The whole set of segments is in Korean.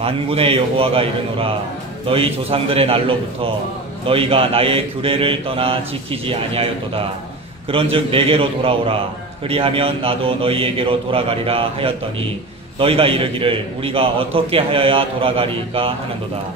만군의 여호와가 이르노라. 너희 조상들의 날로부터 너희가 나의 규례를 떠나 지키지 아니하였도다. 그런즉 내게로 돌아오라. 그리하면 나도 너희에게로 돌아가리라 하였더니 너희가 이르기를 우리가 어떻게 하여야 돌아가리까 하는도다.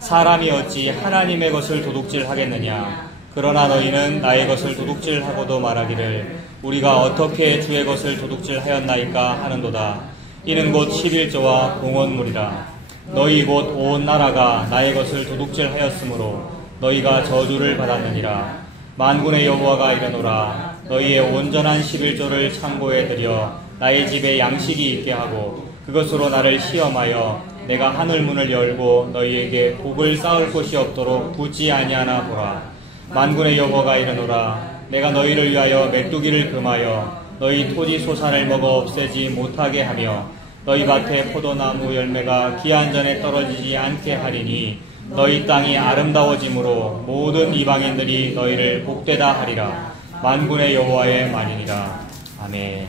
사람이 어찌 하나님의 것을 도둑질하겠느냐. 그러나 너희는 나의 것을 도둑질하고도 말하기를 우리가 어떻게 주의 것을 도둑질하였나이까 하는도다. 이는 곧 11조와 공헌물이라. 너희 곧 온 나라가 나의 것을 도둑질하였으므로 너희가 저주를 받았느니라. 만군의 여호와가 이르노라. 너희의 온전한 11조를 창고에 들여 나의 집에 양식이 있게 하고 그것으로 나를 시험하여 내가 하늘 문을 열고 너희에게 복을 쌓을 곳이 없도록 굳지 아니하나 보라. 만군의 여호와가 이르노라. 내가 너희를 위하여 메뚜기를 금하여 너희 토지 소산을 먹어 없애지 못하게 하며 너희 밭에 포도나무 열매가 기한 전에 떨어지지 않게 하리니 너희 땅이 아름다워짐으로 모든 이방인들이 너희를 복되다 하리라. 만군의 여호와의 말이니라. 아멘.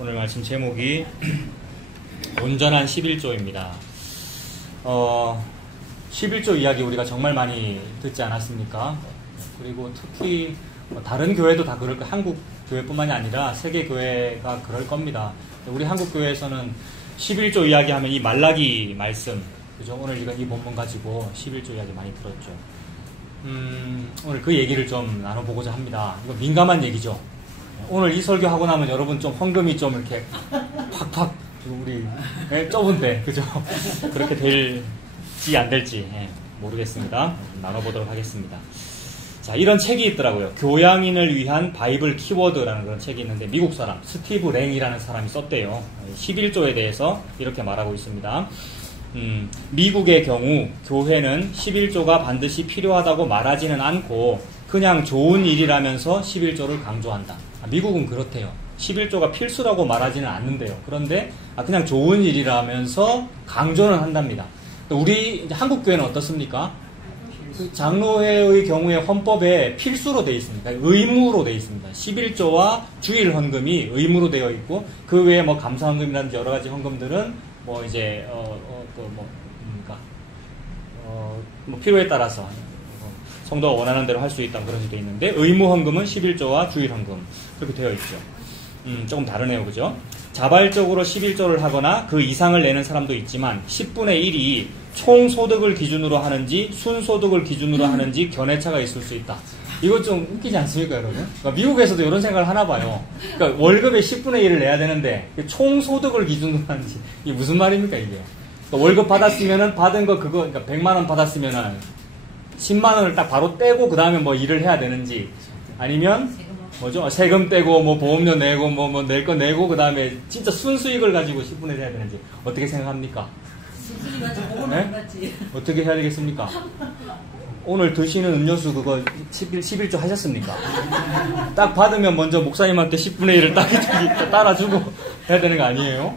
오늘 말씀 제목이 온전한 11조입니다. 11조 이야기 우리가 정말 많이 듣지 않았습니까? 그리고 특히 다른 교회도 다 그럴 거예요. 한국 교회뿐만이 아니라 세계 교회가 그럴 겁니다. 우리 한국 교회에서는 11조 이야기하면 이 말라기 말씀, 그죠? 오늘 이 본문 가지고 11조 이야기 많이 들었죠. 오늘 그 얘기를 좀 나눠보고자 합니다. 이거 민감한 얘기죠. 오늘 이 설교하고 나면 여러분 좀 헌금이 좀 이렇게 팍팍 우리 좁은데, 그죠? 그렇게 될지 안 될지 모르겠습니다. 나눠보도록 하겠습니다. 자, 이런 책이 있더라고요. 교양인을 위한 바이블 키워드라는 그런 책이 있는데 미국 사람 스티브 랭이라는 사람이 썼대요. 11조에 대해서 이렇게 말하고 있습니다. 미국의 경우 교회는 11조가 반드시 필요하다고 말하지는 않고 그냥 좋은 일이라면서 11조를 강조한다. 미국은 그렇대요. 11조가 필수라고 말하지는 않는데요. 그런데 그냥 좋은 일이라면서 강조는 한답니다. 우리 한국 교회는 어떻습니까? 장로회의 경우에 헌법에 필수로 되어 있습니다. 의무로 되어 있습니다. 11조와 주일 헌금이 의무로 되어 있고 그 외에 뭐 감사 헌금이라든지 여러 가지 헌금들은 뭐 이제 뭐 필요에 따라서 성도가 원하는 대로 할 수 있다 그런 식으로 되어 있는데 의무 헌금은 11조와 주일 헌금 그렇게 되어 있죠. 조금 다르네요, 그죠? 자발적으로 11조를 하거나 그 이상을 내는 사람도 있지만 10분의 1이 총 소득을 기준으로 하는지 순소득을 기준으로 하는지 견해차가 있을 수 있다. 이거 좀 웃기지 않습니까, 여러분? 그러니까 미국에서도 이런 생각을 하나 봐요. 그러니까 월급의 10분의 1을 내야 되는데 총 소득을 기준으로 하는지 이게 무슨 말입니까, 이게? 그러니까 월급 받았으면은 받은 거 그거 그러니까 100만 원 받았으면은 10만 원을 딱 바로 떼고 그 다음에 뭐 일을 해야 되는지 아니면 뭐죠? 세금 떼고 뭐 보험료 내고 뭐 낼 거 내고 그 다음에 진짜 순수익을 가지고 10분의 1 해야 되는지 어떻게 생각합니까? 네? 어떻게 해야 되겠습니까? 오늘 드시는 음료수 그거 11조 하셨습니까? 딱 받으면 먼저 목사님한테 10분의 1을 딱 따라주고 해야 되는 거 아니에요?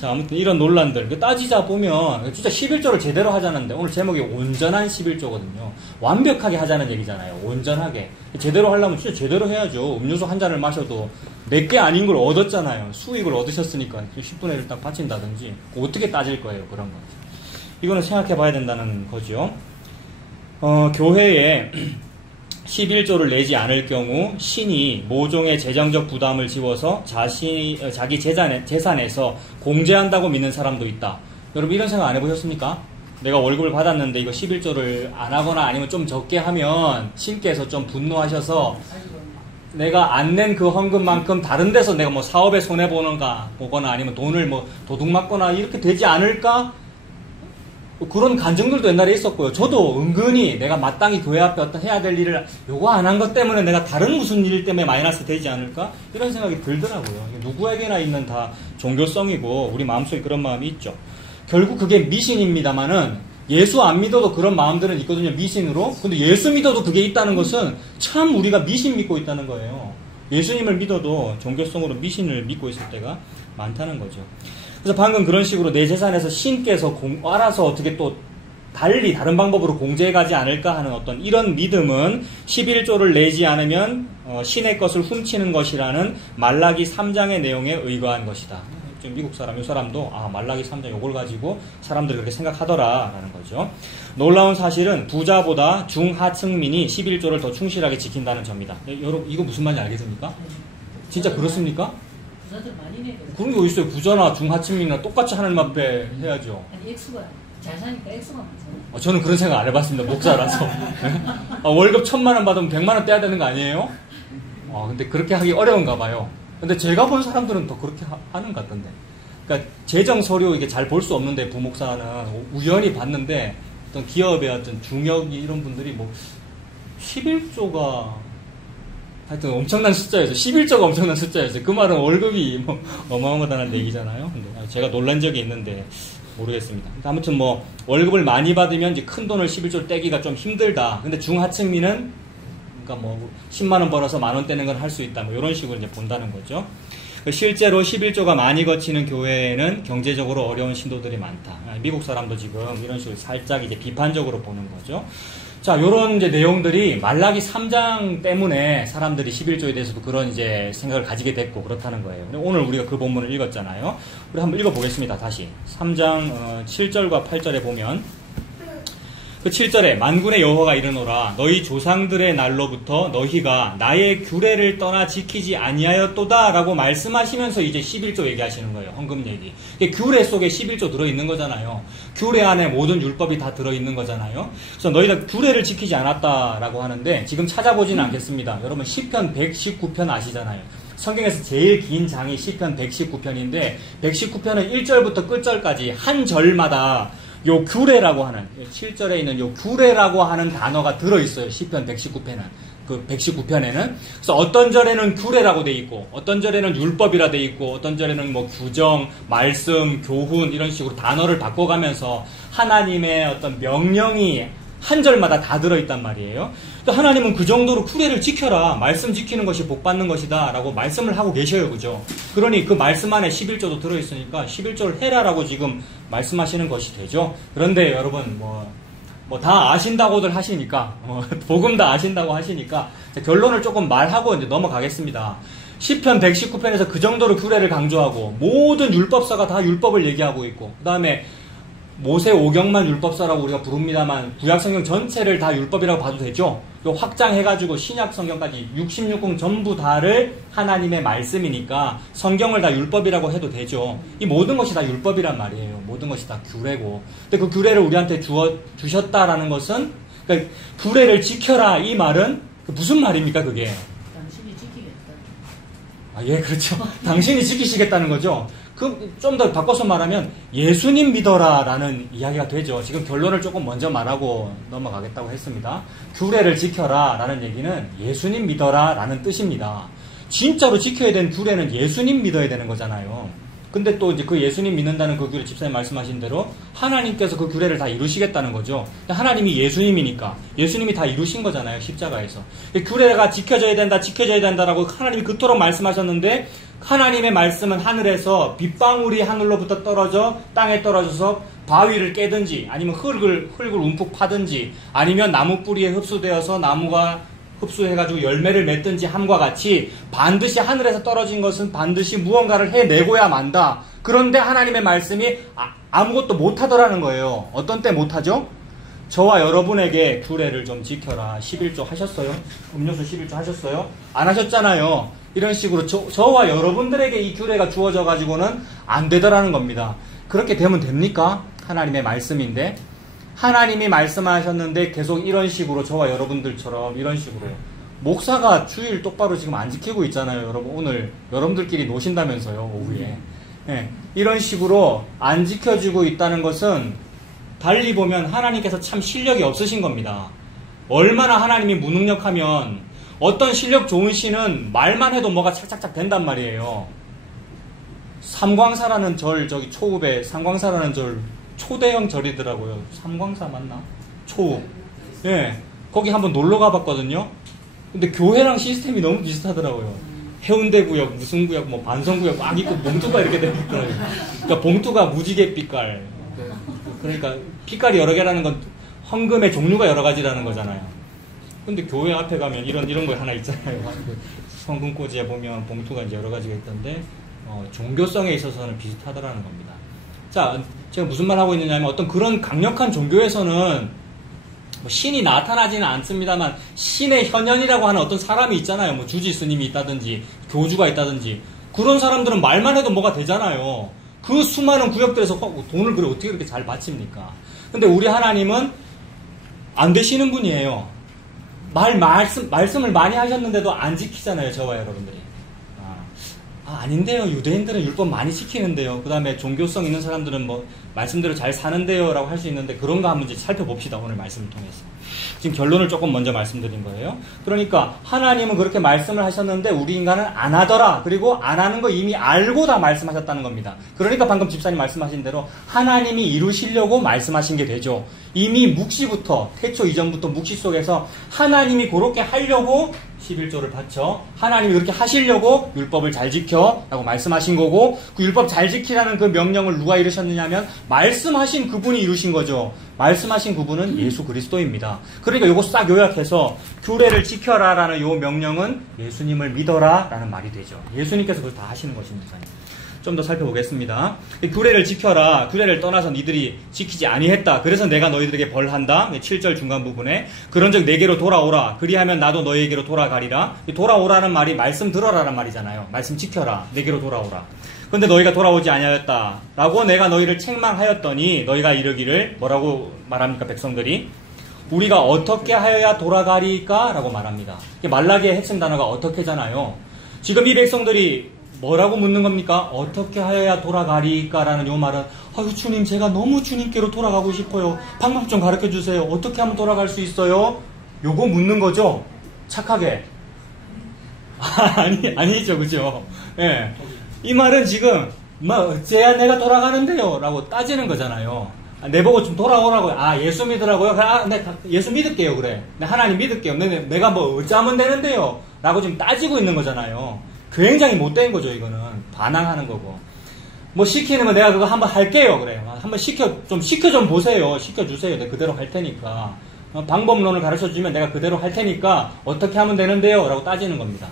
자, 아무튼 이런 논란들 따지자 보면 진짜 11조를 제대로 하자는데 오늘 제목이 온전한 11조거든요. 완벽하게 하자는 얘기잖아요. 온전하게. 제대로 하려면 진짜 제대로 해야죠. 음료수 한 잔을 마셔도 내게 아닌 걸 얻었잖아요. 수익을 얻으셨으니까 10분의 1을 딱 바친다든지 어떻게 따질 거예요, 그런 거. 이거는 생각해 봐야 된다는 거죠. 교회에 11조를 내지 않을 경우 신이 모종의 재정적 부담을 지워서 자기 재산에서 공제한다고 믿는 사람도 있다. 여러분 이런 생각 안 해보셨습니까? 내가 월급을 받았는데 이거 11조를 안 하거나 아니면 좀 적게 하면 신께서 좀 분노하셔서 내가 안 낸 그 헌금만큼 다른 데서 내가 뭐 사업에 손해보거나 아니면 돈을 뭐 도둑맞거나 이렇게 되지 않을까? 그런 간증들도 옛날에 있었고요. 저도 은근히 내가 마땅히 교회 앞에 어떤 해야 될 일을 요거 안 한 것 때문에 내가 다른 무슨 일 때문에 마이너스 되지 않을까? 이런 생각이 들더라고요. 누구에게나 있는 다 종교성이고 우리 마음속에 그런 마음이 있죠. 결국 그게 미신입니다만은 예수 안 믿어도 그런 마음들은 있거든요. 미신으로. 근데 예수 믿어도 그게 있다는 것은 참 우리가 미신 믿고 있다는 거예요. 예수님을 믿어도 종교성으로 미신을 믿고 있을 때가 많다는 거죠. 그래서 방금 그런 식으로 내 재산에서 신께서 알아서 어떻게 또 달리 다른 방법으로 공제해가지 않을까 하는 어떤 이런 믿음은 11조를 내지 않으면 신의 것을 훔치는 것이라는 말라기 3장의 내용에 의거한 것이다. 지금 미국 사람, 이 사람도 말라기 3장 요걸 가지고 사람들이 그렇게 생각하더라라는 거죠. 놀라운 사실은 부자보다 중하층민이 11조를 더 충실하게 지킨다는 점이다. 여러분 이거 무슨 말인지 알겠습니까? 진짜 그렇습니까? 부자들 많이 내요. 그런 게 어딨어요. 부자나 중하층민이나 똑같이 하나님 앞에 해야죠. 아니 액수가 잘 사니까 액수가 많잖아요. 저는 그런 생각 안 해봤습니다. 목사라서. 월급 1,000만 원 받으면 100만 원 떼야 되는 거 아니에요? 근데 그렇게 하기 어려운가 봐요. 근데 제가 본 사람들은 더 그렇게 하는 것 같던데. 그러니까 재정 서류 이게 잘 볼 수 없는데 부목사는 우연히 봤는데 어떤 기업의 어떤 중역이 이런 분들이 뭐 11조가 하여튼 엄청난 숫자였어요. 11조가 엄청난 숫자였어요. 그 말은 월급이 뭐 어마어마하다는 얘기잖아요. 근데 제가 놀란 적이 있는데 모르겠습니다. 아무튼 뭐 월급을 많이 받으면 이제 큰 돈을 11조를 떼기가 좀 힘들다. 근데 중하층민은 그러니까 뭐 10만 원 벌어서 만 원 떼는 건 할 수 있다. 뭐 이런 식으로 이제 본다는 거죠. 실제로 11조가 많이 거치는 교회에는 경제적으로 어려운 신도들이 많다. 미국 사람도 지금 이런 식으로 살짝 이제 비판적으로 보는 거죠. 자, 요런 이제 내용들이 말라기 3장 때문에 사람들이 11조에 대해서도 그런 이제 생각을 가지게 됐고 그렇다는 거예요. 오늘 우리가 그 본문을 읽었잖아요. 우리 한번 읽어보겠습니다. 다시. 3장 7절과 8절에 보면 그 7절에 만군의 여호와가 이르노라 너희 조상들의 날로부터 너희가 나의 규례를 떠나 지키지 아니하였도다 라고 말씀하시면서 이제 11조 얘기하시는 거예요. 헌금 얘기. 규례 속에 11조 들어있는 거잖아요. 규례 안에 모든 율법이 다 들어있는 거잖아요. 그래서 너희가 규례를 지키지 않았다라고 하는데 지금 찾아보지는 않겠습니다. 여러분 시편 119편 아시잖아요. 성경에서 제일 긴 장이 시편 119편인데 119편은 1절부터 끝절까지 한 절마다 요 규례라고 하는 7절에 있는 요 규례라고 하는 단어가 들어있어요. 시편 119편은 그 119편에는 그래서 어떤 절에는 규례라고 돼 있고 어떤 절에는 율법이라 돼 있고 어떤 절에는 뭐 규정, 말씀, 교훈 이런 식으로 단어를 바꿔가면서 하나님의 어떤 명령이 한 절마다 다 들어있단 말이에요. 또 하나님은 그 정도로 규례를 지켜라. 말씀 지키는 것이 복 받는 것이다. 라고 말씀을 하고 계셔요. 그죠? 그러니 그 말씀 안에 11조도 들어있으니까 11조를 해라라고 지금 말씀하시는 것이 되죠. 그런데 여러분 뭐 다 아신다고들 하시니까 복음 다 아신다고 하시니까 결론을 조금 말하고 이제 넘어가겠습니다. 시편 119편에서 그 정도로 규례를 강조하고 모든 율법사가 다 율법을 얘기하고 있고 그 다음에 모세 오경만 율법서라고 우리가 부릅니다만 구약성경 전체를 다 율법이라고 봐도 되죠. 확장해가지고 신약성경까지 66권 전부 다를 하나님의 말씀이니까 성경을 다 율법이라고 해도 되죠. 이 모든 것이 다 율법이란 말이에요. 모든 것이 다 규례고. 근데 그 규례를 우리한테 주셨다라는 것은 그러니까 규례를 지켜라 이 말은 무슨 말입니까 그게? 당신이 지키겠다. 예, 그렇죠. 당신이 지키시겠다는 거죠. 좀 더 바꿔서 말하면 예수님 믿어라 라는 이야기가 되죠. 지금 결론을 조금 먼저 말하고 넘어가겠다고 했습니다. 규례를 지켜라 라는 얘기는 예수님 믿어라 라는 뜻입니다. 진짜로 지켜야 되는 규례는 예수님 믿어야 되는 거잖아요. 근데 또 이제 그 예수님 믿는다는 그 규례 집사님 말씀하신 대로 하나님께서 그 규례를 다 이루시겠다는 거죠. 하나님이 예수님이니까 예수님이 다 이루신 거잖아요. 십자가에서. 규례가 지켜져야 된다라고 하나님이 그토록 말씀하셨는데 하나님의 말씀은 하늘에서 빗방울이 하늘로부터 떨어져 땅에 떨어져서 바위를 깨든지 아니면 흙을 움푹 파든지 아니면 나무 뿌리에 흡수되어서 나무가 흡수해가지고 열매를 맺든지 함과 같이 반드시 하늘에서 떨어진 것은 반드시 무언가를 해내고야 만다. 그런데 하나님의 말씀이 아무것도 못하더라는 거예요. 어떤 때 못하죠? 저와 여러분에게 규례를 좀 지켜라. 11조 하셨어요? 음료수 11조 하셨어요? 안 하셨잖아요. 이런 식으로 저와 여러분들에게 이 규례가 주어져 가지고는 안 되더라는 겁니다. 그렇게 되면 됩니까? 하나님의 말씀인데 하나님이 말씀하셨는데 계속 이런 식으로 저와 여러분들처럼 이런 식으로 목사가 주일 똑바로 지금 안 지키고 있잖아요. 여러분 오늘 여러분들끼리 노신다면서요. 오후에. 네, 이런 식으로 안 지켜지고 있다는 것은 달리 보면 하나님께서 참 실력이 없으신 겁니다. 얼마나 하나님이 무능력하면 어떤 실력 좋은 신은 말만 해도 뭐가 착착착 된단 말이에요. 삼광사라는 절, 저기 초읍에 삼광사라는 절 초대형 절이더라고요. 삼광사 맞나? 초읍. 예. 거기 한번 놀러 가봤거든요. 근데 교회랑 시스템이 너무 비슷하더라고요. 해운대 구역, 무슨 구역, 뭐 반성 구역 막 있고 봉투가 이렇게 돼 있더라고요. 그러니까 봉투가 무지개 빛깔. 그러니까 빛깔이 여러 개라는 건 헌금의 종류가 여러 가지라는 거잖아요. 근데 교회 앞에 가면 이런 거 하나 있잖아요. 헌금꽂이에 보면 봉투가 이제 여러 가지가 있던데 종교성에 있어서는 비슷하다라는 겁니다. 자, 제가 무슨 말 하고 있느냐면 어떤 그런 강력한 종교에서는 뭐 신이 나타나지는 않습니다만 신의 현현이라고 하는 어떤 사람이 있잖아요. 뭐 주지 스님이 있다든지 교주가 있다든지 그런 사람들은 말만 해도 뭐가 되잖아요. 그 수많은 구역들에서 돈을 그래 어떻게 그렇게 잘 바칩니까? 근데 우리 하나님은 안 되시는 분이에요. 말씀을 많이 하셨는데도 안 지키잖아요. 저와 여러분들이. 아닌데요. 유대인들은 율법 많이 지키는데요. 그 다음에 종교성 있는 사람들은 뭐 말씀대로 잘 사는데요 라고 할 수 있는데 그런가 한번 이제 살펴봅시다. 오늘 말씀을 통해서. 지금 결론을 조금 먼저 말씀드린 거예요. 그러니까 하나님은 그렇게 말씀을 하셨는데 우리 인간은 안 하더라. 그리고 안 하는 거 이미 알고 다 말씀하셨다는 겁니다. 그러니까 방금 집사님 말씀하신 대로 하나님이 이루시려고 말씀하신 게 되죠. 이미 묵시부터 태초 이전부터 묵시 속에서 하나님이 그렇게 하려고 11조를 바쳐 하나님이 그렇게 하시려고 율법을 잘 지켜 라고 말씀하신 거고 그 율법 잘 지키라는 그 명령을 누가 이루셨느냐 하면 말씀하신 그분이 이루신 거죠. 말씀하신 그분은 예수 그리스도입니다. 그러니까 이거 싹 요약해서 규례를 지켜라 라는 요 명령은 예수님을 믿어라 라는 말이 되죠. 예수님께서 그걸 다 하시는 것입니다. 좀 더 살펴보겠습니다. 규례를 지켜라. 규례를 떠나서 니들이 지키지 아니했다. 그래서 내가 너희들에게 벌한다. 7절 중간 부분에 그런즉 내게로 돌아오라. 그리하면 나도 너희에게로 돌아가리라. 돌아오라는 말이 말씀 들어라란 말이잖아요. 말씀 지켜라. 내게로 돌아오라. 그런데 너희가 돌아오지 아니하였다. 라고 내가 너희를 책망하였더니 너희가 이르기를 뭐라고 말합니까? 백성들이 우리가 어떻게 하여야 돌아가리까? 라고 말합니다. 말라기의 핵심 단어가 어떻게잖아요. 지금 이 백성들이 뭐라고 묻는 겁니까? 어떻게 하여야 돌아가리까? 라는 요 말은 아유 주님 제가 너무 주님께로 돌아가고 싶어요. 방법 좀 가르쳐 주세요. 어떻게 하면 돌아갈 수 있어요? 요거 묻는 거죠? 착하게. 아니죠. 그죠? 예. 이 말은 지금 어째야 내가 돌아가는데요? 라고 따지는 거잖아요. 내보고 좀 돌아오라고요. 예수 믿으라고요? 네, 예수 믿을게요. 그래. 네, 하나님 믿을게요. 내가 뭐 어쩌면 되는데요? 라고 지금 따지고 있는 거잖아요. 굉장히 못된 거죠, 이거는. 반항하는 거고. 뭐 시키는 거 내가 그거 한번 할게요, 그래요. 한번 시켜 좀 보세요. 시켜주세요. 내가 그대로 할 테니까. 방법론을 가르쳐 주면 내가 그대로 할 테니까 어떻게 하면 되는데요? 라고 따지는 겁니다.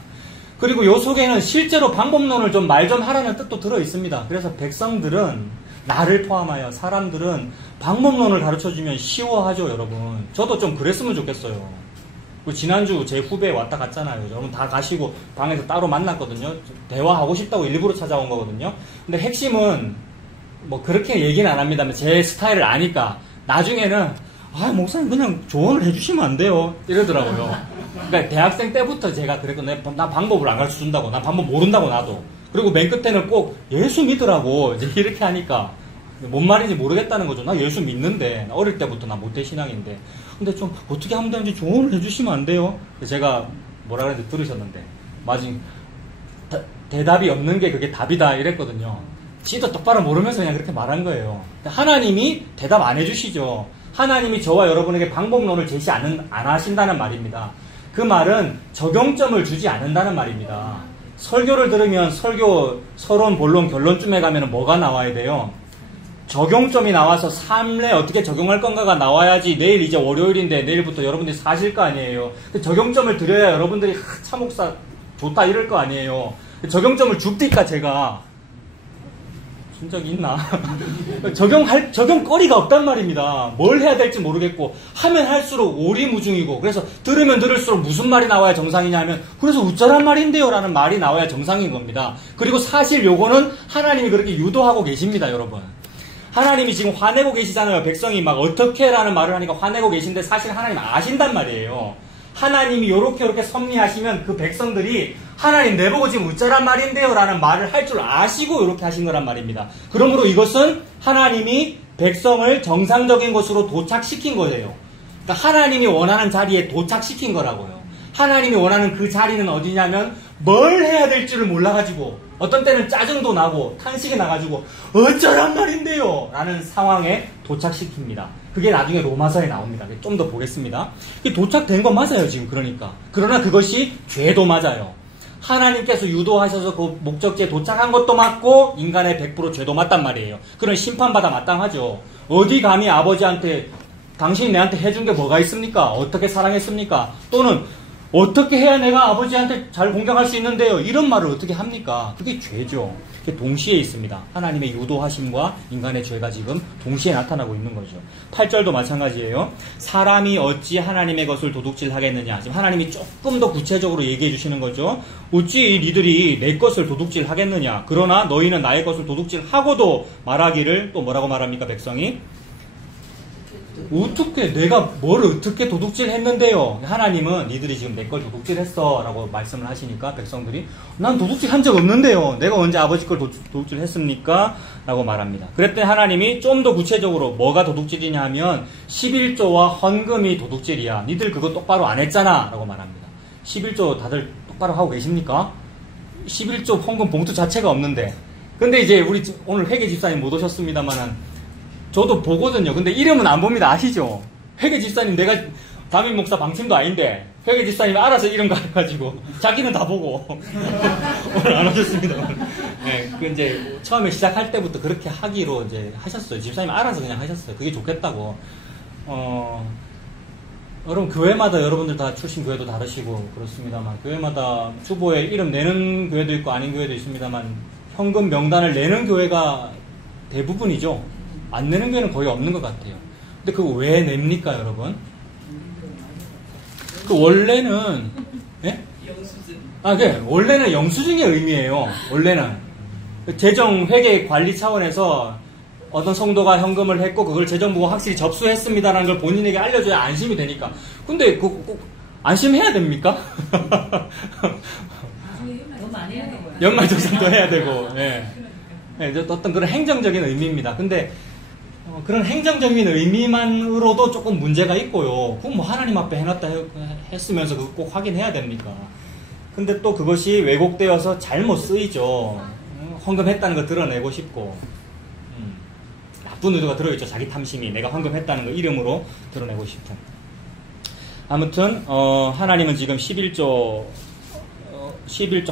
그리고 요 속에는 실제로 방법론을 좀 말 좀 하라는 뜻도 들어 있습니다. 그래서 백성들은, 나를 포함하여 사람들은 방법론을 가르쳐 주면 쉬워하죠, 여러분. 저도 좀 그랬으면 좋겠어요. 지난주 제 후배 왔다 갔잖아요. 여러분 다 가시고 방에서 따로 만났거든요. 대화하고 싶다고 일부러 찾아온 거거든요. 근데 핵심은 뭐 그렇게 얘기는 안 합니다만 제 스타일을 아니까 나중에는 목사님 그냥 조언을 해주시면 안 돼요 이러더라고요. 그러니까 대학생 때부터 제가 그랬거든요. 나 방법을 안 가르쳐 준다고. 나 방법 모른다고 나도. 그리고 맨 끝에는 꼭 예수 믿으라고 이제 이렇게 하니까 뭔 말인지 모르겠다는 거죠. 나 예수 믿는데 나 어릴 때부터 나 모태신앙인데 근데 좀 어떻게 하면 되는지 조언을 해주시면 안 돼요? 제가 뭐라 그랬는지 들으셨는데 마침 대답이 없는 게 그게 답이다 이랬거든요. 지도 똑바로 모르면서 그냥 그렇게 말한 거예요. 하나님이 대답 안 해주시죠. 하나님이 저와 여러분에게 방법론을 제시 안 하신다는 말입니다. 그 말은 적용점을 주지 않는다는 말입니다. 설교를 들으면 설교 서론, 본론, 결론쯤에 가면 뭐가 나와야 돼요? 적용점이 나와서 삶에 어떻게 적용할 건가가 나와야지. 내일 이제 월요일인데 내일부터 여러분들이 사실 거 아니에요. 적용점을 드려야 여러분들이 차 목사 좋다 이럴 거 아니에요. 적용점을 줍니까 제가? 준 적이 있나? 적용거리가 없단 말입니다. 뭘 해야 될지 모르겠고 하면 할수록 오리무중이고 그래서 들으면 들을수록 무슨 말이 나와야 정상이냐 하면 그래서 우짜란 말인데요 라는 말이 나와야 정상인 겁니다. 그리고 사실 요거는 하나님이 그렇게 유도하고 계십니다 여러분. 하나님이 지금 화내고 계시잖아요. 백성이 막 어떻게 라는 말을 하니까 화내고 계신데 사실 하나님 아신단 말이에요. 하나님이 요렇게 섭리하시면 그 백성들이 하나님 내보고 지금 어쩌란 말인데요 라는 말을 할 줄 아시고 요렇게 하신 거란 말입니다. 그러므로 이것은 하나님이 백성을 정상적인 곳으로 도착시킨 거예요. 그러니까 하나님이 원하는 자리에 도착시킨 거라고요. 하나님이 원하는 그 자리는 어디냐면 뭘 해야 될지를 몰라가지고 어떤 때는 짜증도 나고 탄식이 나가지고 어쩌란 말인데요 라는 상황에 도착시킵니다. 그게 나중에 로마서에 나옵니다. 좀 더 보겠습니다. 도착된 거 맞아요 지금. 그러니까 그러나 그것이 죄도 맞아요. 하나님께서 유도하셔서 그 목적지에 도착한 것도 맞고 인간의 100% 죄도 맞단 말이에요. 그런 심판받아 마땅하죠. 어디 감히 아버지한테 당신이 내한테 해준 게 뭐가 있습니까? 어떻게 사랑했습니까? 또는 어떻게 해야 내가 아버지한테 잘 공경할 수 있는데요? 이런 말을 어떻게 합니까? 그게 죄죠. 그게 동시에 있습니다. 하나님의 유도하심과 인간의 죄가 지금 동시에 나타나고 있는 거죠. 8절도 마찬가지예요. 사람이 어찌 하나님의 것을 도둑질하겠느냐. 지금 하나님이 조금 더 구체적으로 얘기해 주시는 거죠. 어찌 니들이 내 것을 도둑질하겠느냐. 그러나 너희는 나의 것을 도둑질하고도 말하기를, 또 뭐라고 말합니까, 백성이? 어떻게 내가 뭘 어떻게 도둑질했는데요? 하나님은 니들이 지금 내 걸 도둑질했어라고 말씀을 하시니까 백성들이 난 도둑질한 적 없는데요. 내가 언제 아버지 걸 도둑질했습니까? 라고 말합니다. 그랬더니 하나님이 좀 더 구체적으로 뭐가 도둑질이냐 하면 11조와 헌금이 도둑질이야. 니들 그거 똑바로 안 했잖아 라고 말합니다. 11조 다들 똑바로 하고 계십니까? 11조 헌금 봉투 자체가 없는데. 근데 이제 우리 오늘 회계 집사님 못 오셨습니다만은 저도 보거든요. 근데 이름은 안 봅니다. 아시죠? 회계 집사님, 내가 담임 목사 방침도 아닌데 회계 집사님이 알아서 이름 가려가지고 자기는 다 보고 오늘 안 오셨습니다. 네, 그 이제 처음에 시작할 때부터 그렇게 하기로 이제 하셨어요. 집사님 알아서 그냥 하셨어요. 그게 좋겠다고. 여러분 교회마다 여러분들 다 출신 교회도 다르시고 그렇습니다만 교회마다 주보에 이름 내는 교회도 있고 아닌 교회도 있습니다만 현금 명단을 내는 교회가 대부분이죠. 안 내는 교회는 거의 없는 것 같아요. 근데 그거 왜 냅니까, 여러분? 그 원래는, 예? 영수증. 원래는 영수증의 의미예요. 원래는. 재정 회계 관리 차원에서 어떤 성도가 현금을 했고, 그걸 재정부가 확실히 접수했습니다라는 걸 본인에게 알려줘야 안심이 되니까. 근데 꼭 안심해야 됩니까? 너무 많이 해야 되고요. 연말정산도 해야 되고, 예. 어떤 그런 행정적인 의미입니다. 근데, 그런 행정적인 의미만으로도 조금 문제가 있고요. 그럼 뭐 하나님 앞에 해놨다 했으면서 그거 꼭 확인해야 됩니까? 근데 또 그것이 왜곡되어서 잘못 쓰이죠. 헌금했다는 거 드러내고 싶고. 나쁜 의도가 들어있죠. 자기 탐심이. 내가 헌금했다는 거 이름으로 드러내고 싶은. 아무튼, 하나님은 지금 11조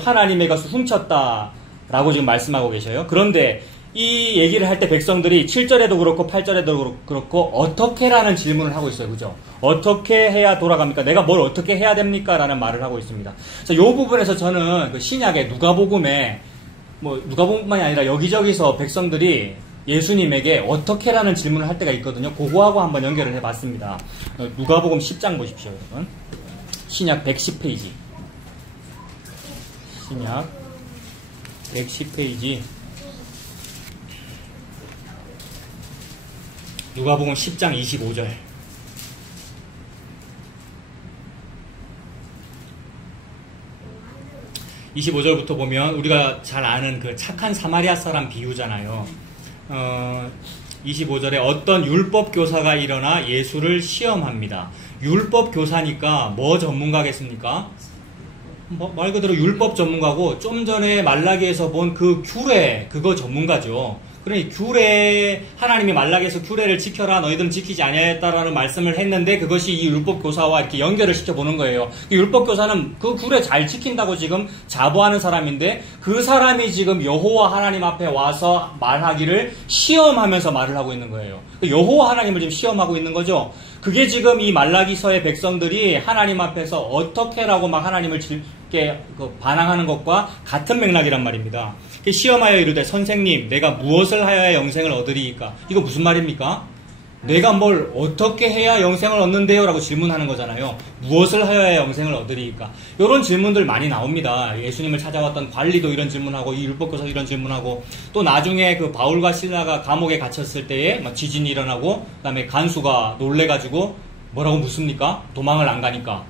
하나님의 것을 훔쳤다라고 지금 말씀하고 계셔요. 그런데 이 얘기를 할 때 백성들이 7절에도 그렇고 8절에도 그렇고 어떻게라는 질문을 하고 있어요. 그죠? 어떻게 해야 돌아갑니까? 내가 뭘 어떻게 해야 됩니까? 라는 말을 하고 있습니다. 이 부분에서 저는 그 신약의 누가복음에 누가복음만이 아니라 여기저기서 백성들이 예수님에게 어떻게라는 질문을 할 때가 있거든요. 그거하고 한번 연결을 해봤습니다. 누가복음 10장 보십시오, 여러분. 신약 110페이지. 신약 110페이지. 누가복음 10장 25절. (25절부터) 보면 우리가 잘 아는 그 착한 사마리아 사람 비유잖아요. 25절에 어떤 율법 교사가 일어나 예수를 시험합니다. 율법 교사니까 뭐 전문가겠습니까? 말 그대로 율법 전문가고 좀 전에 말라기에서 본 그 규례 그거 전문가죠. 그러니 규례, 하나님이 말라기에서 규례를 지켜라, 너희들은 지키지 아니하였다라는 말씀을 했는데 그것이 이 율법교사와 이렇게 연결을 시켜보는 거예요. 그 율법교사는 그 규례 잘 지킨다고 지금 자부하는 사람인데 그 사람이 지금 여호와 하나님 앞에 와서 말하기를 시험하면서 말을 하고 있는 거예요. 여호와 하나님을 지금 시험하고 있는 거죠. 그게 지금 이 말라기서의 백성들이 하나님 앞에서 어떻게라고 막 하나님을 반항하는 것과 같은 맥락이란 말입니다. 시험하여 이르되 선생님 내가 무엇을 하여야 영생을 얻으리이까? 이거 무슨 말입니까? 내가 뭘 어떻게 해야 영생을 얻는데요? 라고 질문하는 거잖아요. 무엇을 하여야 영생을 얻으리이까? 이런 질문들 많이 나옵니다. 예수님을 찾아왔던 관리도 이런 질문하고 이 율법교사도 이런 질문하고 또 나중에 그 바울과 실라가 감옥에 갇혔을 때에 막 지진이 일어나고 그다음에 간수가 놀래가지고 뭐라고 묻습니까? 도망을 안 가니까.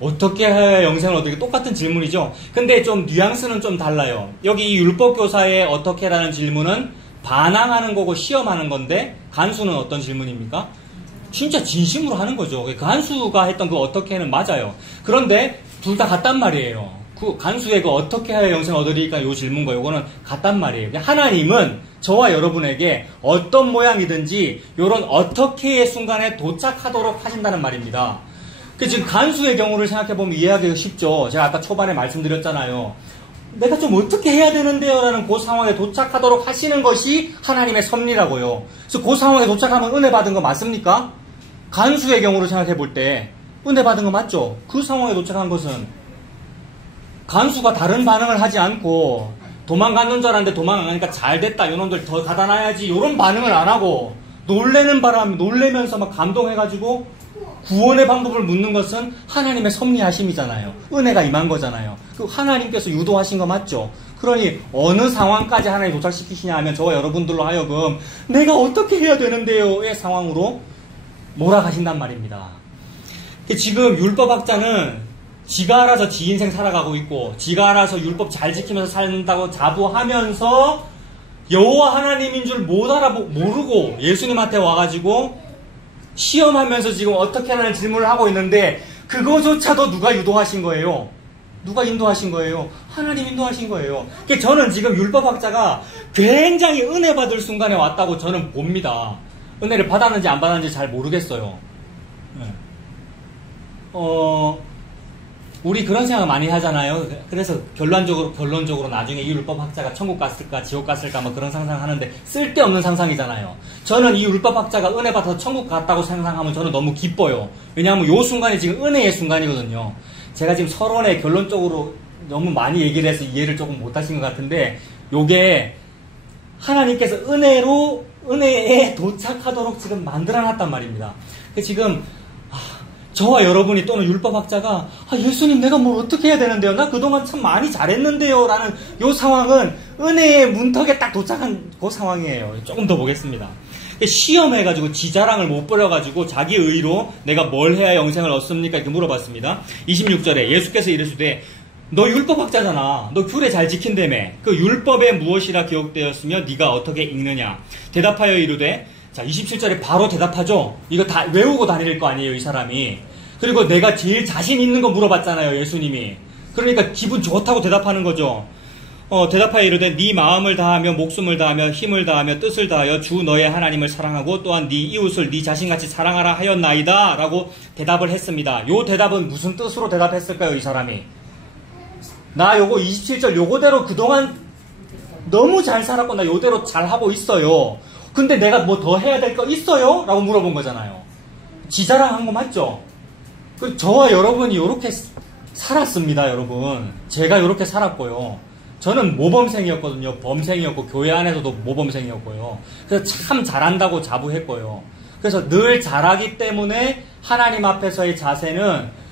어떻게 해야 영생을 얻을까? 똑같은 질문이죠. 근데 좀 뉘앙스는 좀 달라요. 여기 이 율법교사의 어떻게라는 질문은 반항하는 거고 시험하는 건데 간수는 어떤 질문입니까? 진짜 진심으로 하는 거죠. 간수가 했던 그 어떻게는 맞아요. 그런데 둘 다 같단 말이에요. 그 간수의 그 어떻게 해야 영생을 얻으리까 요 질문과 요거는 같단 말이에요. 하나님은 저와 여러분에게 어떤 모양이든지 요런 어떻게의 순간에 도착하도록 하신다는 말입니다. 지금 간수의 경우를 생각해보면 이해하기가 쉽죠. 제가 아까 초반에 말씀드렸잖아요. 내가 좀 어떻게 해야 되는데요? 라는 그 상황에 도착하도록 하시는 것이 하나님의 섭리라고요. 그래서 그 상황에 도착하면 은혜 받은 거 맞습니까? 간수의 경우를 생각해볼 때 은혜 받은 거 맞죠? 그 상황에 도착한 것은 간수가 다른 반응을 하지 않고 도망갔는 줄 알았는데 도망 안 가니까 잘 됐다. 이놈들 더 가다 놔야지. 이런 반응을 안 하고 놀래는 바람, 놀래면서 막 감동해가지고 구원의 방법을 묻는 것은 하나님의 섭리하심이잖아요. 은혜가 임한 거잖아요. 그 하나님께서 유도하신 거 맞죠? 그러니 어느 상황까지 하나님 도착시키시냐 하면 저와 여러분들로 하여금 내가 어떻게 해야 되는데요의 상황으로 몰아가신단 말입니다. 지금 율법학자는 지가 알아서 지 인생 살아가고 있고 지가 알아서 율법 잘 지키면서 산다고 자부하면서 여호와 하나님인 줄 모르고 예수님한테 와가지고 시험하면서 지금 어떻게 하는 질문을 하고 있는데 그거조차도 누가 유도하신 거예요? 누가 인도하신 거예요? 하나님 인도하신 거예요. 그러니까 저는 지금 율법학자가 굉장히 은혜 받을 순간에 왔다고 저는 봅니다. 은혜를 받았는지 안 받았는지 잘 모르겠어요. 우리 그런 생각 많이 하잖아요. 그래서 결론적으로 나중에 이 율법학자가 천국 갔을까 지옥 갔을까 뭐 그런 상상하는데 쓸데없는 상상이잖아요. 저는 이 율법학자가 은혜 받아서 천국 갔다고 상상하면 저는 너무 기뻐요. 왜냐하면 이 순간이 지금 은혜의 순간이거든요. 제가 지금 서론에 결론적으로 너무 많이 얘기를 해서 이해를 조금 못하신 것 같은데 요게 하나님께서 은혜에 도착하도록 지금 만들어놨단 말입니다. 지금 저와 여러분이 또는 율법학자가 예수님 내가 뭘 어떻게 해야 되는데요? 나 그동안 참 많이 잘했는데요? 라는 요 상황은 은혜의 문턱에 딱 도착한 그 상황이에요. 조금 더 보겠습니다. 시험해가지고 지자랑을 못 버려가지고 자기 의로 내가 뭘 해야 영생을 얻습니까? 이렇게 물어봤습니다. 26절에 예수께서 이르시되 너 율법학자잖아. 너 규례 잘 지킨다며. 그 율법에 무엇이라 기록되었으며 네가 어떻게 읽느냐. 대답하여 이르되 자, 27절에 바로 대답하죠. 이거 다 외우고 다닐 거 아니에요, 이 사람이. 그리고 내가 제일 자신 있는 거 물어봤잖아요, 예수님이. 그러니까 기분 좋다고 대답하는 거죠. 대답하여 이르되 네 마음을 다하며 목숨을 다하며 힘을 다하며 뜻을 다하여 주 너의 하나님을 사랑하고 또한 네 이웃을 네 자신같이 사랑하라 하였나이다 라고 대답을 했습니다. 요 대답은 무슨 뜻으로 대답했을까요, 이 사람이? 나 요거 27절 요거대로 그동안 너무 잘 살았고 나 요대로 잘하고 있어요. 근데 내가 뭐 더 해야 될 거 있어요? 라고 물어본 거잖아요. 지자랑한 거 맞죠? 저와 여러분이 요렇게 살았습니다, 여러분. 제가 요렇게 살았고요. 저는 모범생이었거든요. 범생이었고 교회 안에서도 모범생이었고요. 그래서 참 잘한다고 자부했고요. 그래서 늘 잘하기 때문에 하나님 앞에서의 자세는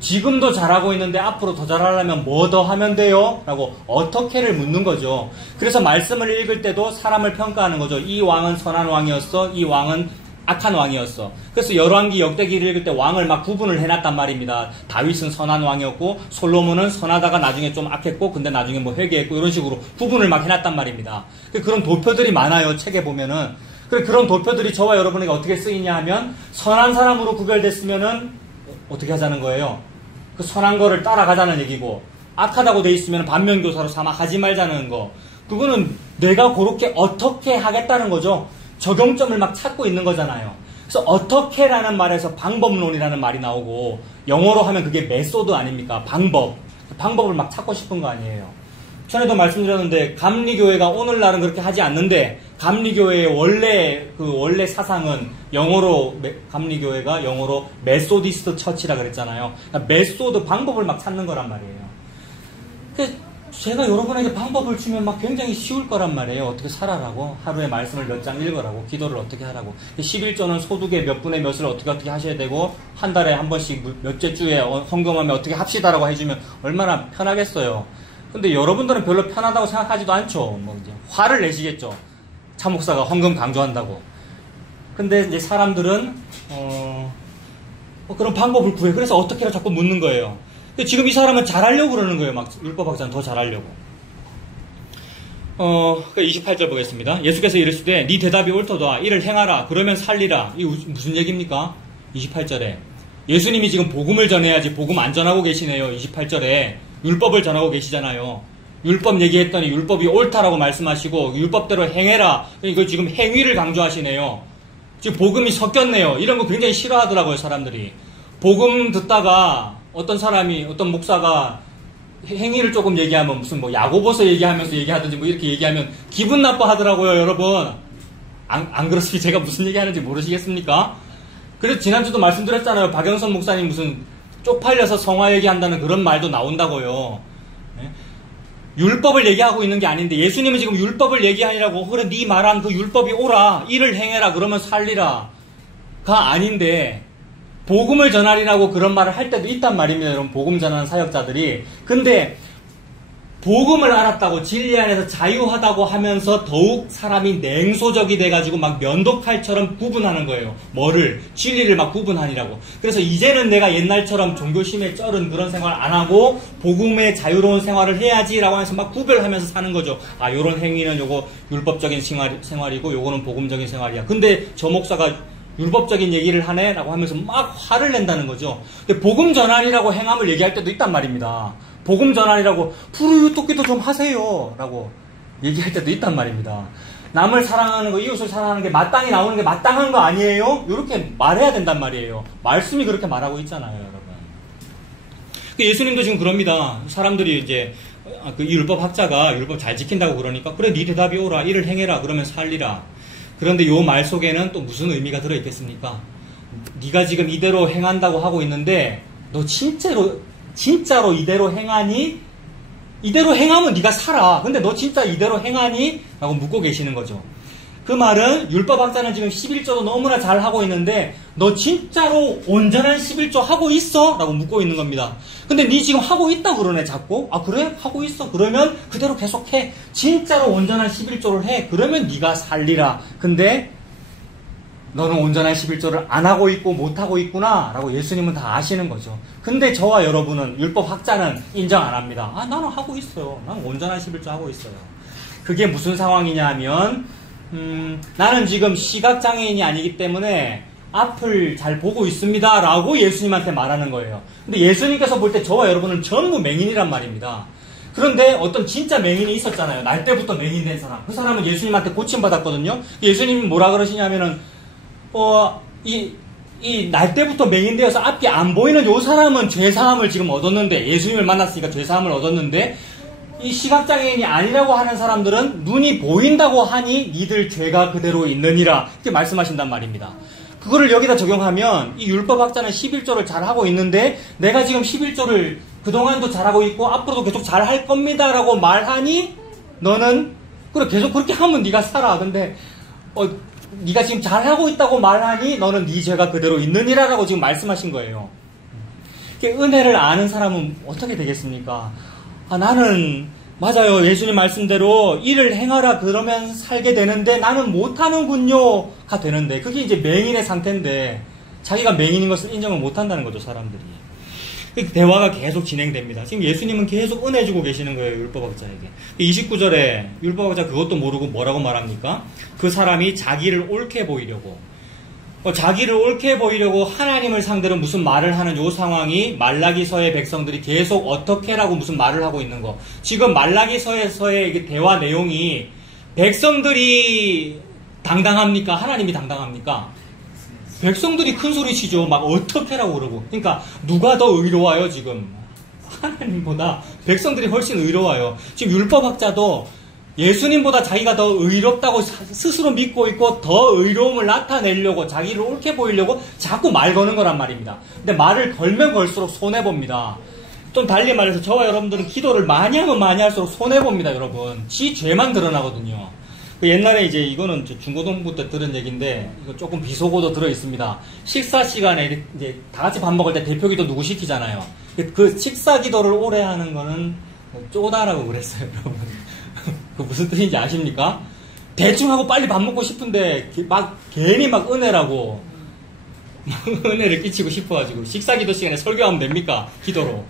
지금도 잘하고 있는데 앞으로 더 잘하려면 뭐 더 하면 돼요? 라고 어떻게를 묻는 거죠. 그래서 말씀을 읽을 때도 사람을 평가하는 거죠. 이 왕은 선한 왕이었어. 이 왕은 악한 왕이었어. 그래서 열왕기 역대기를 읽을 때 왕을 막 구분을 해놨단 말입니다. 다윗은 선한 왕이었고 솔로몬은 선하다가 나중에 좀 악했고 근데 나중에 뭐 회개했고 이런 식으로 구분을 막 해놨단 말입니다. 그런 도표들이 많아요. 책에 보면은. 그런 도표들이 저와 여러분에게 어떻게 쓰이냐 하면 선한 사람으로 구별됐으면은 어떻게 하자는 거예요? 그 선한 거를 따라가자는 얘기고 악하다고 돼 있으면 반면교사로 삼아 하지 말자는 거. 그거는 내가 그렇게 어떻게 하겠다는 거죠. 적용점을 막 찾고 있는 거잖아요. 그래서 어떻게라는 말에서 방법론이라는 말이 나오고 영어로 하면 그게 메소드 아닙니까? 방법을 막 찾고 싶은 거 아니에요. 전에도 말씀드렸는데 감리교회가 오늘날은 그렇게 하지 않는데 감리교회의 원래 사상은 감리교회가 영어로 메소디스트 처치라 그랬잖아요. 그러니까 메소드 방법을 막 찾는 거란 말이에요. 제가 여러분에게 방법을 주면 막 굉장히 쉬울 거란 말이에요. 어떻게 살아라고, 하루에 말씀을 몇 장 읽으라고, 기도를 어떻게 하라고, 11조는 소득의 몇 분의 몇을 어떻게 하셔야 되고, 한 달에 한 번씩 몇째 주에 헌금하면 어떻게 합시다라고 해주면 얼마나 편하겠어요. 근데 여러분들은 별로 편하다고 생각하지도 않죠. 뭐 이제 화를 내시겠죠. 차 목사가 헌금 강조한다고. 근데 이제 사람들은 그런 방법을 구해. 그래서 어떻게라 자꾸 묻는 거예요. 근데 지금 이 사람은 잘하려고 그러는 거예요. 막 율법학자는 더 잘하려고. 28절 보겠습니다. 예수께서 이르시되 네 대답이 옳도다. 이를 행하라. 그러면 살리라. 이게 무슨 얘기입니까? 28절에 예수님이 지금 복음을 전해야지 복음 안 전하고 계시네요. 28절에 율법을 전하고 계시잖아요. 율법 얘기했더니 율법이 옳다라고 말씀하시고 율법대로 행해라. 이거 지금 행위를 강조하시네요. 지금 복음이 섞였네요. 이런 거 굉장히 싫어하더라고요, 사람들이. 복음 듣다가 어떤 목사가 행위를 조금 얘기하면 무슨 뭐 야고보서 얘기하면서 얘기하든지 뭐 이렇게 얘기하면 기분 나빠하더라고요, 여러분. 안 그렇습니까? 제가 무슨 얘기하는지 모르시겠습니까? 그래서 지난주도 말씀드렸잖아요. 박영선 목사님 무슨 쪽팔려서 성화 얘기한다는 그런 말도 나온다고요. 네? 율법을 얘기하고 있는 게 아닌데 예수님은 지금 율법을 얘기하니라고 그래 네 말한 그 율법이 오라 이를 행해라 그러면 살리라 가 아닌데 복음을 전하리라고 그런 말을 할 때도 있단 말입니다. 여러분 복음 전하는 사역자들이. 근데 복음을 알았다고 진리 안에서 자유하다고 하면서 더욱 사람이 냉소적이 돼가지고 막 면도칼처럼 구분하는 거예요. 뭐를? 진리를 막 구분하니라고. 그래서 이제는 내가 옛날처럼 종교심에 쩔은 그런 생활 안 하고 복음의 자유로운 생활을 해야지라고 해서 막 구별하면서 사는 거죠. 아, 요런 행위는 요거 율법적인 생활이고 요거는 복음적인 생활이야. 근데 저 목사가 율법적인 얘기를 하네? 라고 하면서 막 화를 낸다는 거죠. 근데 복음 전환이라고 행함을 얘기할 때도 있단 말입니다. 복음 전환이라고 푸르유토끼도 좀 하세요 라고 얘기할 때도 있단 말입니다. 남을 사랑하는 거, 이웃을 사랑하는 게 마땅히 나오는 게 마땅한 거 아니에요? 이렇게 말해야 된단 말이에요. 말씀이 그렇게 말하고 있잖아요, 여러분. 예수님도 지금 그럽니다. 사람들이 이제 그 율법 학자가 율법 잘 지킨다고 그러니까 그래 네 대답이 오라 이를 행해라 그러면 살리라. 그런데 요 말 속에는 또 무슨 의미가 들어있겠습니까? 네가 지금 이대로 행한다고 하고 있는데 너 진짜로 이대로 행하니? 이대로 행하면 네가 살아. 근데 너 진짜 이대로 행하니? 라고 묻고 계시는 거죠. 그 말은 율법학자는 지금 11조도 너무나 잘 하고 있는데 너 진짜로 온전한 11조 하고 있어? 라고 묻고 있는 겁니다. 근데 네 지금 하고 있다 그러네 자꾸. 아 그래? 하고 있어. 그러면 그대로 계속해. 진짜로 온전한 11조를 해. 그러면 네가 살리라. 근데 너는 온전한 11조를 안 하고 있고 못 하고 있구나 라고 예수님은 다 아시는 거죠. 근데 저와 여러분은 율법학자는 인정 안 합니다. 아 나는 하고 있어요. 나는 온전한 11조 하고 있어요. 그게 무슨 상황이냐 하면 나는 지금 시각장애인이 아니기 때문에 앞을 잘 보고 있습니다 라고 예수님한테 말하는 거예요. 근데 예수님께서 볼 때 저와 여러분은 전부 맹인이란 말입니다. 그런데 어떤 진짜 맹인이 있었잖아요. 날 때부터 맹인된 사람. 그 사람은 예수님한테 고침받았거든요. 예수님이 뭐라 그러시냐면은 이 날 때부터 맹인되어서 앞이 안 보이는 요 사람은 죄사함을 지금 얻었는데 예수님을 만났으니까 죄사함을 얻었는데 이 시각장애인이 아니라고 하는 사람들은 눈이 보인다고 하니 니들 죄가 그대로 있느니라 이렇게 말씀하신단 말입니다. 그거를 여기다 적용하면 이 율법학자는 11조를 잘하고 있는데 내가 지금 11조를 그동안도 잘하고 있고 앞으로도 계속 잘할 겁니다 라고 말하니 너는 그래 계속 그렇게 하면 네가 살아. 근데 네가 지금 잘하고 있다고 말하니 너는 네 죄가 그대로 있느니라 라고 지금 말씀하신 거예요. 은혜를 아는 사람은 어떻게 되겠습니까? 아, 나는 맞아요. 예수님 말씀대로 일을 행하라 그러면 살게 되는데 나는 못하는군요가 되는데 그게 이제 맹인의 상태인데 자기가 맹인인 것을 인정을 못한다는 거죠. 사람들이. 대화가 계속 진행됩니다. 지금 예수님은 계속 은혜 주고 계시는 거예요. 율법학자에게. 29절에 율법학자 그것도 모르고 뭐라고 말합니까? 그 사람이 자기를 옳게 보이려고 자기를 옳게 보이려고 하나님을 상대로 무슨 말을 하는 요 상황이 말라기서의 백성들이 계속 어떻게라고 무슨 말을 하고 있는 거. 지금 말라기서에서의 대화 내용이 백성들이 당당합니까? 하나님이 당당합니까? 백성들이 큰 소리 치죠. 막 어떻게라고 그러고. 그러니까 누가 더 의로워요 지금? 하나님보다 백성들이 훨씬 의로워요. 지금 율법학자도 예수님보다 자기가 더 의롭다고 스스로 믿고 있고 더 의로움을 나타내려고 자기를 옳게 보이려고 자꾸 말 거는 거란 말입니다. 근데 말을 걸면 걸수록 손해봅니다. 좀 달리 말해서 저와 여러분들은 기도를 많이 하면 많이 할수록 손해봅니다. 여러분 지 죄만 드러나거든요. 옛날에 이제 이거는 중고등부 때 들은 얘기인데 이거 조금 비속어도 들어있습니다. 식사 시간에 이제 다 같이 밥 먹을 때 대표기도 누구 시키잖아요. 그 식사 기도를 오래 하는 거는 쪼다라고 그랬어요. 여러분 그 무슨 뜻인지 아십니까? 대충 하고 빨리 밥 먹고 싶은데 막 괜히 막 은혜라고 은혜를 끼치고 싶어가지고 식사 기도 시간에 설교하면 됩니까? 기도로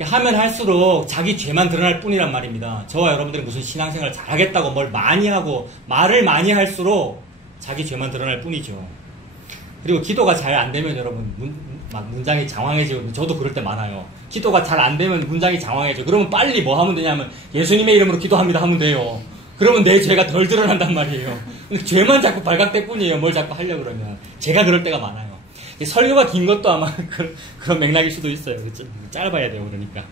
하면 할수록 자기 죄만 드러날 뿐이란 말입니다. 저와 여러분들이 무슨 신앙생활을 잘하겠다고 뭘 많이 하고 말을 많이 할수록 자기 죄만 드러날 뿐이죠. 그리고 기도가 잘 안 되면 여러분 막 문장이 장황해지고 저도 그럴 때 많아요. 기도가 잘 안 되면 문장이 장황해져. 그러면 빨리 뭐 하면 되냐면 예수님의 이름으로 기도합니다 하면 돼요. 그러면 내 죄가 덜 드러난단 말이에요. 죄만 자꾸 발각될 뿐이에요. 뭘 자꾸 하려고 그러면. 제가 그럴 때가 많아요. 설교가 긴 것도 아마 그런 맥락일 수도 있어요. 짧아야 돼요. 그러니까.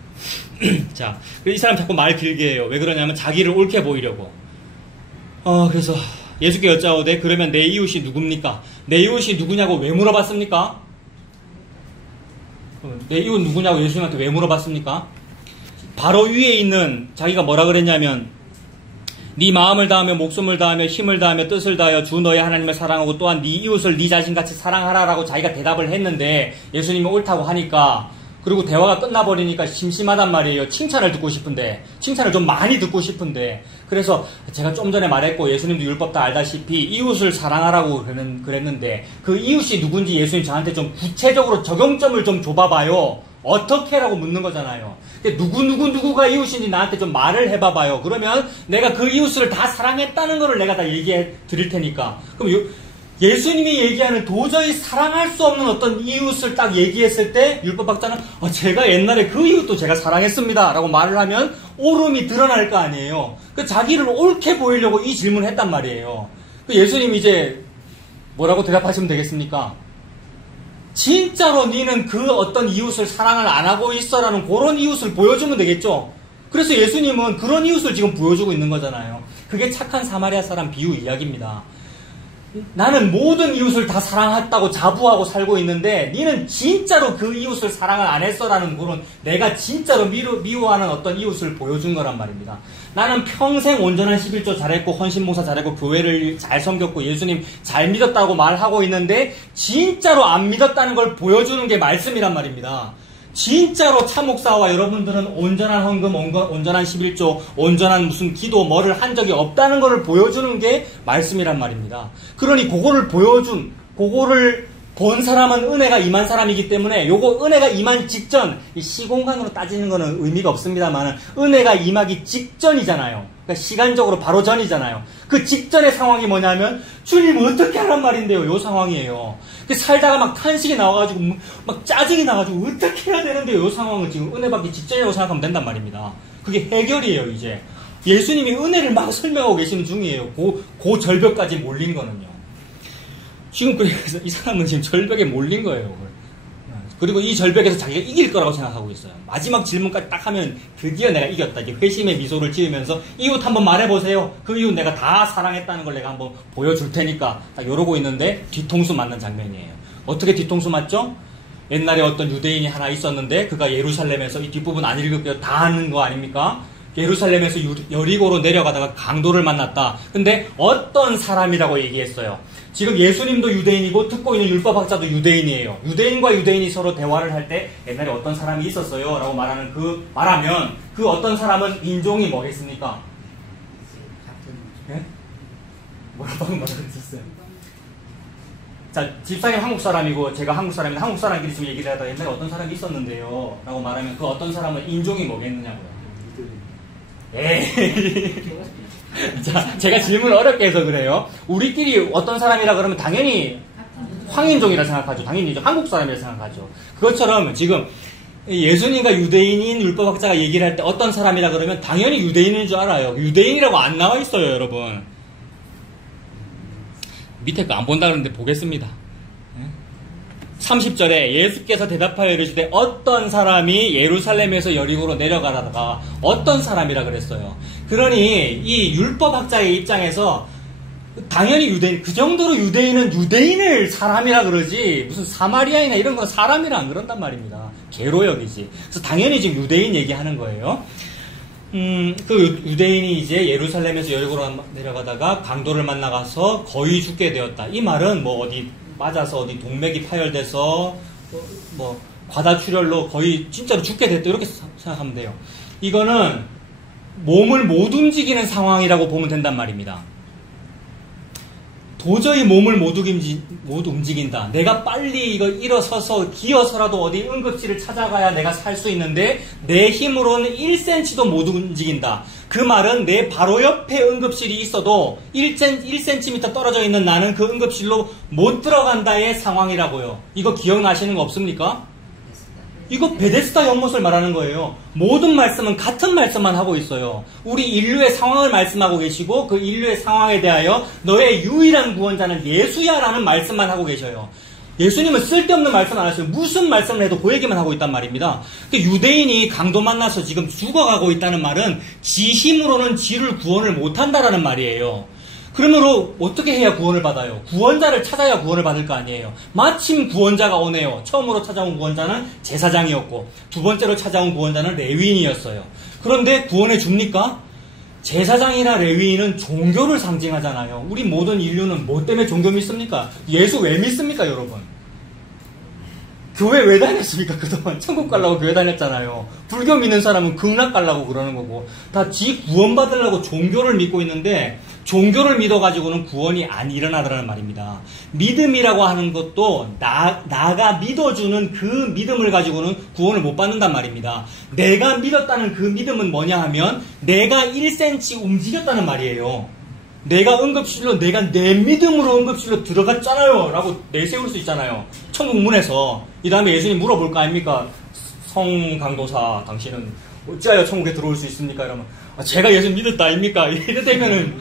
자, 이 사람 자꾸 말 길게 해요. 왜 그러냐면 자기를 옳게 보이려고. 그래서 예수께 여짜오되 그러면 내 이웃이 누굽니까? 내 이웃이 누구냐고 왜 물어봤습니까? 내 이웃 누구냐고 예수님한테 왜 물어봤습니까? 바로 위에 있는 자기가 뭐라 그랬냐면 네 마음을 다하며 목숨을 다하며 힘을 다하며 뜻을 다하여 주 너의 하나님을 사랑하고 또한 네 이웃을 네 자신같이 사랑하라라고 자기가 대답을 했는데 예수님이 옳다고 하니까 그리고 대화가 끝나버리니까 심심하단 말이에요. 칭찬을 듣고 싶은데 칭찬을 좀 많이 듣고 싶은데 그래서 제가 좀 전에 말했고 예수님도 율법 다 알다시피 이웃을 사랑하라고 그랬는데 그 이웃이 누군지 예수님 저한테 좀 구체적으로 적용점을 좀 줘봐봐요. 어떻게 라고 묻는 거잖아요. 누구가 이웃인지 나한테 좀 말을 해봐봐요. 그러면 내가 그 이웃을 다 사랑했다는 거를 내가 다 얘기해 드릴 테니까. 그럼 예수님이 얘기하는 도저히 사랑할 수 없는 어떤 이웃을 딱 얘기했을 때 율법학자는 제가 옛날에 그 이웃도 제가 사랑했습니다 라고 말을 하면 옳음이 드러날 거 아니에요. 자기를 옳게 보이려고 이 질문을 했단 말이에요. 예수님이 이제 뭐라고 대답하시면 되겠습니까? 진짜로 니는 그 어떤 이웃을 사랑을 안 하고 있어라는 그런 이웃을 보여주면 되겠죠. 그래서 예수님은 그런 이웃을 지금 보여주고 있는 거잖아요. 그게 착한 사마리아 사람 비유 이야기입니다. 나는 모든 이웃을 다 사랑했다고 자부하고 살고 있는데 니는 진짜로 그 이웃을 사랑을 안 했어라는 그런 내가 진짜로 미워하는 어떤 이웃을 보여준 거란 말입니다. 나는 평생 온전한 11조 잘했고 헌신봉사 잘했고 교회를 잘 섬겼고 예수님 잘 믿었다고 말하고 있는데 진짜로 안 믿었다는 걸 보여주는 게 말씀이란 말입니다. 진짜로 참목사와 여러분들은 온전한 헌금, 온전한 11조, 온전한 무슨 기도 뭐를 한 적이 없다는 것을 보여주는 게 말씀이란 말입니다. 그러니 그거를 본 사람은 은혜가 임한 사람이기 때문에 요거 은혜가 임한 직전, 이 시공간으로 따지는 거는 의미가 없습니다만 은혜가 임하기 직전이잖아요. 그러니까 시간적으로 바로 전이잖아요. 그 직전의 상황이 뭐냐면 주님 어떻게 하란 말인데요. 요 상황이에요. 살다가 막 탄식이 나와가지고 막 짜증이 나가지고 어떻게 해야 되는데요. 요 상황은 지금 은혜 받기 직전이라고 생각하면 된단 말입니다. 그게 해결이에요. 이제 예수님이 은혜를 막 설명하고 계시는 중이에요. 그 절벽까지 몰린 거는요. 지금 그래서 이 사람은 지금 절벽에 몰린 거예요. 그리고 이 절벽에서 자기가 이길 거라고 생각하고 있어요. 마지막 질문까지 딱 하면 드디어 내가 이겼다. 이제 회심의 미소를 지으면서 이웃 한번 말해보세요. 그 이웃 내가 다 사랑했다는 걸 내가 한번 보여줄 테니까 딱 이러고 있는데 뒤통수 맞는 장면이에요. 어떻게 뒤통수 맞죠? 옛날에 어떤 유대인이 하나 있었는데 그가 예루살렘에서 이 뒷부분 안 읽을게요. 다 하는 거 아닙니까? 예루살렘에서 여리고로 내려가다가 강도를 만났다. 근데 어떤 사람이라고 얘기했어요. 지금 예수님도 유대인이고 듣고 있는 율법학자도 유대인이에요. 유대인과 유대인이 서로 대화를 할 때 옛날에 어떤 사람이 있었어요 라고 말하면 그 어떤 사람은 인종이 뭐겠습니까? 예? 뭐라고 말했었어요? 자, 집사님 한국 사람이고 제가 한국 사람인데 한국 사람끼리 지금 얘기를 하다가 옛날에 어떤 사람이 있었는데요 라고 말하면 그 어떤 사람은 인종이 뭐겠느냐고요. 에이. 자, 제가 질문을 어렵게 해서 그래요. 우리끼리 어떤 사람이라 그러면 당연히 황인종이라 생각하죠. 당연히 한국 사람이라 생각하죠. 그것처럼 지금 예수님과 유대인인 율법학자가 얘기를 할 때 어떤 사람이라 그러면 당연히 유대인인 줄 알아요. 유대인이라고 안 나와 있어요, 여러분. 밑에 거 안 본다 그러는데 보겠습니다. 30절에 예수께서 대답하여 이르시되 어떤 사람이 예루살렘에서 여리고로 내려가다가 어떤 사람이라 그랬어요. 그러니 이 율법학자의 입장에서 당연히 유대인, 그 정도로 유대인은 유대인을 사람이라 그러지 무슨 사마리아인이나 이런 건 사람이라 안 그런단 말입니다. 개로 여기지. 그래서 당연히 지금 유대인 얘기하는 거예요. 그 유대인이 이제 예루살렘에서 여리고로 내려가다가 강도를 만나가서 거의 죽게 되었다. 이 말은 뭐 어디 맞아서 어디 동맥이 파열돼서 뭐 과다출혈로 거의 진짜로 죽게 됐다 이렇게 생각하면 돼요. 이거는 몸을 못 움직이는 상황이라고 보면 된단 말입니다. 도저히 몸을 못 움직인다. 내가 빨리 이거 일어서서 기어서라도 어디 응급실을 찾아가야 내가 살 수 있는데 내 힘으로는 1cm도 못 움직인다. 그 말은 내 바로 옆에 응급실이 있어도 1cm 떨어져 있는 나는 그 응급실로 못 들어간다의 상황이라고요. 이거 기억나시는 거 없습니까? 이거 베데스다 연못을 말하는 거예요. 모든 말씀은 같은 말씀만 하고 있어요. 우리 인류의 상황을 말씀하고 계시고 그 인류의 상황에 대하여 너의 유일한 구원자는 예수야라는 말씀만 하고 계셔요. 예수님은 쓸데없는 말씀 안 하셔요. 무슨 말씀을 해도 그 얘기만 하고 있단 말입니다. 유대인이 강도 만나서 지금 죽어가고 있다는 말은 지 힘으로는 지를 구원을 못한다라는 말이에요. 그러므로 어떻게 해야 구원을 받아요? 구원자를 찾아야 구원을 받을 거 아니에요. 마침 구원자가 오네요. 처음으로 찾아온 구원자는 제사장이었고 두 번째로 찾아온 구원자는 레위인이었어요. 그런데 구원해 줍니까? 제사장이나 레위인은 종교를 상징하잖아요. 우리 모든 인류는 뭐 때문에 종교 믿습니까? 예수 왜 믿습니까, 여러분? 교회 왜 다녔습니까? 그동안 천국 가려고 교회 다녔잖아요. 불교 믿는 사람은 극락 가려고 그러는 거고 다 지 구원 받으려고 종교를 믿고 있는데 종교를 믿어가지고는 구원이 안 일어나더라는 말입니다. 믿음이라고 하는 것도 나가 믿어주는 그 믿음을 가지고는 구원을 못 받는단 말입니다. 내가 믿었다는 그 믿음은 뭐냐 하면 내가 1cm 움직였다는 말이에요. 내가 응급실로 내가 내 믿음으로 응급실로 들어갔잖아요 라고 내세울 수 있잖아요. 천국 문에서. 이 다음에 예수님 물어볼 거 아닙니까? 성강도사 당신은 어찌하여 천국에 들어올 수 있습니까? 이러면 제가 예수 믿었다 아닙니까? 이래 되면은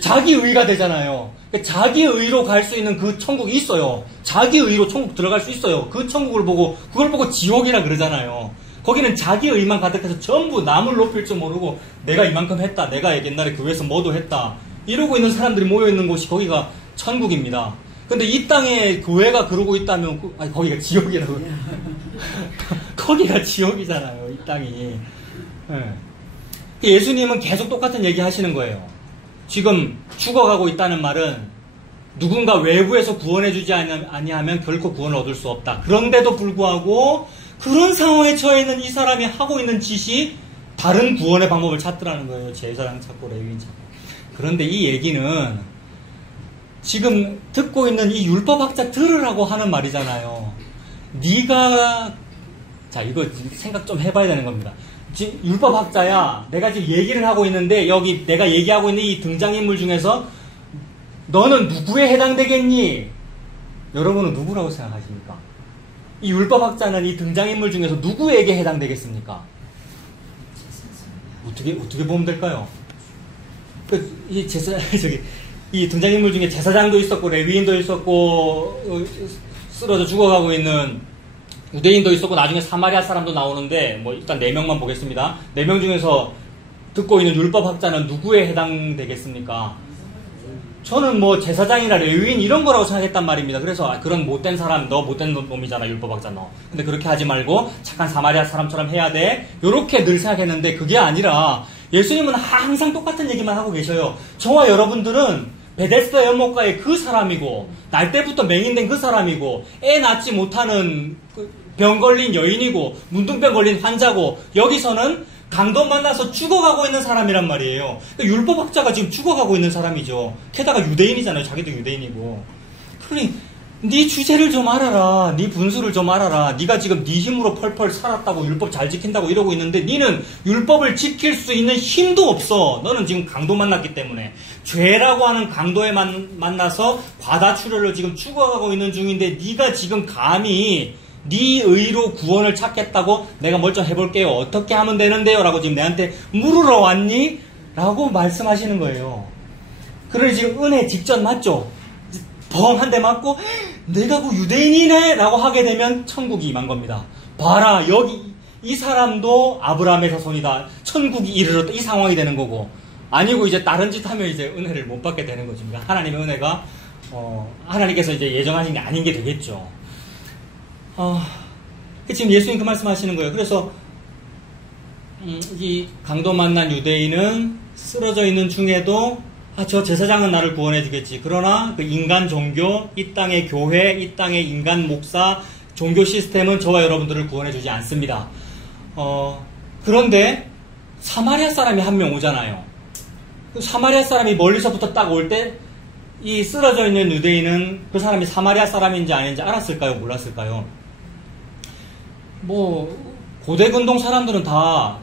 자기 의가 되잖아요. 그러니까 자기 의로 갈 수 있는 그 천국이 있어요. 자기 의로 천국 들어갈 수 있어요. 그 천국을 보고 그걸 보고 지옥이라 그러잖아요. 거기는 자기 의만 가득해서 전부 남을 높일 줄 모르고 내가 이만큼 했다. 내가 옛날에 교회에서 뭐도 했다. 이러고 있는 사람들이 모여있는 곳이 거기가 천국입니다. 근데 이 땅에 교회가 그러고 있다면 거기가 지옥이라고. 거기가 지옥이잖아요. 이 땅이. 네. 예수님은 계속 똑같은 얘기 하시는 거예요. 지금 죽어가고 있다는 말은 누군가 외부에서 구원해주지 아니하면 결코 구원을 얻을 수 없다. 그런데도 불구하고 그런 상황에 처해 있는 이 사람이 하고 있는 짓이 다른 구원의 방법을 찾더라는 거예요. 제사장 찾고 레위인 찾고. 그런데 이 얘기는 지금 듣고 있는 이 율법학자 들으라고 하는 말이잖아요. 자 이거 생각 좀 해봐야 되는 겁니다. 지금 율법학자야. 내가 지금 얘기를 하고 있는데 여기 내가 얘기하고 있는 이 등장인물 중에서 너는 누구에 해당되겠니? 여러분은 누구라고 생각하십니까? 이 율법학자는 이 등장인물 중에서 누구에게 해당되겠습니까? 어떻게 보면 될까요? 이 등장인물 중에 제사장도 있었고 레위인도 있었고 쓰러져 죽어가고 있는 유대인도 있었고 나중에 사마리아 사람도 나오는데 뭐 일단 4명만 보겠습니다. 4명 중에서 듣고 있는 율법학자는 누구에 해당되겠습니까? 저는 뭐 제사장이나 레위인 이런 거라고 생각했단 말입니다. 그래서 그런 못된 사람, 너 못된 놈이잖아, 율법학자 너. 근데 그렇게 하지 말고 착한 사마리아 사람처럼 해야 돼. 요렇게 늘 생각했는데 그게 아니라 예수님은 항상 똑같은 얘기만 하고 계셔요. 저와 여러분들은 베데스다 연못가의 그 사람이고 날 때부터 맹인된 그 사람이고 애 낳지 못하는 병 걸린 여인이고 문둥병 걸린 환자고 여기서는 강도 만나서 죽어가고 있는 사람이란 말이에요. 그러니까 율법학자가 지금 죽어가고 있는 사람이죠. 게다가 유대인이잖아요. 자기도 유대인이고. 그러니 네 주제를 좀 알아라. 네 분수를 좀 알아라. 네가 지금 네 힘으로 펄펄 살았다고 율법 잘 지킨다고 이러고 있는데 네는 율법을 지킬 수 있는 힘도 없어. 너는 지금 강도 만났기 때문에. 죄라고 하는 강도에 만나서 과다출혈로 지금 죽어가고 있는 중인데 네가 지금 감히 네 의로 구원을 찾겠다고 내가 뭘 좀 해볼게요. 어떻게 하면 되는데요? 라고 지금 내한테 물으러 왔니? 라고 말씀하시는 거예요. 그러니 지금 은혜 직전 맞죠? 벙 한 대 맞고 내가 그 유대인이네? 라고 하게 되면 천국이 임한 겁니다. 봐라 여기 이 사람도 아브라함의 자손이다. 천국이 이르렀다. 이 상황이 되는 거고 아니고 이제 다른 짓 하면 이제 은혜를 못 받게 되는 거죠. 그러니까 하나님의 은혜가 하나님께서 이제 예정하신 게 아닌 게 되겠죠. 지금 예수님 그 말씀 하시는 거예요. 그래서 이 강도 만난 유대인은 쓰러져 있는 중에도 저 제사장은 나를 구원해 주겠지. 그러나 그 인간 종교, 이 땅의 교회, 이 땅의 인간 목사, 종교 시스템은 저와 여러분들을 구원해 주지 않습니다. 그런데 사마리아 사람이 한 명 오잖아요. 그 사마리아 사람이 멀리서부터 딱 올 때 이 쓰러져 있는 유대인은 그 사람이 사마리아 사람인지 아닌지 알았을까요? 몰랐을까요? 뭐 고대 근동 사람들은 다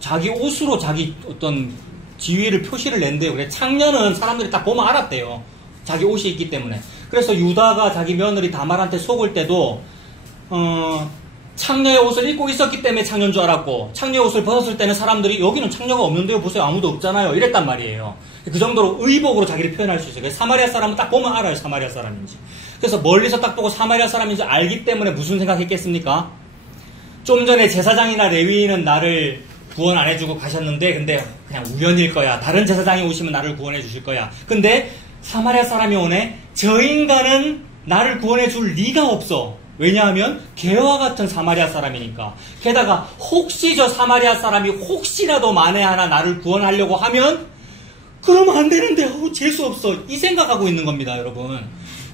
자기 옷으로 자기 어떤 지위를 표시를 낸대요. 그래 창녀는 사람들이 딱 보면 알았대요. 자기 옷이 있기 때문에. 그래서 유다가 자기 며느리 다말한테 속을 때도 창녀의 옷을 입고 있었기 때문에 창녀인 줄 알았고 창녀의 옷을 벗었을 때는 사람들이 여기는 창녀가 없는데요. 보세요. 아무도 없잖아요. 이랬단 말이에요. 그 정도로 의복으로 자기를 표현할 수 있어요. 그래서 사마리아 사람은 딱 보면 알아요. 사마리아 사람인지. 그래서 멀리서 딱 보고 사마리아 사람인지 알기 때문에 무슨 생각했겠습니까? 좀 전에 제사장이나 레위인은 나를 구원 안 해주고 가셨는데 근데 그냥 우연일 거야. 다른 제사장이 오시면 나를 구원해 주실 거야. 근데 사마리아 사람이 오네. 저 인간은 나를 구원해 줄 리가 없어. 왜냐하면 개와 같은 사마리아 사람이니까. 게다가 혹시 저 사마리아 사람이 혹시라도 만에 하나 나를 구원하려고 하면 그러면 안 되는데 재수 없어. 이 생각하고 있는 겁니다, 여러분.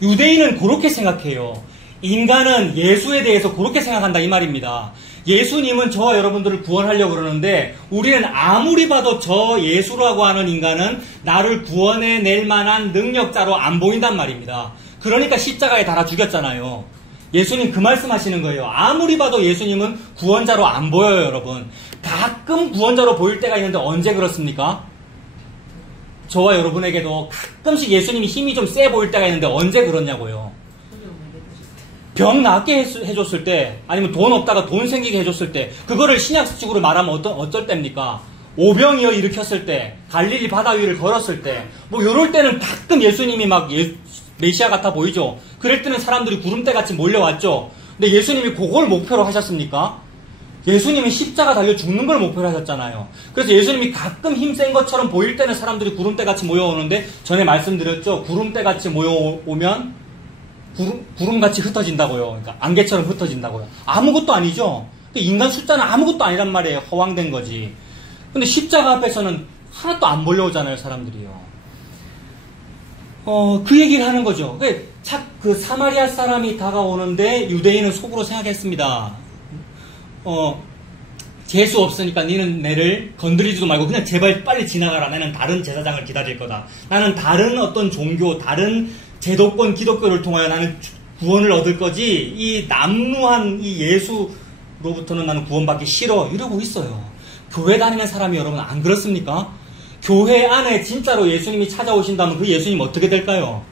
유대인은 그렇게 생각해요. 인간은 예수에 대해서 그렇게 생각한다 이 말입니다. 예수님은 저와 여러분들을 구원하려고 그러는데 우리는 아무리 봐도 저 예수라고 하는 인간은 나를 구원해낼 만한 능력자로 안 보인단 말입니다. 그러니까 십자가에 달아 죽였잖아요. 예수님 그 말씀하시는 거예요. 아무리 봐도 예수님은 구원자로 안 보여요, 여러분. 가끔 구원자로 보일 때가 있는데 언제 그렇습니까? 저와 여러분에게도 가끔씩 예수님이 힘이 좀 세 보일 때가 있는데 언제 그러냐고요. 병 낫게 해줬을 때, 아니면 돈 없다가 돈 생기게 해줬을 때, 그거를 신약식으로 말하면 어쩔 때입니까? 오병이어 일으켰을 때, 갈릴리 바다 위를 걸었을 때, 뭐 요럴 때는 가끔 예수님이 막 메시아 같아 보이죠. 그럴 때는 사람들이 구름대같이 몰려왔죠. 근데 예수님이 그걸 목표로 하셨습니까? 예수님이 십자가 달려 죽는 걸 목표로 하셨잖아요. 그래서 예수님이 가끔 힘센 것처럼 보일 때는 사람들이 구름대같이 모여오는데 전에 말씀드렸죠. 구름대같이 모여오면 구름같이 흩어진다고요. 그러니까 안개처럼 흩어진다고요. 아무것도 아니죠. 인간 숫자는 아무것도 아니란 말이에요. 허황된 거지. 근데 십자가 앞에서는 하나도 안 몰려오잖아요, 사람들이요. 그 얘기를 하는 거죠. 그 사마리아 사람이 다가오는데 유대인은 속으로 생각했습니다. 재수 없으니까 너는 내를 건드리지도 말고 그냥 제발 빨리 지나가라. 나는 다른 제사장을 기다릴 거다. 나는 다른 어떤 종교, 다른 제도권 기독교를 통하여 나는 구원을 얻을 거지. 이 남루한 이 예수로부터는 나는 구원받기 싫어. 이러고 있어요. 교회 다니는 사람이 여러분 안 그렇습니까? 교회 안에 진짜로 예수님이 찾아오신다면 그 예수님 어떻게 될까요?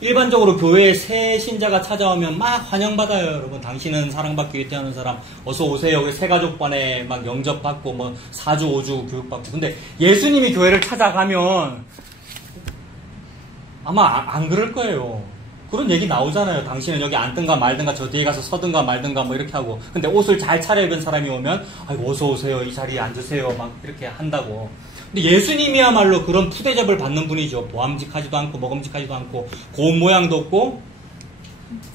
일반적으로 교회에 새 신자가 찾아오면 막 환영받아요, 여러분. 당신은 사랑받기 위해 태어난 사람, 어서 오세요. 새가족반에 막 영접받고, 뭐, 4주, 5주 교육받고. 근데 예수님이 교회를 찾아가면 아마 안 그럴 거예요. 그런 얘기 나오잖아요. 당신은 여기 앉든가 말든가 저 뒤에 가서 서든가 말든가 뭐 이렇게 하고. 근데 옷을 잘 차려입은 사람이 오면, 아이고, 어서 오세요. 이 자리에 앉으세요. 막 이렇게 한다고. 근데 예수님이야말로 그런 푸대접을 받는 분이죠. 보암직하지도 않고 먹음직하지도 않고 고운 모양도 없고.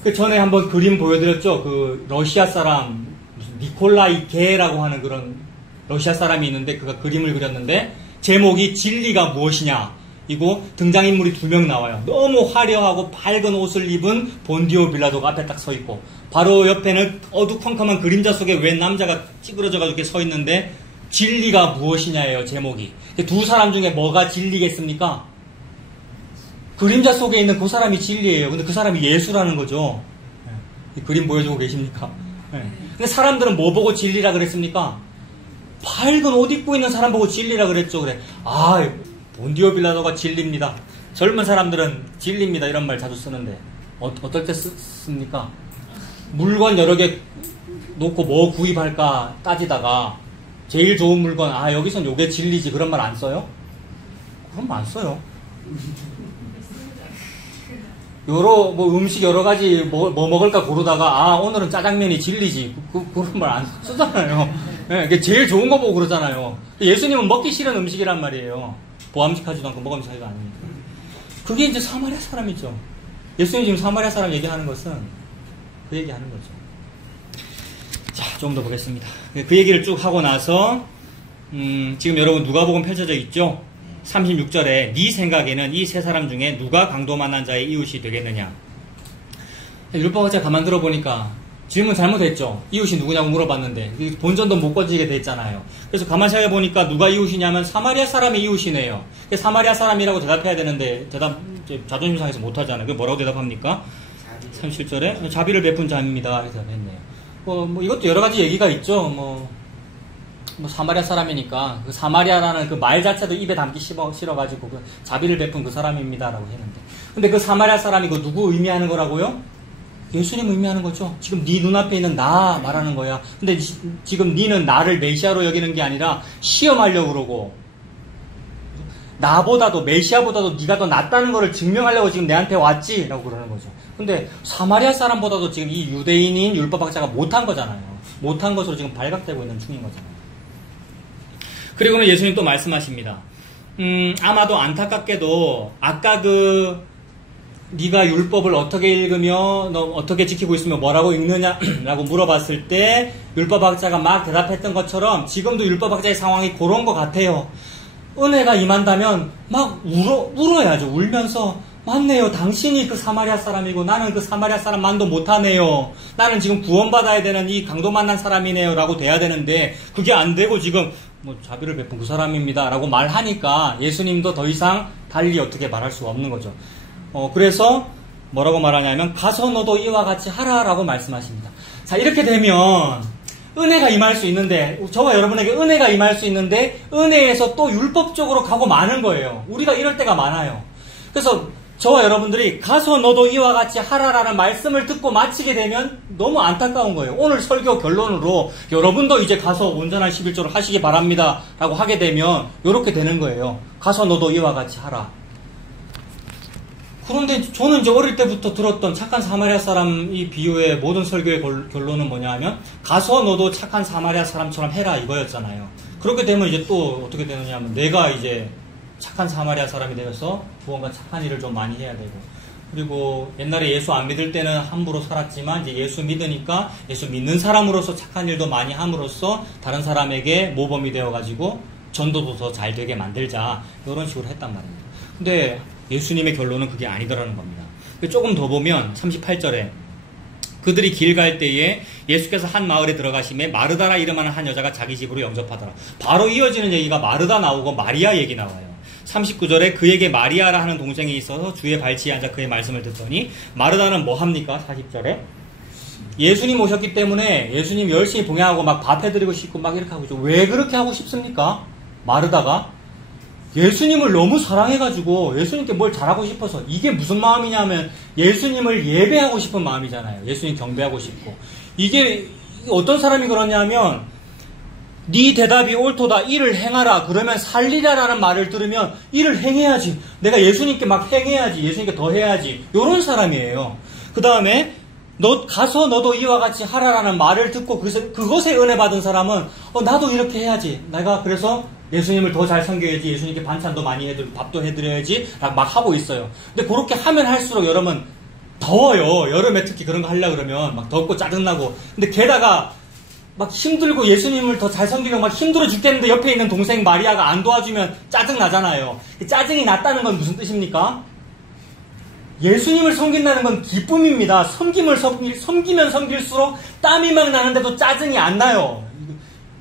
그 전에 한번 그림 보여드렸죠. 그 러시아 사람 무슨 니콜라이 게라고 하는 그런 러시아 사람이 있는데 그가 그림을 그렸는데 제목이 진리가 무엇이냐. 이고 등장인물이 2명 나와요. 너무 화려하고 밝은 옷을 입은 본디오 빌라도가 앞에 딱 서 있고 바로 옆에는 어두컴컴한 그림자 속에 웬 남자가 찌그러져가지고 이렇게 서 있는데 진리가 무엇이냐예요, 제목이. 두 사람 중에 뭐가 진리겠습니까? 그림자 속에 있는 그 사람이 진리예요. 근데 그 사람이 예수라는 거죠. 이 그림 보여주고 계십니까? 근데 사람들은 뭐 보고 진리라 그랬습니까? 밝은 옷 입고 있는 사람 보고 진리라 그랬죠. 그래. 본디오 빌라도가 진리입니다. 젊은 사람들은 진리입니다. 이런 말 자주 쓰는데 어떨 때 씁니까? 물건 여러 개 놓고 뭐 구입할까 따지다가 제일 좋은 물건, 여기선 요게 진리지. 그런 말 안 써요? 그런 말 안 써요. 음식 여러 가지 뭐 먹을까 고르다가, 오늘은 짜장면이 진리지. 그런 말 안 쓰잖아요. 네, 제일 좋은 거 보고 그러잖아요. 예수님은 먹기 싫은 음식이란 말이에요. 보암직하지도 않고 먹음직하지도 않으니까. 그게 이제 사마리아 사람이죠. 예수님 지금 사마리아 사람 얘기하는 것은 그 얘기하는 거죠. 자, 조금 더 보겠습니다. 그 얘기를 쭉 하고 나서 지금 여러분 누가복음 펼쳐져 있죠? 36절에 네 생각에는 이 세 사람 중에 누가 강도 만난 자의 이웃이 되겠느냐? 율법학자 가만 들어보니까 질문 잘못했죠? 이웃이 누구냐고 물어봤는데 본전도 못 건지게 됐잖아요. 그래서 가만 생각해보니까 누가 이웃이냐면 사마리아 사람이 이웃이네요. 사마리아 사람이라고 대답해야 되는데 자존심 상해서 못하잖아요. 그게 뭐라고 대답합니까? 37절에 자비를 베푼 자입니다. 이렇게 대답했네요. 이것도 여러 가지 얘기가 있죠. 사마리아 사람이니까, 그 사마리아라는 그 말 자체도 입에 담기 싫어가지고, 그 자비를 베푼 그 사람입니다라고 했는데. 근데 그 사마리아 사람이 그 누구 의미하는 거라고요? 예수님 의미하는 거죠. 지금 네 눈앞에 있는 나 말하는 거야. 근데 지금 네는 나를 메시아로 여기는 게 아니라 시험하려고 그러고, 나보다도, 메시아보다도 네가 더 낫다는 거를 증명하려고 지금 내한테 왔지? 라고 그러는 거죠. 근데 사마리아 사람보다도 지금 이 유대인인 율법학자가 못한 거잖아요. 못한 것으로 지금 발각되고 있는 중인 거잖아요. 그리고는 예수님 또 말씀하십니다. 아마도 안타깝게도 아까 네가 율법을 어떻게 읽으며 너 어떻게 지키고 있으며 뭐라고 읽느냐라고 물어봤을 때 율법학자가 막 대답했던 것처럼 지금도 율법학자의 상황이 그런 것 같아요. 은혜가 임한다면 막 울어야죠. 울면서 맞네요. 당신이 그 사마리아 사람이고 나는 그 사마리아 사람 만도 못하네요. 나는 지금 구원받아야 되는 이 강도 만난 사람이네요. 라고 돼야 되는데 그게 안 되고 지금 뭐 자비를 베푼 그 사람입니다. 라고 말하니까 예수님도 더 이상 달리 어떻게 말할 수가 없는 거죠. 그래서 뭐라고 말하냐면 가서 너도 이와 같이 하라라고 말씀하십니다. 자, 이렇게 되면 은혜가 임할 수 있는데 저와 여러분에게 은혜가 임할 수 있는데 은혜에서 또 율법적으로 가고 마는 거예요. 우리가 이럴 때가 많아요. 그래서 저와 여러분들이 가서 너도 이와 같이 하라라는 말씀을 듣고 마치게 되면 너무 안타까운 거예요. 오늘 설교 결론으로 여러분도 이제 가서 온전한 11조를 하시기 바랍니다 라고 하게 되면 이렇게 되는 거예요. 가서 너도 이와 같이 하라. 그런데 저는 이제 어릴 때부터 들었던 착한 사마리아 사람 이 비유의 모든 설교의 결론은 뭐냐 하면 가서 너도 착한 사마리아 사람처럼 해라 이거였잖아요. 그렇게 되면 이제 또 어떻게 되느냐 하면 내가 이제 착한 사마리아 사람이 되어서 무언가 착한 일을 좀 많이 해야 되고 그리고 옛날에 예수 안 믿을 때는 함부로 살았지만 이제 예수 믿으니까 예수 믿는 사람으로서 착한 일도 많이 함으로써 다른 사람에게 모범이 되어가지고 전도도 더 잘 되게 만들자 이런 식으로 했단 말입니다. 근데 예수님의 결론은 그게 아니더라는 겁니다. 조금 더 보면 38절에 그들이 길 갈 때에 예수께서 한 마을에 들어가심에 마르다라 이름하는 한 여자가 자기 집으로 영접하더라. 바로 이어지는 얘기가 마르다 나오고 마리아 얘기 나와요. 39절에 그에게 마리아라 하는 동생이 있어서 주의 발치에 앉아 그의 말씀을 듣더니 마르다는 뭐 합니까? 40절에 예수님 오셨기 때문에 예수님 열심히 봉양하고 막 밥 해드리고 싶고 막 이렇게 하고 있죠. 왜 그렇게 하고 싶습니까? 마르다가 예수님을 너무 사랑해가지고 예수님께 뭘 잘하고 싶어서 이게 무슨 마음이냐면 예수님을 예배하고 싶은 마음이잖아요. 예수님 경배하고 싶고 이게 어떤 사람이 그러냐면 네 대답이 옳도다 이를 행하라 그러면 살리라라는 말을 들으면 이를 행해야지 내가 예수님께 막 행해야지 예수님께 더 해야지 이런 사람이에요. 그 다음에 너 가서 너도 이와 같이 하라라는 말을 듣고 그것에 은혜 받은 사람은 나도 이렇게 해야지 내가 그래서 예수님을 더 잘 섬겨야지 예수님께 반찬도 많이 해드리고 밥도 해드려야지 막 하고 있어요. 근데 그렇게 하면 할수록 여러분 더워요. 여름에 특히 그런 거 하려고 그러면 막 덥고 짜증나고 근데 게다가 막 힘들고 예수님을 더 잘 섬기려고 막 힘들어 죽겠는데 옆에 있는 동생 마리아가 안 도와주면 짜증나잖아요. 짜증이 났다는 건 무슨 뜻입니까? 예수님을 섬긴다는 건 기쁨입니다. 섬기면 섬길수록 땀이 막 나는데도 짜증이 안 나요.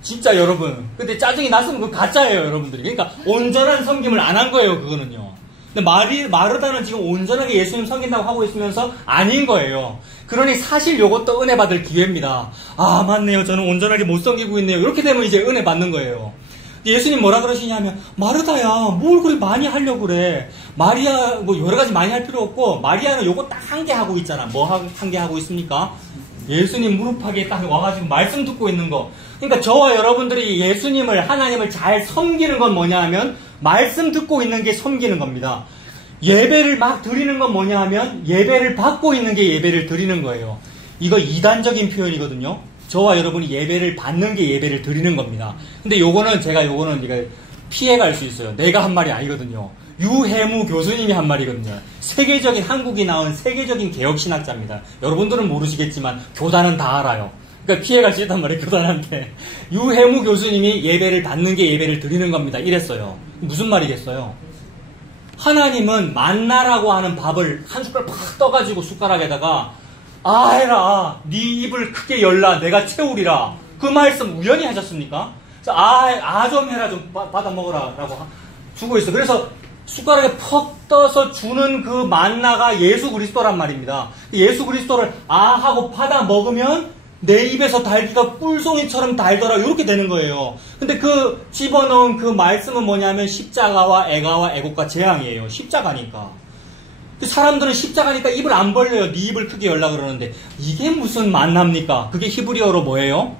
진짜 여러분. 근데 짜증이 났으면 그거 가짜예요, 여러분들이. 그러니까 온전한 섬김을 안 한 거예요, 그거는요. 근데 마르다는 지금 온전하게 예수님 섬긴다고 하고 있으면서 아닌 거예요. 그러니 사실 요것도 은혜 받을 기회입니다. 아, 맞네요. 저는 온전하게 못 섬기고 있네요. 이렇게 되면 이제 은혜 받는 거예요. 예수님 뭐라 그러시냐면 마르다야 뭘 그리 많이 하려고 그래. 마리아 뭐 여러 가지 많이 할 필요 없고 마리아는 요거 딱 한 개 하고 있잖아. 뭐 한 개 하고 있습니까? 예수님 무릎팍에 딱 와가지고 말씀 듣고 있는 거. 그러니까 저와 여러분들이 예수님을 하나님을 잘 섬기는 건 뭐냐 하면 말씀 듣고 있는 게 섬기는 겁니다. 예배를 막 드리는 건 뭐냐 하면 예배를 받고 있는 게 예배를 드리는 거예요. 이거 이단적인 표현이거든요. 저와 여러분이 예배를 받는 게 예배를 드리는 겁니다. 근데 요거는 피해갈 수 있어요. 내가 한 말이 아니거든요. 유해무 교수님이 한 말이거든요. 세계적인 한국이 나온 세계적인 개혁신학자입니다. 여러분들은 모르시겠지만 교단은 다 알아요. 그러니까 피해갈 수 있단 말이에요. 교단한테. 유해무 교수님이 예배를 받는 게 예배를 드리는 겁니다. 이랬어요. 무슨 말이겠어요? 하나님은 만나라고 하는 밥을 한 숟갈 팍 떠가지고 숟가락에다가 해라. 네 입을 크게 열라. 내가 채우리라. 그 말씀 우연히 하셨습니까? 그래서 좀 해라. 좀 받아 먹어라. 라고 주고 있어. 그래서 숟가락에 퍽 떠서 주는 그 만나가 예수 그리스도란 말입니다. 예수 그리스도를 하고 받아 먹으면 내 입에서 달기가 꿀송이처럼 달더라. 이렇게 되는 거예요. 근데 그 집어넣은 그 말씀은 뭐냐면 십자가와 애가와 애곡과 재앙이에요. 십자가니까. 사람들은 십자가니까 입을 안 벌려요. 네 입을 크게 열라 그러는데 이게 무슨 만납니까? 그게 히브리어로 뭐예요?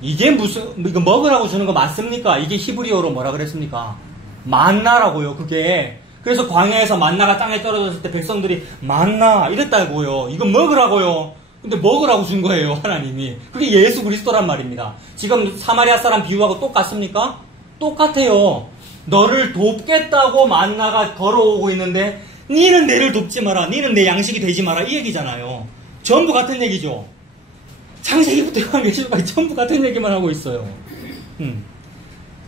이게 이거 먹으라고 주는 거 맞습니까? 이게 히브리어로 뭐라 그랬습니까? 만나라고요. 그게. 그래서 광야에서 만나가 땅에 떨어졌을 때 백성들이 만나 이랬다고요. 이거 먹으라고요. 근데 먹으라고 준 거예요. 하나님이. 그게 예수 그리스도란 말입니다. 지금 사마리아 사람 비유하고 똑같습니까? 똑같아요. 너를 돕겠다고 만나가 걸어오고 있는데 니는 내를 돕지 마라. 니는 내 양식이 되지 마라. 이 얘기잖아요. 전부 같은 얘기죠. 창세기부터 요한계시록까지 전부 같은 얘기만 하고 있어요.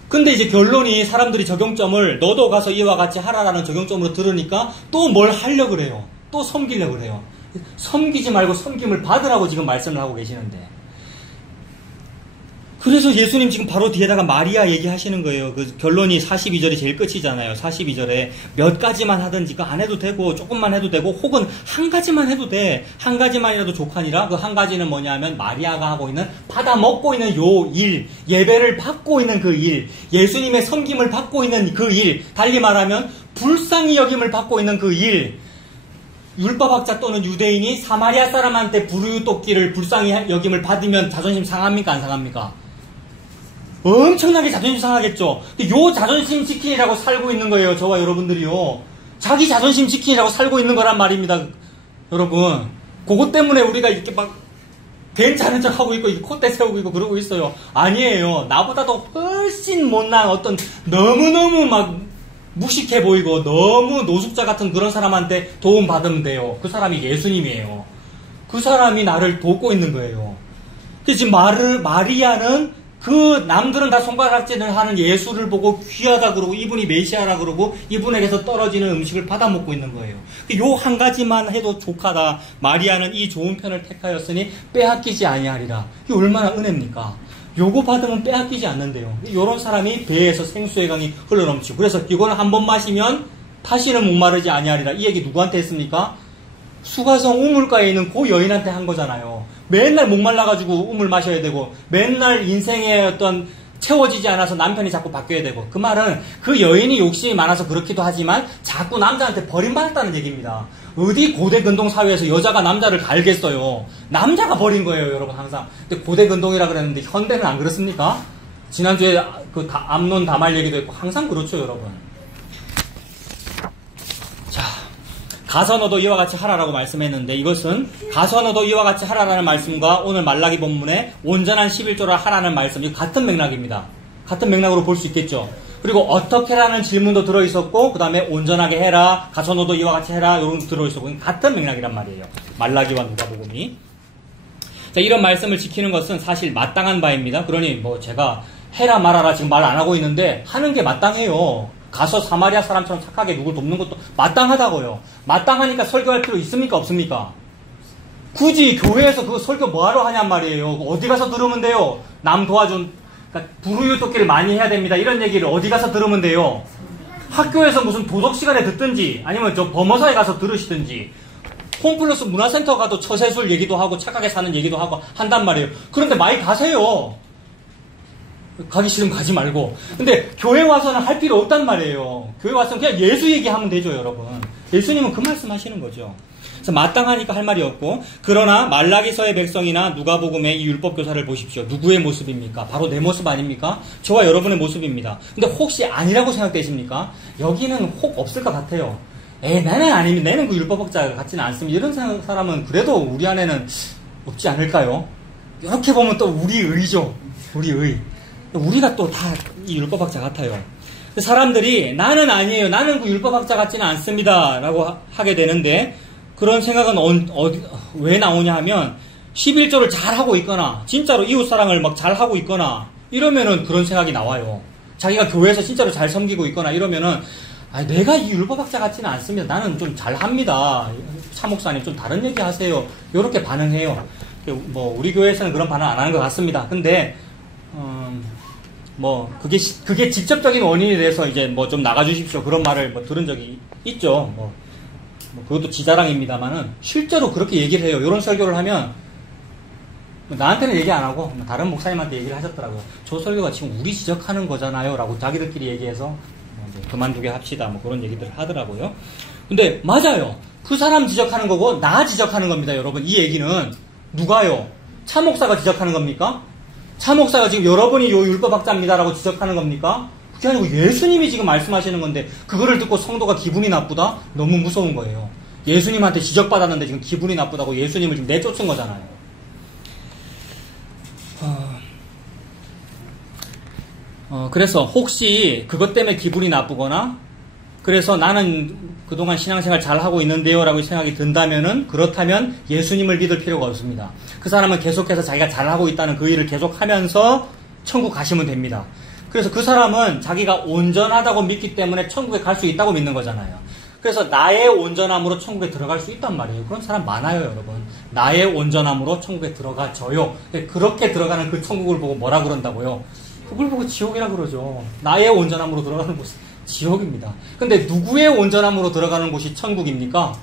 근데 이제 결론이 사람들이 적용점을 너도 가서 이와 같이 하라라는 적용점으로 들으니까 또 뭘 하려고 그래요. 또 섬기려고 그래요. 섬기지 말고 섬김을 받으라고 지금 말씀을 하고 계시는데. 그래서 예수님 지금 바로 뒤에다가 마리아 얘기하시는 거예요. 그 결론이 42절이 제일 끝이잖아요. 42절에 몇 가지만 하든지 그 안 해도 되고 조금만 해도 되고 혹은 한 가지만 해도 돼. 한 가지만이라도 족하니라. 그 한 가지는 뭐냐면 마리아가 하고 있는 받아 먹고 있는 요 일, 예배를 받고 있는 그 일, 예수님의 섬김을 받고 있는 그 일, 달리 말하면 불쌍히 여김을 받고 있는 그 일. 율법학자 또는 유대인이 사마리아 사람한테 불우유독기를 불쌍히 여김을 받으면 자존심 상합니까? 안 상합니까? 엄청나게 자존심 상하겠죠. 근데 요 자존심 지키느라고 살고 있는 거예요. 저와 여러분들이요. 자기 자존심 지키느라고 살고 있는 거란 말입니다. 여러분. 그것 때문에 우리가 이렇게 막 괜찮은 척 하고 있고 콧대 세우고 있고 그러고 있어요. 아니에요. 나보다도 훨씬 못난 어떤 너무너무 막 무식해 보이고 너무 노숙자 같은 그런 사람한테 도움 받으면 돼요. 그 사람이 예수님이에요. 그 사람이 나를 돕고 있는 거예요. 근데 지금 마리아는 그 남들은 다 손가락질을 하는 예수를 보고 귀하다 그러고 이분이 메시아라 그러고 이분에게서 떨어지는 음식을 받아 먹고 있는 거예요. 요 한 가지만 해도 족하다. 마리아는 이 좋은 편을 택하였으니 빼앗기지 아니하리라. 이게 얼마나 은혜입니까? 요거 받으면 빼앗기지 않는데요. 요런 사람이 배에서 생수의 강이 흘러넘치고 그래서 이거는 한 번 마시면 다시는 목마르지 아니하리라. 이 얘기 누구한테 했습니까? 수가성 우물가에 있는 그 여인한테 한 거잖아요. 맨날 목말라가지고 우물 마셔야 되고 맨날 인생의 어떤 채워지지 않아서 남편이 자꾸 바뀌어야 되고 그 말은 그 여인이 욕심이 많아서 그렇기도 하지만 자꾸 남자한테 버림받았다는 얘기입니다. 어디 고대 근동 사회에서 여자가 남자를 갈겠어요. 남자가 버린 거예요, 여러분 항상. 근데 고대 근동이라 그랬는데 현대는 안 그렇습니까? 지난주에 그 암론 다말 얘기도 했고 항상 그렇죠, 여러분. 가서 너도 이와 같이 하라라고 말씀했는데 이것은 가서 너도 이와 같이 하라라는 말씀과 오늘 말라기 본문에 온전한 11조를 하라는 말씀이 같은 맥락입니다. 같은 맥락으로 볼 수 있겠죠. 그리고 어떻게라는 질문도 들어있었고 그 다음에 온전하게 해라, 가서 너도 이와 같이 해라 이런 것도 들어있었고 같은 맥락이란 말이에요. 말라기와 누가복음이. 자, 이런 말씀을 지키는 것은 사실 마땅한 바입니다. 그러니 뭐 제가 해라 말아라 지금 말 안 하고 있는데 하는 게 마땅해요. 가서 사마리아 사람처럼 착하게 누굴 돕는 것도 마땅하다고요. 마땅하니까 설교할 필요 있습니까? 없습니까? 굳이 교회에서 그거 설교 뭐하러 하냔 말이에요. 어디 가서 들으면 돼요? 남 도와준, 그러니까 불우유독기를 많이 해야 됩니다. 이런 얘기를 어디 가서 들으면 돼요? 학교에서 무슨 도덕 시간에 듣든지 아니면 저 범어사에 가서 들으시든지 홈플러스 문화센터 가도 처세술 얘기도 하고 착하게 사는 얘기도 하고 한단 말이에요. 그런데 많이 가세요. 가기 싫으면 가지 말고. 근데 교회 와서는 할 필요 없단 말이에요. 교회 와서는 그냥 예수 얘기하면 되죠, 여러분. 예수님은 그 말씀 하시는 거죠. 그래서 마땅하니까 할 말이 없고, 그러나 말라기서의 백성이나 누가복음의 이 율법 교사를 보십시오. 누구의 모습입니까? 바로 내 모습 아닙니까? 저와 여러분의 모습입니다. 근데 혹시 아니라고 생각되십니까? 여기는 혹 없을 것 같아요. 나는 아닙니다. 나는 그 율법학자 같지는 않습니다. 이런 사람은 그래도 우리 안에는 없지 않을까요? 이렇게 보면 또 우리 의죠. 우리 의. 우리가 또 다 이 율법학자 같아요. 사람들이 나는 아니에요. 나는 그 율법학자 같지는 않습니다. 라고 하게 되는데 그런 생각은 왜 나오냐 하면 11조를 잘하고 있거나 진짜로 이웃사랑을 막 잘하고 있거나 이러면은 그런 생각이 나와요. 자기가 교회에서 진짜로 잘 섬기고 있거나 이러면은 내가 이 율법학자 같지는 않습니다. 나는 좀 잘합니다. 차 목사님 좀 다른 얘기 하세요. 이렇게 반응해요. 뭐 우리 교회에서는 그런 반응 안 하는 것 같습니다. 근데 그게 직접적인 원인이 돼서 이제 뭐 좀 나가주십시오. 그런 말을 뭐 들은 적이 있죠. 그것도 지자랑입니다만은 실제로 그렇게 얘기를 해요. 이런 설교를 하면 나한테는 얘기 안 하고 다른 목사님한테 얘기를 하셨더라고요. 저 설교가 지금 우리 지적하는 거잖아요. 라고 자기들끼리 얘기해서 그만두게 합시다. 뭐 그런 얘기들을 하더라고요. 근데 맞아요. 그 사람 지적하는 거고 나 지적하는 겁니다. 여러분 이 얘기는 누가요? 차 목사가 지적하는 겁니까? 차 목사가 지금 여러분이 요 율법학자입니다라고 지적하는 겁니까? 그게 아니고 예수님이 지금 말씀하시는 건데 그거를 듣고 성도가 기분이 나쁘다? 너무 무서운 거예요. 예수님한테 지적받았는데 지금 기분이 나쁘다고 예수님을 지금 내쫓은 거잖아요. 그래서 혹시 그것 때문에 기분이 나쁘거나 그래서 나는 그동안 신앙생활 잘하고 있는데요 라고 생각이 든다면은 그렇다면 예수님을 믿을 필요가 없습니다. 그 사람은 계속해서 자기가 잘하고 있다는 그 일을 계속하면서 천국 가시면 됩니다. 그래서 그 사람은 자기가 온전하다고 믿기 때문에 천국에 갈 수 있다고 믿는 거잖아요. 그래서 나의 온전함으로 천국에 들어갈 수 있단 말이에요. 그런 사람 많아요, 여러분. 나의 온전함으로 천국에 들어가줘요. 그렇게 들어가는 그 천국을 보고 뭐라 그런다고요? 그걸 보고 지옥이라 그러죠. 나의 온전함으로 들어가는 곳이 지옥입니다. 근데 누구의 온전함으로 들어가는 곳이 천국입니까?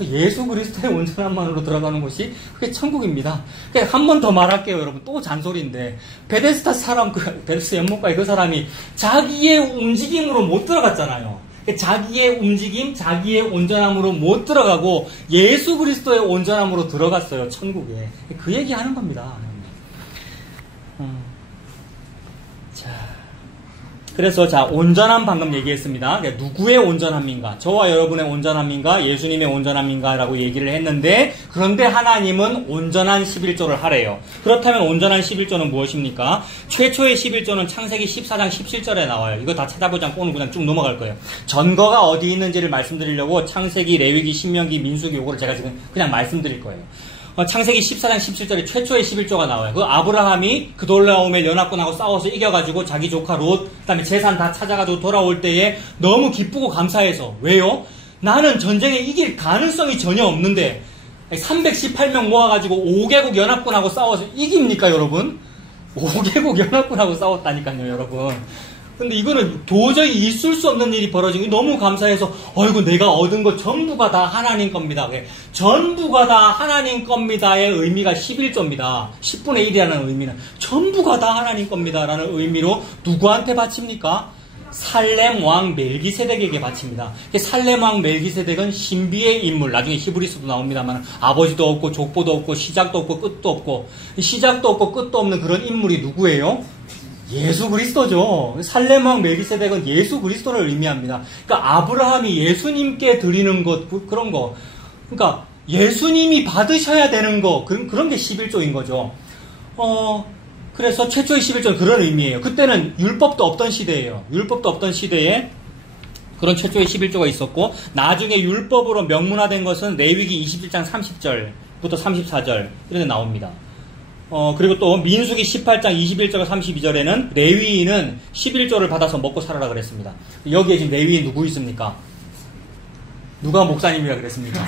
예수 그리스도의 온전함만으로 들어가는 곳이 그게 천국입니다. 한 번 더 말할게요, 여러분. 또 잔소리인데 베데스다 사람, 베데스다 연못가에 그 사람이 자기의 움직임으로 못 들어갔잖아요. 자기의 움직임, 자기의 온전함으로 못 들어가고 예수 그리스도의 온전함으로 들어갔어요, 천국에. 그 얘기하는 겁니다. 그래서 온전함 방금 얘기했습니다. 누구의 온전함인가? 저와 여러분의 온전함인가? 예수님의 온전함인가? 라고 얘기를 했는데 그런데 하나님은 온전한 11조를 하래요. 그렇다면 온전한 11조는 무엇입니까? 최초의 11조는 창세기 14장 17절에 나와요. 이거 다 찾아보지 않고 오늘 그냥 쭉 넘어갈 거예요. 전거가 어디 있는지를 말씀드리려고 창세기, 레위기, 신명기, 민수기 요거를 제가 지금 그냥 말씀드릴 거예요. 창세기 14장 17절에 최초의 11조가 나와요. 그 아브라함이 그돌라오멜 연합군하고 싸워서 이겨가지고 자기 조카 롯, 그 다음에 재산 다 찾아가지고 돌아올 때에 너무 기쁘고 감사해서. 왜요? 나는 전쟁에 이길 가능성이 전혀 없는데 318명 모아가지고 5개국 연합군하고 싸워서 이깁니까, 여러분? 5개국 연합군하고 싸웠다니까요, 여러분. 근데 이거는 도저히 있을 수 없는 일이 벌어지고 너무 감사해서 어이구 내가 얻은 거 전부가 다 하나님 겁니다. 전부가 다 하나님 겁니다의 의미가 11조입니다. 10분의 1이라는 의미는 전부가 다 하나님 겁니다라는 의미로 누구한테 바칩니까? 살렘 왕 멜기세덱에게 바칩니다. 살렘 왕 멜기세덱은 신비의 인물, 나중에 히브리서도 나옵니다만 아버지도 없고 족보도 없고 시작도 없고 끝도 없고 시작도 없고 끝도 없는 그런 인물이 누구예요? 예수 그리스도죠. 살렘 왕 멜기세덱은 예수 그리스도를 의미합니다. 그러니까 아브라함이 예수님께 드리는 것, 그런 거. 그러니까 예수님이 받으셔야 되는 거, 그런 게 11조인 거죠. 그래서 최초의 11조는 그런 의미예요. 그때는 율법도 없던 시대예요. 율법도 없던 시대에 그런 최초의 11조가 있었고, 나중에 율법으로 명문화된 것은 레위기 21장 30절부터 34절 이런 데 나옵니다. 그리고 또 민수기 18장 21절과 32절에는 레위인은 11조를 받아서 먹고 살아라 그랬습니다. 여기에 지금 레위인 누구 있습니까? 누가 목사님이라 그랬습니까?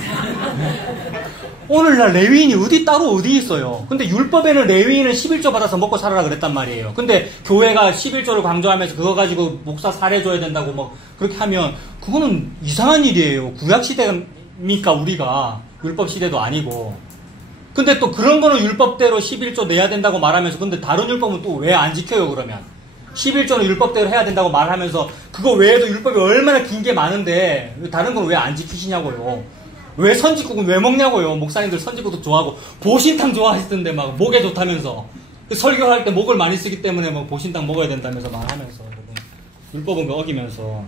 오늘날 레위인이 따로 어디 있어요? 근데 율법에는 레위인은 11조 받아서 먹고 살아라 그랬단 말이에요. 근데 교회가 11조를 강조하면서 그거 가지고 목사 살해줘야 된다고 뭐 그렇게 하면 그거는 이상한 일이에요. 구약시대입니까 우리가? 율법시대도 아니고. 근데 또 그런 거는 율법대로 11조 내야 된다고 말하면서 근데 다른 율법은 또 왜 안 지켜요 그러면? 11조는 율법대로 해야 된다고 말하면서 그거 외에도 율법이 얼마나 긴 게 많은데 다른 건 왜 안 지키시냐고요. 왜 선지국은 왜 먹냐고요. 목사님들 선지국도 좋아하고 보신탕 좋아하시던데 막 목에 좋다면서 설교할 때 목을 많이 쓰기 때문에 뭐 보신탕 먹어야 된다면서 말하면서 율법은 어기면서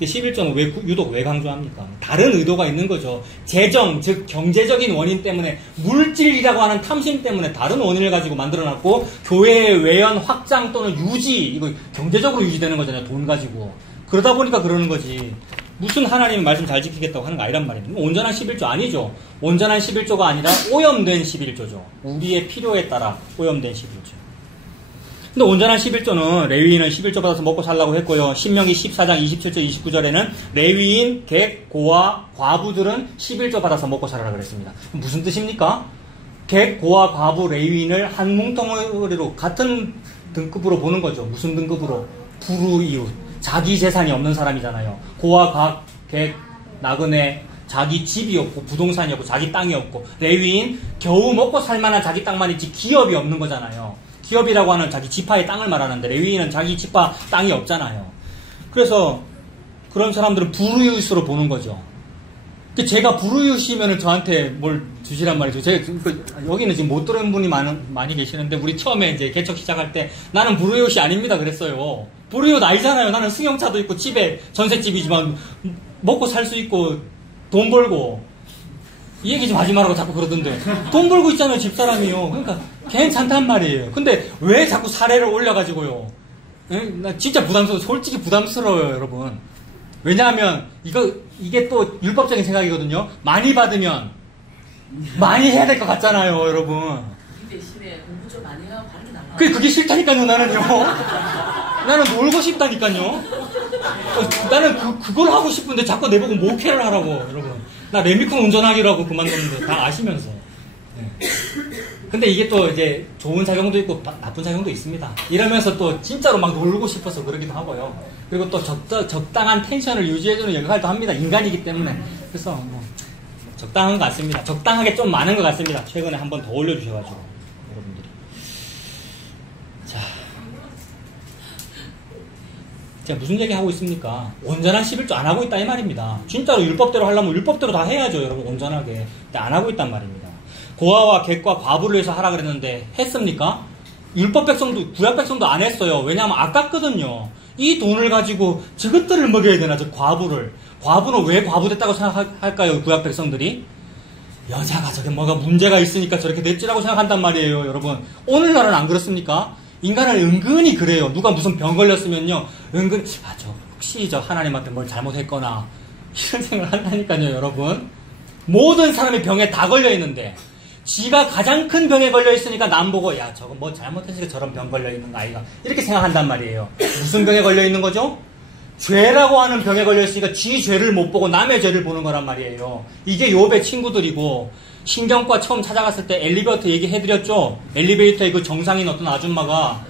11조는 유독 왜 강조합니까? 다른 의도가 있는 거죠. 재정, 즉 경제적인 원인 때문에 물질이라고 하는 탐심 때문에 다른 원인을 가지고 만들어놨고 교회의 외연 확장 또는 유지, 이거 경제적으로 유지되는 거잖아요. 돈 가지고. 그러다 보니까 그러는 거지. 무슨 하나님의 말씀 잘 지키겠다고 하는 거 아니란 말입니다. 온전한 11조 아니죠. 온전한 11조가 아니라 오염된 11조죠. 우리의 필요에 따라 오염된 11조. 근데 온전한 11조는 레위인은 11조 받아서 먹고 살라고 했고요. 신명기 14장 27절 29절에는 레위인, 객, 고아, 과부들은 11조 받아서 먹고 살아라 그랬습니다. 무슨 뜻입니까? 객, 고아, 과부, 레위인을 한 뭉텅이로 같은 등급으로 보는 거죠. 무슨 등급으로? 불우이웃. 자기 재산이 없는 사람이잖아요. 고아, 각, 객, 나그네, 자기 집이 없고 부동산이 없고 자기 땅이 없고 레위인, 겨우 먹고 살만한 자기 땅만 있지 기업이 없는 거잖아요. 기업이라고 하는 자기 지파의 땅을 말하는데 레위인은 자기 지파 땅이 없잖아요. 그래서 그런 사람들은 불우이웃으로 보는 거죠. 제가 불우이웃이면 저한테 뭘 주시란 말이죠. 제가 여기는 지금 못 들은 분이 많이 계시는데 우리 처음에 이제 개척 시작할 때 나는 불우이웃이 아닙니다 그랬어요. 불우이웃 아니잖아요. 나는 승용차도 있고 집에 전셋집이지만 먹고 살 수 있고 돈 벌고 이 얘기 좀 하지 말라고 자꾸 그러던데 돈 벌고 있잖아요 집사람이요. 그러니까 괜찮단 말이에요. 근데 왜 자꾸 사례를 올려가지고요 나 진짜 솔직히 부담스러워요, 여러분. 왜냐하면, 이게 또 율법적인 생각이거든요. 많이 받으면, 많이 해야 될 것 같잖아요, 여러분. 이 대신에 공부 좀 많이 하고 바른 게 나아. 그게 싫다니까요, 나는요. 나는 놀고 싶다니까요. 나는 그걸 하고 싶은데 자꾸 내보고 목회를 하라고, 여러분. 나 레미콘 운전하기로 하고 그만뒀는데 다 아시면서. 네. 근데 이게 또 이제 좋은 작용도 있고 나쁜 작용도 있습니다. 이러면서 또 진짜로 막 놀고 싶어서 그러기도 하고요. 그리고 또 적당한 텐션을 유지해주는 역할도 합니다. 인간이기 때문에. 그래서 뭐 적당한 것 같습니다. 적당하게 좀 많은 것 같습니다. 최근에 한 번 더 올려주셔가지고 여러분들이. 자, 제가 무슨 얘기 하고 있습니까? 온전한 11조 안 하고 있다 이 말입니다. 진짜로 율법대로 하려면 율법대로 다 해야죠, 여러분. 온전하게. 근데 안 하고 있단 말입니다. 고아와 객과 과부를 위해서 하라 그랬는데 했습니까? 율법 백성도 구약 백성도 안 했어요. 왜냐하면 아깝거든요. 이 돈을 가지고 저것들을 먹여야 되나, 저 과부를. 과부는 왜 과부 됐다고 생각할까요, 구약 백성들이? 여자가 저게 뭐가 문제가 있으니까 저렇게 됐지라고 생각한단 말이에요, 여러분. 오늘날은 안 그렇습니까? 인간은 은근히 그래요. 누가 무슨 병 걸렸으면요, 은근 저 혹시 저 하나님한테 뭘 잘못했거나 이런 생각을 한다니까요, 여러분. 모든 사람이 병에 다 걸려 있는데 지가 가장 큰 병에 걸려 있으니까 남 보고 야 저거 뭐 잘못했으니까 저런 병 걸려 있는 거 아이가 이렇게 생각한단 말이에요. 무슨 병에 걸려 있는 거죠? 죄라고 하는 병에 걸려 있으니까 지 죄를 못 보고 남의 죄를 보는 거란 말이에요. 이게 욥의 친구들이고, 신경과 처음 찾아갔을 때 엘리베이터 얘기해드렸죠. 엘리베이터에 그 정상인 어떤 아줌마가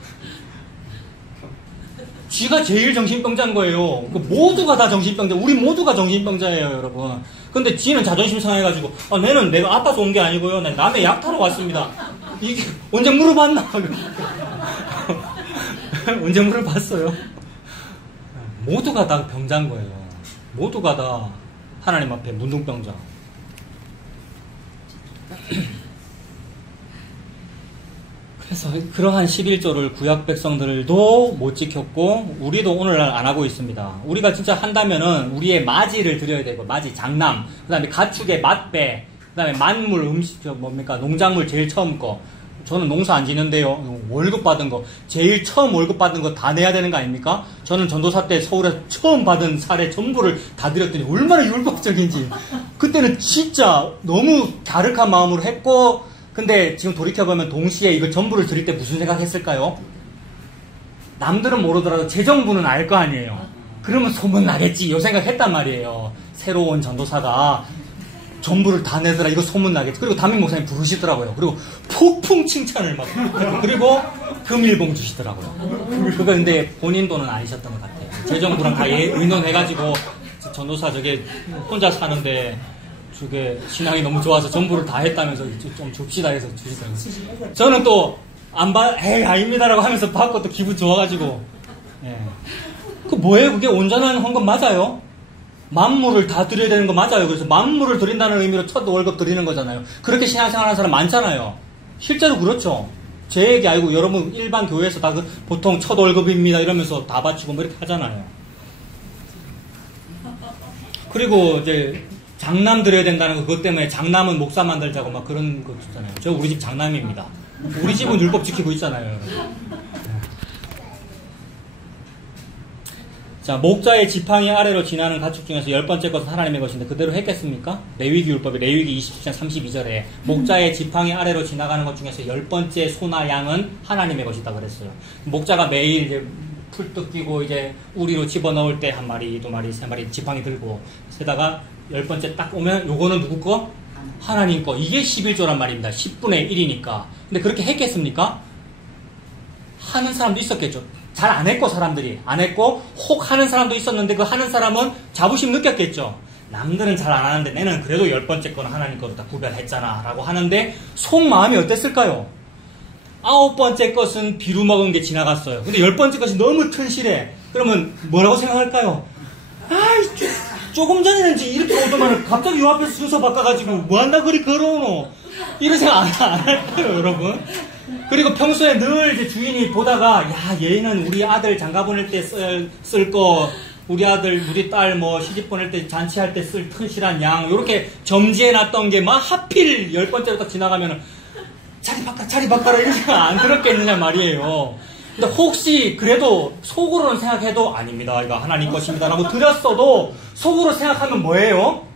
지가 제일 정신병자인 거예요. 모두가 다 정신병자. 우리 모두가 정신병자예요, 여러분. 근데 지는 자존심 상해가지고 내는 내가 아파서 온 게 아니고요. 난 남의 약 타러 왔습니다. 이게 언제 물어봤나? 언제 물어봤어요? 모두가 다 병자인 거예요. 모두가 다 하나님 앞에 문둥병자. 그래서 그러한 11조를 구약 백성들도 못 지켰고 우리도 오늘날 안 하고 있습니다. 우리가 진짜 한다면은 우리의 맞이를 드려야 되고, 맞이, 장남, 그 다음에 가축의 맛배, 그 다음에 만물, 음식, 농작물 제일 처음 거. 저는 농사 안 지는데요. 월급 받은 거, 제일 처음 월급 받은 거 다 내야 되는 거 아닙니까? 저는 전도사 때 서울에서 처음 받은 사례 전부를 다 드렸더니 얼마나 율법적인지. 그때는 진짜 너무 갸륵한 마음으로 했고, 근데 지금 돌이켜보면 동시에 이걸 전부를 드릴 때 무슨 생각했을까요? 남들은 모르더라도 제 정부는 알 거 아니에요. 그러면 소문나겠지 이 생각했단 말이에요. 새로운 전도사가 전부를 다 내더라, 이거 소문나겠지. 그리고 담임 목사님 부르시더라고요. 그리고 폭풍 칭찬을 막, 그리고 금일봉 주시더라고요. 그거 근데 본인 돈은 아니셨던 것 같아요. 제 정부랑 다 의논해가지고 전도사 저게 혼자 사는데 저게 신앙이 너무 좋아서 전부를 다 했다면서 좀 줍시다 해서 주시더라고요. 저는 또 아닙니다라고 하면서 받고 또 기분 좋아가지고. 예. 그 뭐예요? 그게 온전한 헌금 맞아요? 만물을 다 드려야 되는 거 맞아요. 그래서 만물을 드린다는 의미로 첫 월급 드리는 거잖아요. 그렇게 신앙생활 하는 사람 많잖아요. 실제로 그렇죠. 제 얘기 아니고 여러분 일반 교회에서 다 보통 첫 월급입니다 이러면서 다 바치고 뭐 이렇게 하잖아요. 그리고 이제 장남 드려야 된다는 거, 그것 때문에 장남은 목사 만들자고 막 그런 거 있잖아요. 저 우리 집 장남입니다. 우리 집은 율법 지키고 있잖아요. 자, 목자의 지팡이 아래로 지나는 가축 중에서 10번째 것은 하나님의 것인데 그대로 했겠습니까? 레위기 율법에 레위기 27장 32절에 목자의 지팡이 아래로 지나가는 것 중에서 10번째 소나 양은 하나님의 것이다 그랬어요. 목자가 매일 이제 풀 뜯기고 이제 우리로 집어넣을 때 한 마리, 두 마리, 세 마리 지팡이 들고 세다가 10번째 딱 오면 요거는 누구 거? 하나님 거. 이게 11조란 말입니다. 10분의 1이니까. 근데 그렇게 했겠습니까? 하는 사람도 있었겠죠. 잘 안 했고, 사람들이 안 했고 혹 하는 사람도 있었는데 그 하는 사람은 자부심 느꼈겠죠. 남들은 잘 안 하는데 내는 그래도 10번째 거는 하나님 거로 다 구별했잖아 라고 하는데 속마음이 어땠을까요? 9번째 것은 비루 먹은 게 지나갔어요. 근데 10번째 것이 너무 튼실해. 그러면 뭐라고 생각할까요? 조금 전에는 이렇게 오더만 갑자기 요 앞에서 순서 바꿔가지고 뭐한다 그리 걸어오노, 이런 생각 안 할까요, 여러분? 그리고 평소에 늘 이제 주인이 보다가 얘는 우리 아들 장가 보낼 때 쓸 거, 우리 아들 우리 딸 뭐 시집 보낼 때 잔치할 때 쓸 튼실한 양 요렇게 점지해놨던 게 막 하필 10번째로 딱 지나가면은 자리 바꿔라 이런 생각 안 들었겠느냐 말이에요. 근데 혹시 그래도 속으로는 생각해도 아닙니다. 이거 하나님 것입니다. 라고 드렸어도 속으로 생각하면 뭐예요?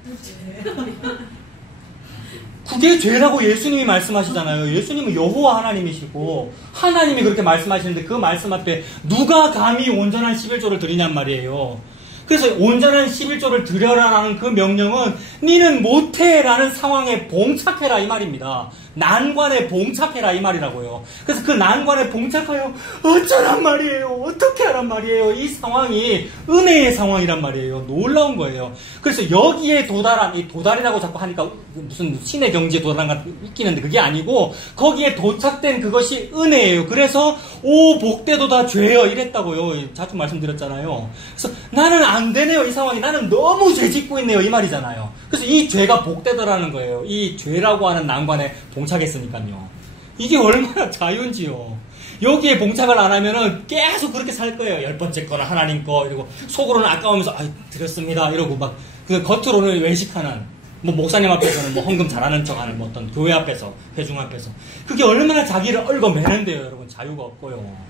그게 죄라고 예수님이 말씀하시잖아요. 예수님은 여호와 하나님이시고 하나님이 그렇게 말씀하시는데 그 말씀 앞에 누가 감히 온전한 11조를 드리냔 말이에요. 그래서 온전한 11조를 드려라라는 그 명령은 니는 못해라는 상황에 봉착해라 이 말입니다. 난관에 봉착해라 이 말이라고요. 그래서 그 난관에 봉착하여 어쩌란 말이에요. 어떻게 하란 말이에요. 이 상황이 은혜의 상황이란 말이에요. 놀라운 거예요. 그래서 여기에 도달한, 이 도달이라고 자꾸 하니까 무슨 신의 경지에 도달한 것 웃기는데 그게 아니고 거기에 도착된 그것이 은혜예요. 그래서 오 복되도다 죄여 이랬다고요. 자주 말씀드렸잖아요. 그래서 나는 안 되네요. 이 상황이 나는 너무 죄 짓고 있네요. 이 말이잖아요. 그래서 이 죄가 복되더라는 거예요. 이 죄라고 하는 난관에 봉착했으니까요. 이게 얼마나 자유인지요. 여기에 봉착을 안 하면은 계속 그렇게 살 거예요. 10번째 거는 하나님 거 이러고 속으로는 아까우면서 드렸습니다 이러고 막 그 겉으로는 외식하는 뭐 목사님 앞에서는 뭐 헌금 잘하는 척하는 뭐 어떤 교회 앞에서 회중 앞에서 그게 얼마나 자기를 얽어매는데요. 여러분 자유가 없고요.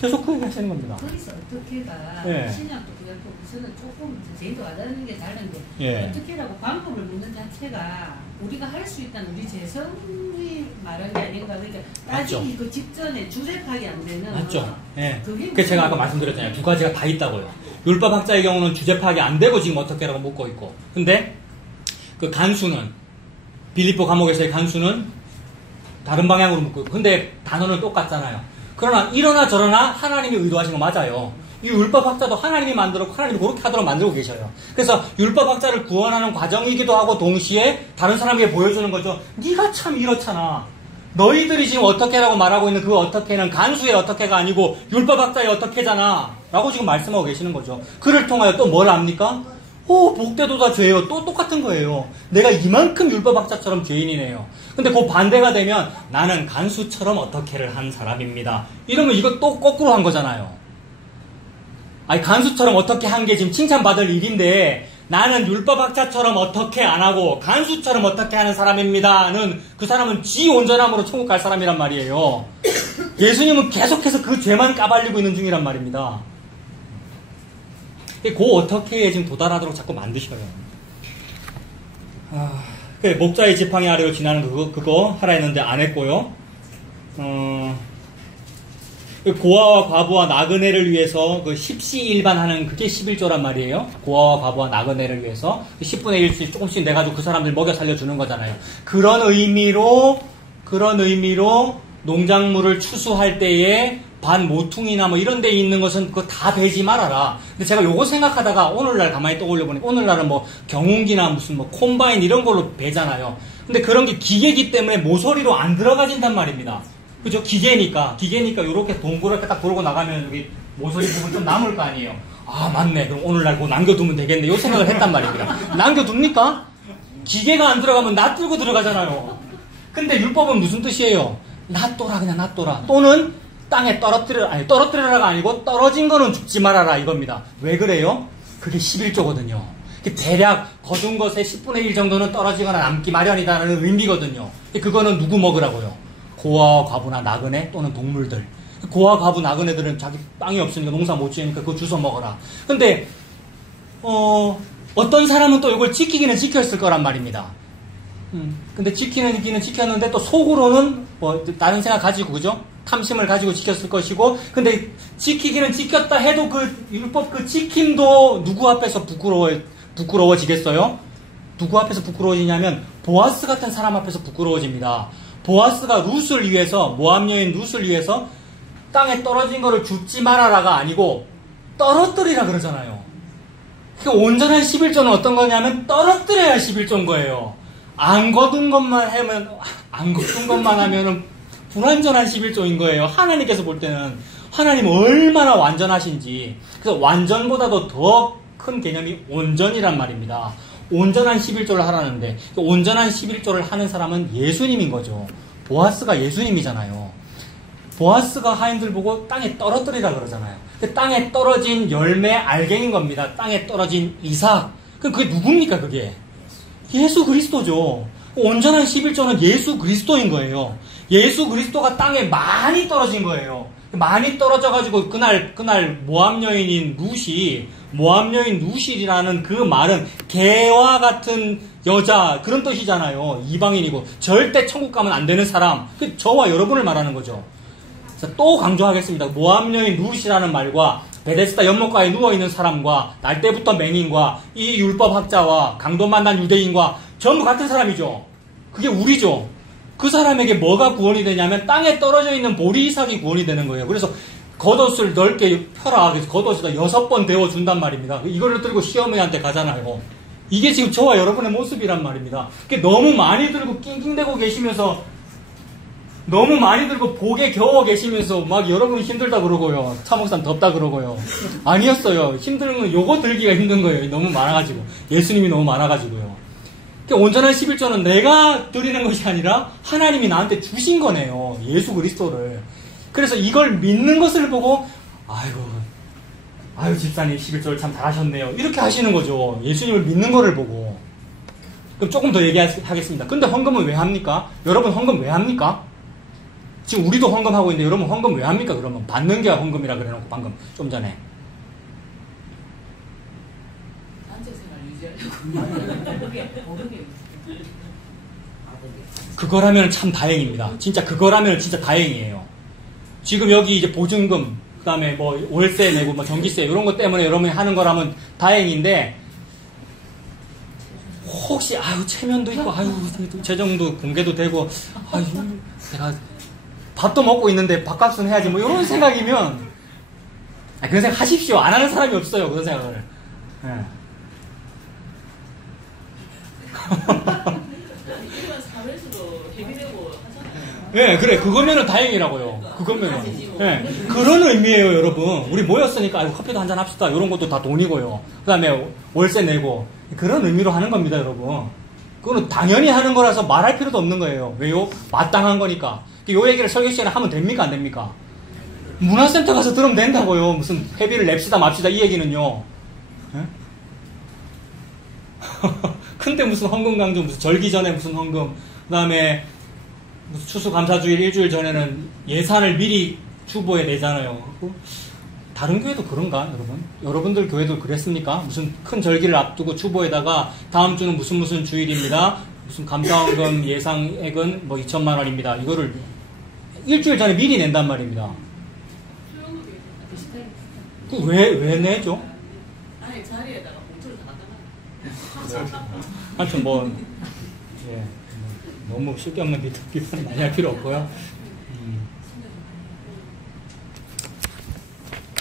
계속 그 얘기 하시는 겁니다. 거기서 어떻게가 예. 신약도 구약도 우선은 조금 제인도 와닿는 게 다른데 예. 어떻게라고 방법을 묻는 자체가 우리가 할 수 있다는 우리 재성이 말한 게 아닌가. 그러니까 따지기 그 직전에 주제 파악이 안 되는 맞죠? 예. 그게 그래서 제가 아까 말씀드렸잖아요. 두 가지가 다 있다고요. 율법학자의 경우는 주제 파악이 안 되고 지금 어떻게라고 묻고 있고, 근데 그 간수는 빌립보 감옥에서의 간수는 다른 방향으로 묻고 있고, 근데 단어는 똑같잖아요. 그러나 이러나 저러나 하나님이 의도하신 거 맞아요. 이 율법학자도 하나님이 만들었고 하나님이 그렇게 하도록 만들고 계셔요. 그래서 율법학자를 구원하는 과정이기도 하고 동시에 다른 사람에게 보여주는 거죠. 네가 참 이렇잖아. 너희들이 지금 어떻게라고 말하고 있는 그 어떻게는 간수의 어떻게가 아니고 율법학자의 어떻게잖아 라고 지금 말씀하고 계시는 거죠. 그를 통하여 또 뭘 압니까? 오 복되도다 죄요. 또 똑같은 거예요. 내가 이만큼 율법학자처럼 죄인이네요. 근데 그 반대가 되면 나는 간수처럼 어떻게를 한 사람입니다. 이러면 이거 또 거꾸로 한 거잖아요. 아니 간수처럼 어떻게 한 게 지금 칭찬받을 일인데 나는 율법학자처럼 어떻게 안 하고 간수처럼 어떻게 하는 사람입니다는 그 사람은 지 온전함으로 천국 갈 사람이란 말이에요. 예수님은 계속해서 그 죄만 까발리고 있는 중이란 말입니다. 그 어떻게에 지금 도달하도록 자꾸 만드셔요. 목자의 지팡이 아래로 지나는 그거 하라 했는데 안 했고요. 고아와 과부와 나그네를 위해서 그 십시일반하는 그게 11조란 말이에요. 고아와 과부와 나그네를 위해서 10분의 1씩 조금씩 내가지고 그 사람들 먹여 살려주는 거잖아요. 그런 의미로 농작물을 추수할 때에 반 모퉁이나 뭐 이런 데 있는 것은 그거 다 베지 말아라. 근데 제가 요거 생각하다가 오늘날 가만히 떠올려 보니까 오늘날은 뭐 경운기나 무슨 뭐 콤바인 이런 걸로 베잖아요. 근데 그런 게 기계이기 때문에 모서리로 안 들어가진단 말입니다. 그죠? 기계니까 요렇게 동그랗게 딱 돌고 나가면 여기 모서리 부분 좀 남을 거 아니에요. 아 맞네. 그럼 오늘날 그거 남겨두면 되겠네. 요 생각을 했단 말입니다. 남겨둡니까? 기계가 안 들어가면 놔두고 들어가잖아요. 근데 율법은 무슨 뜻이에요? 놔둬라 그냥 놔둬라. 또는 땅에 떨어뜨려라가 아니고 떨어진 거는 죽지 말아라 이겁니다. 왜 그래요? 그게 11조거든요. 대략 거둔 것의 10분의 1 정도는 떨어지거나 남기 마련이다라는 의미거든요. 그거는 누구 먹으라고요? 고아와 과부나 나그네 또는 동물들. 고아, 과부, 나그네들은 자기 땅이 없으니까 농사 못 지으니까 그거 주워 먹어라. 근데 어떤 사람은 또 이걸 지키기는 지켰을 거란 말입니다. 근데 지키기는 지켰는데 또 속으로는 뭐 다른 생각 가지고 그죠? 탐심을 가지고 지켰을 것이고, 근데 지키기는 지켰다 해도 그 율법 그 지킴도 누구 앞에서 부끄러워지겠어요? 누구 앞에서 부끄러워지냐면 보아스 같은 사람 앞에서 부끄러워집니다. 보아스가 룻을 위해서, 모압 여인 룻을 위해서 땅에 떨어진 거를 줍지 말아라가 아니고 떨어뜨리라 그러잖아요. 그 온전한 11조는 어떤 거냐면 떨어뜨려야 11조인 거예요. 안 거둔 것만 하면은 불완전한 11조인 거예요. 하나님께서 볼 때는 하나님 얼마나 완전하신지. 그래서 완전보다도 더 큰 개념이 온전이란 말입니다. 온전한 11조를 하라는데 온전한 11조를 하는 사람은 예수님인 거죠. 보아스가 예수님이잖아요. 보아스가 하인들 보고 땅에 떨어뜨리라 그러잖아요. 땅에 떨어진 열매 알갱인 겁니다. 땅에 떨어진 이삭. 그럼 그게 누굽니까 그게? 예수 그리스도죠. 온전한 11조는 예수 그리스도인 거예요. 예수 그리스도가 땅에 많이 떨어진 거예요. 많이 떨어져가지고 그날 모압 여인 루시라는 그 말은 개와 같은 여자 그런 뜻이잖아요. 이방인이고 절대 천국 가면 안 되는 사람. 그 저와 여러분을 말하는 거죠. 자, 또 강조하겠습니다. 모압 여인 루시라는 말과 베데스다 연못가에 누워있는 사람과 날 때부터 맹인과 이 율법학자와 강도 만난 유대인과 전부 같은 사람이죠. 그게 우리죠. 그 사람에게 뭐가 구원이 되냐면 땅에 떨어져 있는 보리 이삭이 구원이 되는 거예요. 그래서 겉옷을 넓게 펴라. 그래서 겉옷에다 6번 데워준단 말입니다. 이거를 들고 시어머니한테 가잖아요. 이게 지금 저와 여러분의 모습이란 말입니다. 너무 많이 들고 낑낑대고 계시면서 너무 많이 들고 복에 겨워 계시면서 막 여러분 힘들다 그러고요. 차목산 덥다 그러고요. 아니었어요. 힘든 건 요거 들기가 힘든 거예요. 너무 많아가지고. 예수님이 너무 많아가지고요. 온전한 11조는 내가 드리는 것이 아니라 하나님이 나한테 주신 거네요. 예수 그리스도를. 그래서 이걸 믿는 것을 보고 아유 집사님 11조를 참 잘하셨네요. 이렇게 하시는 거죠. 예수님을 믿는 거를 보고. 그럼 조금 더 얘기하겠습니다. 근데 헌금은 왜 합니까? 여러분 헌금 왜 합니까? 지금 우리도 헌금하고 있는데 여러분 헌금 왜 합니까? 그러면 받는 게 헌금이라 그래놓고 방금 좀 전에. 그거라면 참 다행입니다. 진짜 그거라면 진짜 다행이에요. 지금 여기 이제 보증금, 그 다음에 뭐 월세 내고 뭐 전기세 이런 것 때문에 여러분이 하는 거라면 다행인데, 혹시 체면도 있고 재정도 공개도 되고 내가 밥도 먹고 있는데 밥값은 해야지 뭐 이런 생각이면 그런 생각 하십시오. 안 하는 사람이 없어요. 그런 생각을. 일반 사회에서도 해결되고 하잖아요. 예, 그래. 그거면은 다행이라고요. 그거면은. 예. 그런 의미예요, 여러분. 우리 모였으니까, 커피도 한잔 합시다. 이런 것도 다 돈이고요. 그 다음에 월세 내고. 그런 의미로 하는 겁니다, 여러분. 그거는 당연히 하는 거라서 말할 필요도 없는 거예요. 왜요? 마땅한 거니까. 요 얘기를 설교 시간에 하면 됩니까, 안 됩니까? 문화센터 가서 들으면 된다고요. 무슨 회비를 냅시다, 맙시다, 이 얘기는요. 예? 근데 무슨 헌금 강조, 무슨 절기 전에 무슨 헌금, 그 다음에 무슨 추수감사주일 일주일 전에는 예산을 미리 주보에 내잖아요. 다른 교회도 그런가, 여러분? 여러분들 교회도 그랬습니까? 무슨 큰 절기를 앞두고 주보에다가 다음 주는 무슨 주일입니다. 무슨 감사헌금 예상액은 뭐 2천만 원입니다. 이거를 일주일 전에 미리 낸단 말입니다. 왜 내죠? 아니, 자리에다가 봉투를 다 갖다 놔. 하여튼 너무 쓸데없는 비판 많이 할 필요 없고요.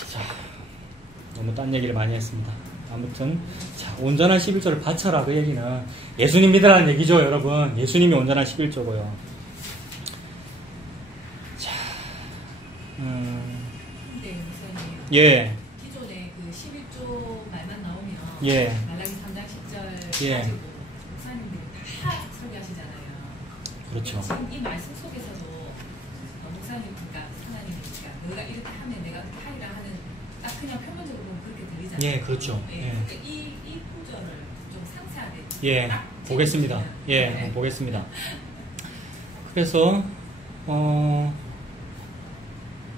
자, 너무 딴 얘기를 많이 했습니다. 아무튼 자, 온전한 11조를 바쳐라. 그 얘기는 예수님 믿으라는 얘기죠, 여러분. 예수님이 온전한 11조고요. 자, 근데 목사님, 예, 기존에 그 11조 말만 나오면 예, 말라기 3장 10절 예. 가지고 목사님들이 다 설교하시잖아요. 그렇죠. 지금 이 말씀 속에서도 목사님이니까 하나님이니까 너가 이렇게 하면 내가 그렇게 하리라 하는 딱 그냥 표면적으로 보면 그렇게 들리잖아요. 예, 그렇죠. 예. 예. 그러니까 이 구절을 좀 상세하게 예, 딱 보겠습니다. 예, 네. 보겠습니다. 그래서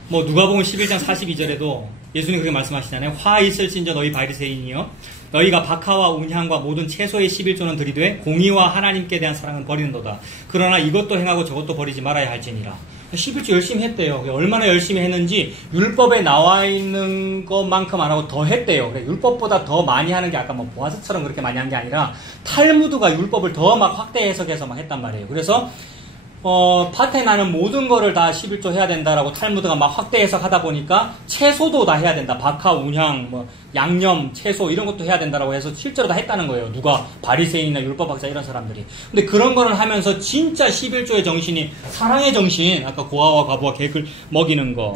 누가복음 11장 42절에도 예수님 그렇게 말씀하시잖아요. 화 있을진저 너희 바리새인이여, 너희가 박하와 운향과 모든 채소의 11조는 드리되 공의와 하나님께 대한 사랑은 버리는도다. 그러나 이것도 행하고 저것도 버리지 말아야 할지니라. 11조 열심히 했대요. 얼마나 열심히 했는지 율법에 나와 있는 것만큼 안 하고 더 했대요. 그래, 율법보다 더 많이 하는 게 아까 보아스처럼 그렇게 많이 한 게 아니라 탈무드가 율법을 더 막 확대 해석해서 막 했단 말이에요. 그래서 밭에 나는 모든 거를 다 11조 해야 된다라고 탈무드가 막 확대 해석하다 보니까 채소도 다 해야 된다. 박하, 운향, 양념, 채소 이런 것도 해야 된다라고 해서 실제로 다 했다는 거예요. 누가 바리새인이나 율법학자 이런 사람들이. 근데 그런 거는 하면서 진짜 11조의 정신이 사랑의 정신, 아까 고아와 과부와 개를 먹이는 거,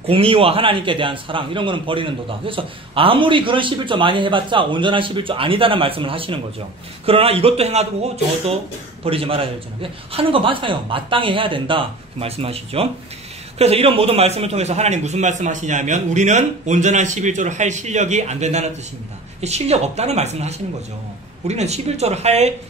공의와 하나님께 대한 사랑 이런 거는 버리는도다. 그래서 아무리 그런 11조 많이 해봤자 온전한 11조 아니다는 말씀을 하시는 거죠. 그러나 이것도 행하고 저것도 버리지 말아야 되잖아요. 하는 거 맞아요. 마땅히 해야 된다. 말씀하시죠. 그래서 이런 모든 말씀을 통해서 하나님 무슨 말씀하시냐면 우리는 온전한 11조를 할 실력이 안 된다는 뜻입니다. 실력 없다는 말씀을 하시는 거죠. 우리는 11조를 할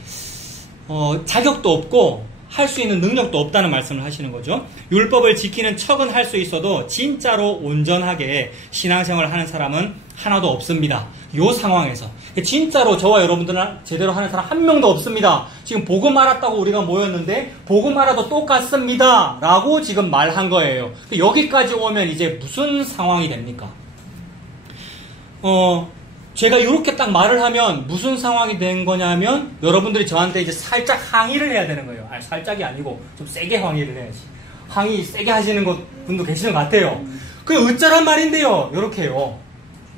자격도 없고 할 수 있는 능력도 없다는 말씀을 하시는 거죠. 율법을 지키는 척은 할 수 있어도 진짜로 온전하게 신앙생활을 하는 사람은 하나도 없습니다. 이 상황에서 진짜로 저와 여러분들은 제대로 하는 사람 한 명도 없습니다. 지금 복음 알았다고 우리가 모였는데 복음 알아도 똑같습니다 라고 지금 말한 거예요. 여기까지 오면 이제 무슨 상황이 됩니까? 제가 이렇게 딱 말을 하면 무슨 상황이 된 거냐면 여러분들이 저한테 이제 살짝 항의를 해야 되는 거예요. 아니, 살짝이 아니고 좀 세게 항의를 해야지. 항의 세게 하시는 분도 계시는 것 같아요. 그게 어쩌란 말인데요. 이렇게요.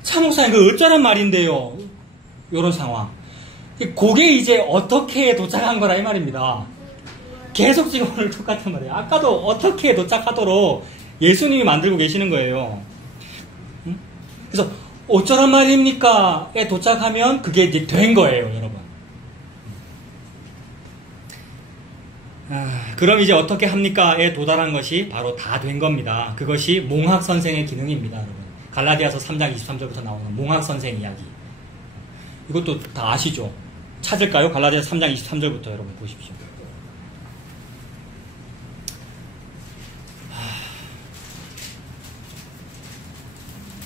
차 목사님, 그 어쩌란 말인데요. 이런 상황. 그게 이제 어떻게 도착한 거라 이 말입니다. 계속 지금 오늘 똑같은 말이에요. 아까도 어떻게 도착하도록 예수님이 만들고 계시는 거예요. 그래서 어쩌란 말입니까?에 도착하면 그게 이제 된 거예요, 여러분. 그럼 이제 어떻게 합니까?에 도달한 것이 바로 다 된 겁니다. 그것이 몽학 선생의 기능입니다, 여러분. 갈라디아서 3장 23절부터 나오는 몽학 선생 이야기. 이것도 다 아시죠? 찾을까요? 갈라디아서 3장 23절부터 여러분 보십시오.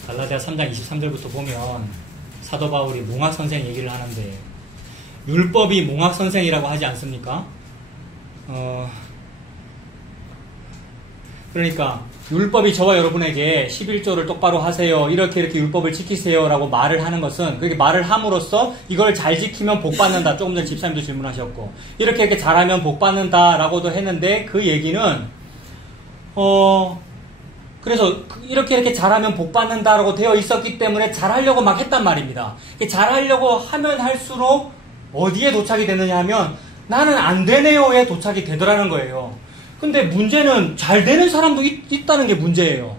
갈라디아 3장 23절부터 보면 사도 바울이 몽학 선생 얘기를 하는데 율법이 몽학 선생이라고 하지 않습니까? 그러니까 율법이 저와 여러분에게 11조를 똑바로 하세요. 이렇게 율법을 지키세요. 라고 말을 하는 것은 그렇게 말을 함으로써 이걸 잘 지키면 복 받는다. 조금 전 집사님도 질문하셨고 이렇게 잘하면 복 받는다. 라고도 했는데 그 얘기는 그래서 이렇게 잘하면 복 받는다라고 되어 있었기 때문에 잘하려고 막 했단 말입니다. 잘하려고 하면 할수록 어디에 도착이 되느냐 하면 나는 안 되네요에 도착이 되더라는 거예요. 근데 문제는 잘 되는 사람도 있다는 게 문제예요.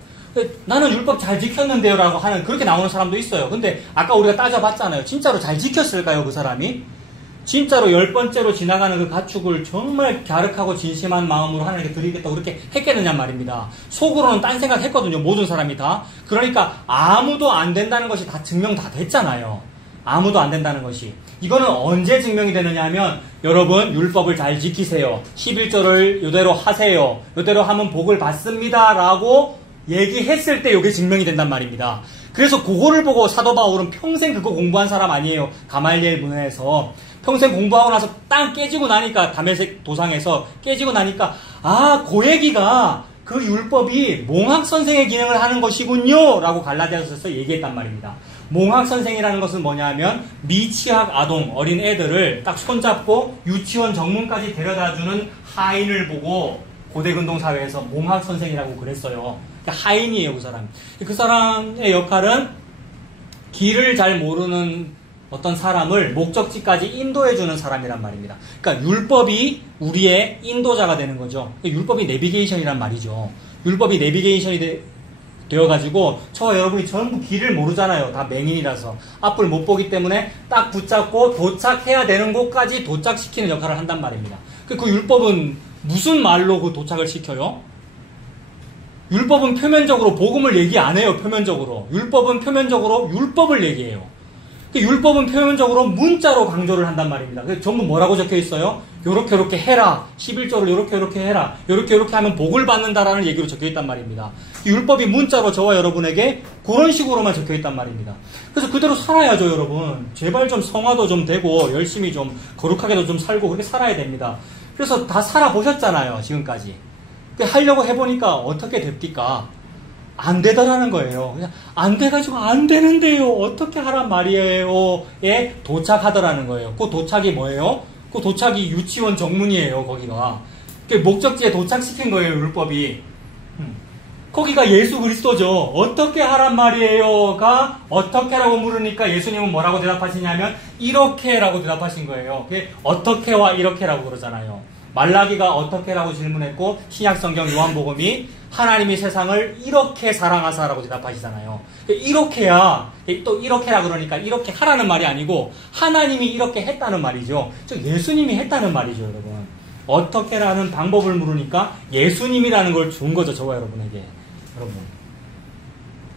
나는 율법 잘 지켰는데요 라고 하는 그렇게 나오는 사람도 있어요. 근데 아까 우리가 따져봤잖아요. 진짜로 잘 지켰을까요 그 사람이? 진짜로 10번째로 지나가는 그 가축을 정말 갸륵하고 진심한 마음으로 하나님께 드리겠다고 그렇게 했겠느냐 말입니다. 속으로는 딴 생각 했거든요. 모든 사람이 다. 그러니까 아무도 안 된다는 것이 다 증명 다 됐잖아요. 아무도 안 된다는 것이. 이거는 언제 증명이 되느냐 하면 여러분 율법을 잘 지키세요. 11조를 이대로 하세요. 이대로 하면 복을 받습니다. 라고 얘기했을 때 이게 증명이 된단 말입니다. 그래서 그거를 보고 사도 바울은 평생 그거 공부한 사람 아니에요. 가말리엘 문화에서. 평생 공부하고 나서 땅 깨지고 나니까 다메섹 도상에서 깨지고 나니까 그 얘기가 그 율법이 몽학 선생의 기능을 하는 것이군요 라고 갈라디아서에서 얘기했단 말입니다. 몽학 선생이라는 것은 뭐냐 하면 미취학 아동 어린 애들을 딱 손잡고 유치원 정문까지 데려다주는 하인을 보고 고대 근동 사회에서 몽학 선생이라고 그랬어요. 그러니까 하인이에요 그 사람. 그 사람의 역할은 길을 잘 모르는 어떤 사람을 목적지까지 인도해주는 사람이란 말입니다. 그러니까 율법이 우리의 인도자가 되는 거죠. 율법이 내비게이션이란 말이죠. 율법이 내비게이션이 되어가지고 저와 여러분이 전부 길을 모르잖아요. 다 맹인이라서 앞을 못 보기 때문에 딱 붙잡고 도착해야 되는 곳까지 도착시키는 역할을 한단 말입니다. 그 율법은 무슨 말로 그 도착을 시켜요? 율법은 표면적으로 복음을 얘기 안 해요. 표면적으로. 율법은 표면적으로 율법을 얘기해요. 율법은 표면적으로 문자로 강조를 한단 말입니다. 그래서 전부 뭐라고 적혀 있어요? 요렇게 해라. 11조를 요렇게 해라. 요렇게 하면 복을 받는다라는 얘기로 적혀 있단 말입니다. 율법이 문자로 저와 여러분에게 그런 식으로만 적혀 있단 말입니다. 그래서 그대로 살아야죠, 여러분. 제발 좀 성화도 좀 되고 열심히 좀 거룩하게도 좀 살고 그렇게 살아야 됩니다. 그래서 다 살아보셨잖아요, 지금까지. 하려고 해보니까 어떻게 됩니까? 안 되더라는 거예요. 그냥 안 돼가지고 안 되는데요. 어떻게 하란 말이에요?에 도착하더라는 거예요. 그 도착이 뭐예요? 그 도착이 유치원 정문이에요. 거기가. 그 목적지에 도착시킨 거예요. 율법이. 거기가 예수 그리스도죠. 어떻게 하란 말이에요가 어떻게라고 물으니까 예수님은 뭐라고 대답하시냐면 이렇게라고 대답하신 거예요. 그게 어떻게와 이렇게라고 그러잖아요. 말라기가 어떻게라고 질문했고 신약성경 요한복음이 하나님이 세상을 이렇게 사랑하사라고 대답하시잖아요. 이렇게야 또 이렇게라 그러니까 이렇게 하라는 말이 아니고 하나님이 이렇게 했다는 말이죠. 즉 예수님이 했다는 말이죠, 여러분. 어떻게라는 방법을 물으니까 예수님이라는 걸 준 거죠, 저와 여러분에게. 여러분,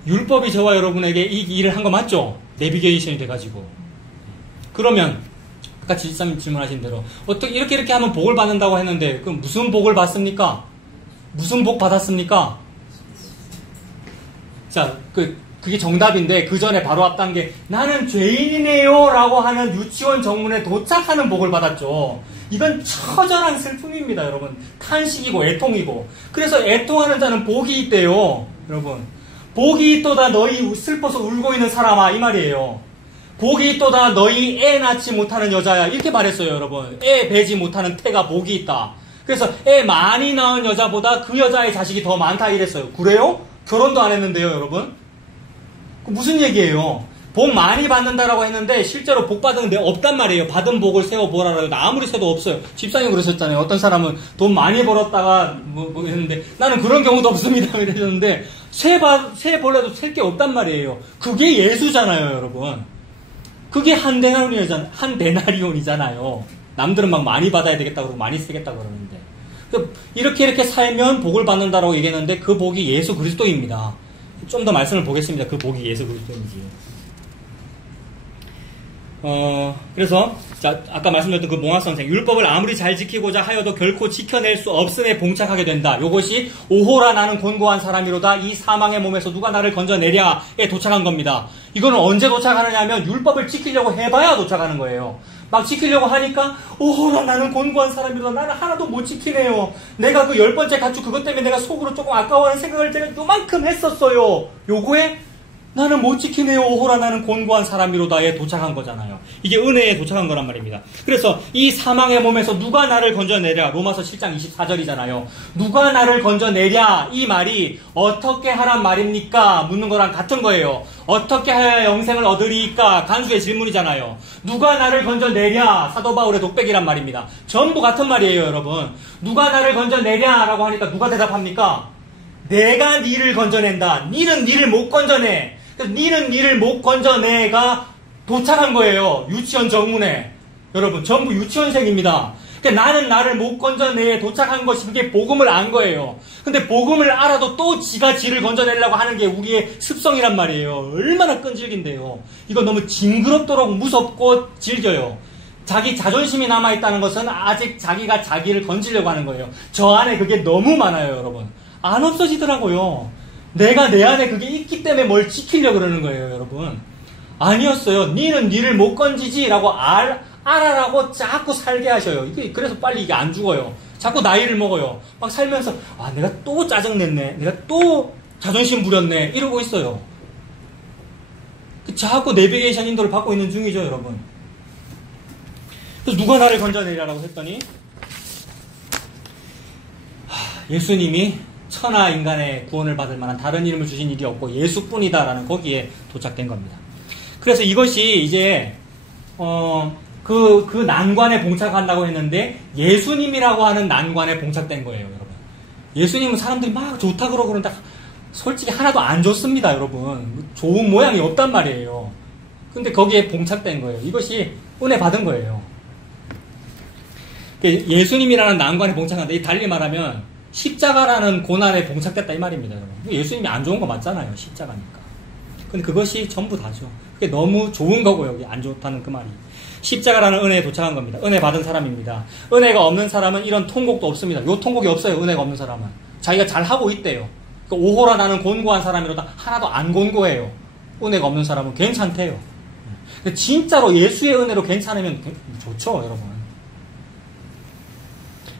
율법이 저와 여러분에게 이 일을 한 거 맞죠? 내비게이션이 돼가지고. 그러면 아까 지지사님 질문하신 대로 어떻게 이렇게 하면 복을 받는다고 했는데 그럼 무슨 복을 받습니까? 무슨 복 받았습니까? 자, 그게 정답인데 그 전에 바로 앞단계 나는 죄인이네요 라고 하는 유치원 정문에 도착하는 복을 받았죠. 이건 처절한 슬픔입니다, 여러분. 탄식이고 애통이고. 그래서 애통하는 자는 복이 있대요, 여러분. 복이 있도다 너희 슬퍼서 울고 있는 사람아, 이 말이에요. 복이 있도다 너희 애 낳지 못하는 여자야, 이렇게 말했어요, 여러분. 애 배지 못하는 태가 복이 있다. 그래서 애 많이 낳은 여자보다 그 여자의 자식이 더 많다 이랬어요. 그래요? 결혼도 안 했는데요, 여러분. 무슨 얘기예요? 복 많이 받는다라고 했는데 실제로 복 받은 데 없단 말이에요. 받은 복을 세어보라라고 해도 아무리 세도 없어요. 집사님 그러셨잖아요. 어떤 사람은 돈 많이 벌었다가 뭐 했는데 나는 그런 경우도 없습니다. 이러셨는데 세 벌래도 셀 게 없단 말이에요. 그게 예수잖아요, 여러분. 그게 한 데나리온이잖아요. 남들은 막 많이 받아야 되겠다 그러고 많이 쓰겠다 그러는데 이렇게 살면 복을 받는다라고 얘기했는데 그 복이 예수 그리스도입니다. 좀 더 말씀을 보겠습니다. 그 복이 예수 그리스도인지. 그래서 자, 아까 말씀드렸던 그 몽학 선생, 율법을 아무리 잘 지키고자 하여도 결코 지켜낼 수 없음에 봉착하게 된다. 요것이 오호라 나는 곤고한 사람이로다. 이 사망의 몸에서 누가 나를 건져내랴에 도착한 겁니다. 이거는 언제 도착하느냐 하면 율법을 지키려고 해봐야 도착하는 거예요. 막 지키려고 하니까 오호라 나는 곤고한 사람이로다. 나는 하나도 못 지키네요. 내가 그 10번째 가축 그것 때문에 내가 속으로 조금 아까워하는 생각을 제가 요만큼 했었어요. 요거에 나는 못 지키네요. 오호라 나는 곤고한 사람이로다에 도착한 거잖아요. 이게 은혜에 도착한 거란 말입니다. 그래서 이 사망의 몸에서 누가 나를 건져내랴, 로마서 7장 24절이잖아요. 누가 나를 건져내랴, 이 말이 어떻게 하란 말입니까? 묻는 거랑 같은 거예요. 어떻게 하여야 영생을 얻으리까? 간수의 질문이잖아요. 누가 나를 건져내랴, 사도 바울의 독백이란 말입니다. 전부 같은 말이에요, 여러분. 누가 나를 건져내랴 라고 하니까 누가 대답합니까? 내가 니를 건져낸다. 니는 니를 못 건져내. 니는 니를 못 건져내가 도착한 거예요. 유치원 정문에. 여러분, 전부 유치원생입니다. 그러니까 나는 나를 못 건져내에 도착한 것이 그게 복음을 안 거예요. 근데 복음을 알아도 또 지가 지를 건져내려고 하는 게 우리의 습성이란 말이에요. 얼마나 끈질긴데요. 이거 너무 징그럽도록 무섭고 질겨요. 자기 자존심이 남아있다는 것은 아직 자기가 자기를 건지려고 하는 거예요. 저 안에 그게 너무 많아요, 여러분. 안 없어지더라고요. 내가 내 안에 그게 있기 때문에 뭘 지키려고 그러는 거예요, 여러분. 아니었어요. 니는 니를 못 건지지 라고 알아라고 자꾸 살게 하셔요. 그래서 빨리 이게 안 죽어요. 자꾸 나이를 먹어요. 막 살면서 내가 또 짜증냈네. 내가 또 자존심 부렸네. 이러고 있어요. 자꾸 내비게이션 인도를 받고 있는 중이죠, 여러분. 그래서 누가 나를 건져내리라고 했더니 예수님이 천하 인간의 구원을 받을 만한 다른 이름을 주신 일이 없고 예수뿐이다라는 거기에 도착된 겁니다. 그래서 이것이 이제 그 난관에 봉착한다고 했는데 예수님이라고 하는 난관에 봉착된 거예요, 여러분. 예수님은 사람들이 막 좋다 그러고 그런데 솔직히 하나도 안 좋습니다, 여러분. 좋은 모양이 없단 말이에요. 근데 거기에 봉착된 거예요. 이것이 은혜 받은 거예요. 예수님이라는 난관에 봉착한다. 달리 말하면 십자가라는 고난에 봉착됐다 이 말입니다, 여러분. 예수님이 안 좋은 거 맞잖아요, 십자가니까. 근데 그것이 전부 다죠. 그게 너무 좋은 거고 여기 안 좋다는 그 말이. 십자가라는 은혜에 도착한 겁니다. 은혜 받은 사람입니다. 은혜가 없는 사람은 이런 통곡도 없습니다. 요 통곡이 없어요, 은혜가 없는 사람은. 자기가 잘하고 있대요. 오호라 나는 곤고한 사람이로다. 하나도 안 곤고해요. 은혜가 없는 사람은 괜찮대요. 근데 진짜로 예수의 은혜로 괜찮으면 좋죠, 여러분.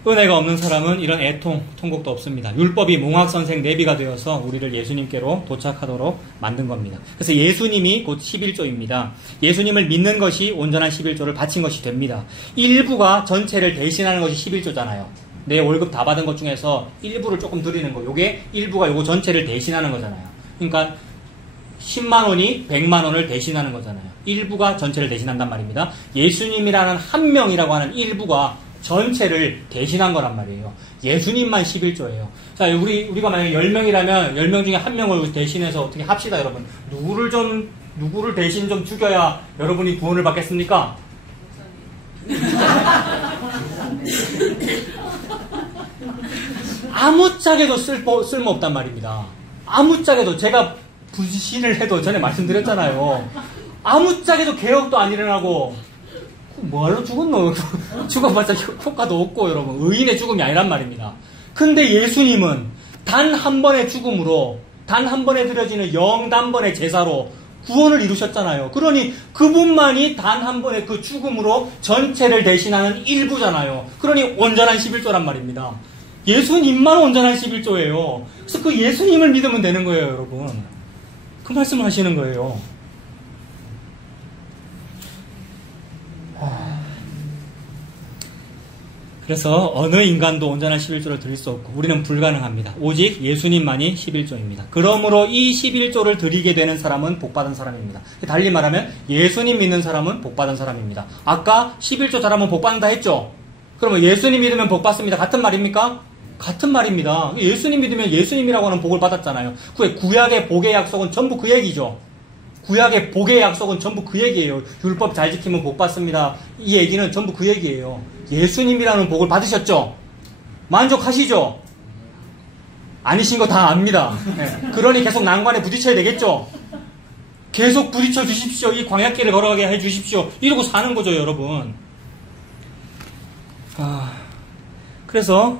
은혜가 없는 사람은 이런 통곡도 없습니다. 율법이 몽학선생 내비가 되어서 우리를 예수님께로 도착하도록 만든 겁니다. 그래서 예수님이 곧 11조입니다. 예수님을 믿는 것이 온전한 11조를 바친 것이 됩니다. 일부가 전체를 대신하는 것이 11조잖아요. 내 월급 다 받은 것 중에서 일부를 조금 드리는 거. 요게 일부가 요거 전체를 대신하는 거잖아요. 그러니까 10만 원이 100만 원을 대신하는 거잖아요. 일부가 전체를 대신한단 말입니다. 예수님이라는 한 명이라고 하는 일부가 전체를 대신한 거란 말이에요. 예수님만 11조예요. 자, 우리가 만약에 10명이라면 10명 중에 한 명을 대신해서 어떻게 합시다, 여러분. 누구를 대신 좀 죽여야 여러분이 구원을 받겠습니까? 아무짝에도 쓸모 없단 말입니다. 아무짝에도 제가 부신을 해도 전에 말씀드렸잖아요. 아무짝에도 개혁도 안 일어나고 뭐하러 죽었노? 죽어봤자 효과도 없고, 여러분. 의인의 죽음이 아니란 말입니다. 근데 예수님은 단 한 번의 죽음으로, 단 한 번에 드려지는 영단번의 제사로 구원을 이루셨잖아요. 그러니 그분만이 단 한 번의 그 죽음으로 전체를 대신하는 일부잖아요. 그러니 온전한 11조란 말입니다. 예수님만 온전한 11조예요. 그래서 그 예수님을 믿으면 되는 거예요, 여러분. 그 말씀을 하시는 거예요. 그래서 어느 인간도 온전한 11조를 드릴 수 없고 우리는 불가능합니다. 오직 예수님만이 11조입니다. 그러므로 이 11조를 드리게 되는 사람은 복받은 사람입니다. 달리 말하면 예수님 믿는 사람은 복받은 사람입니다. 아까 11조 잘하면 복받는다 했죠? 그러면 예수님 믿으면 복받습니다. 같은 말입니까? 같은 말입니다. 예수님 믿으면 예수님이라고 하는 복을 받았잖아요. 구약의 복의 약속은 전부 그 얘기죠. 구약의 복의 약속은 전부 그 얘기예요. 율법 잘 지키면 복 받습니다. 이 얘기는 전부 그 얘기예요. 예수님이라는 복을 받으셨죠? 만족하시죠? 아니신 거 다 압니다. 네. 그러니 계속 난관에 부딪혀야 되겠죠? 계속 부딪혀 주십시오. 이 광야길을 걸어가게 해 주십시오. 이러고 사는 거죠, 여러분. 그래서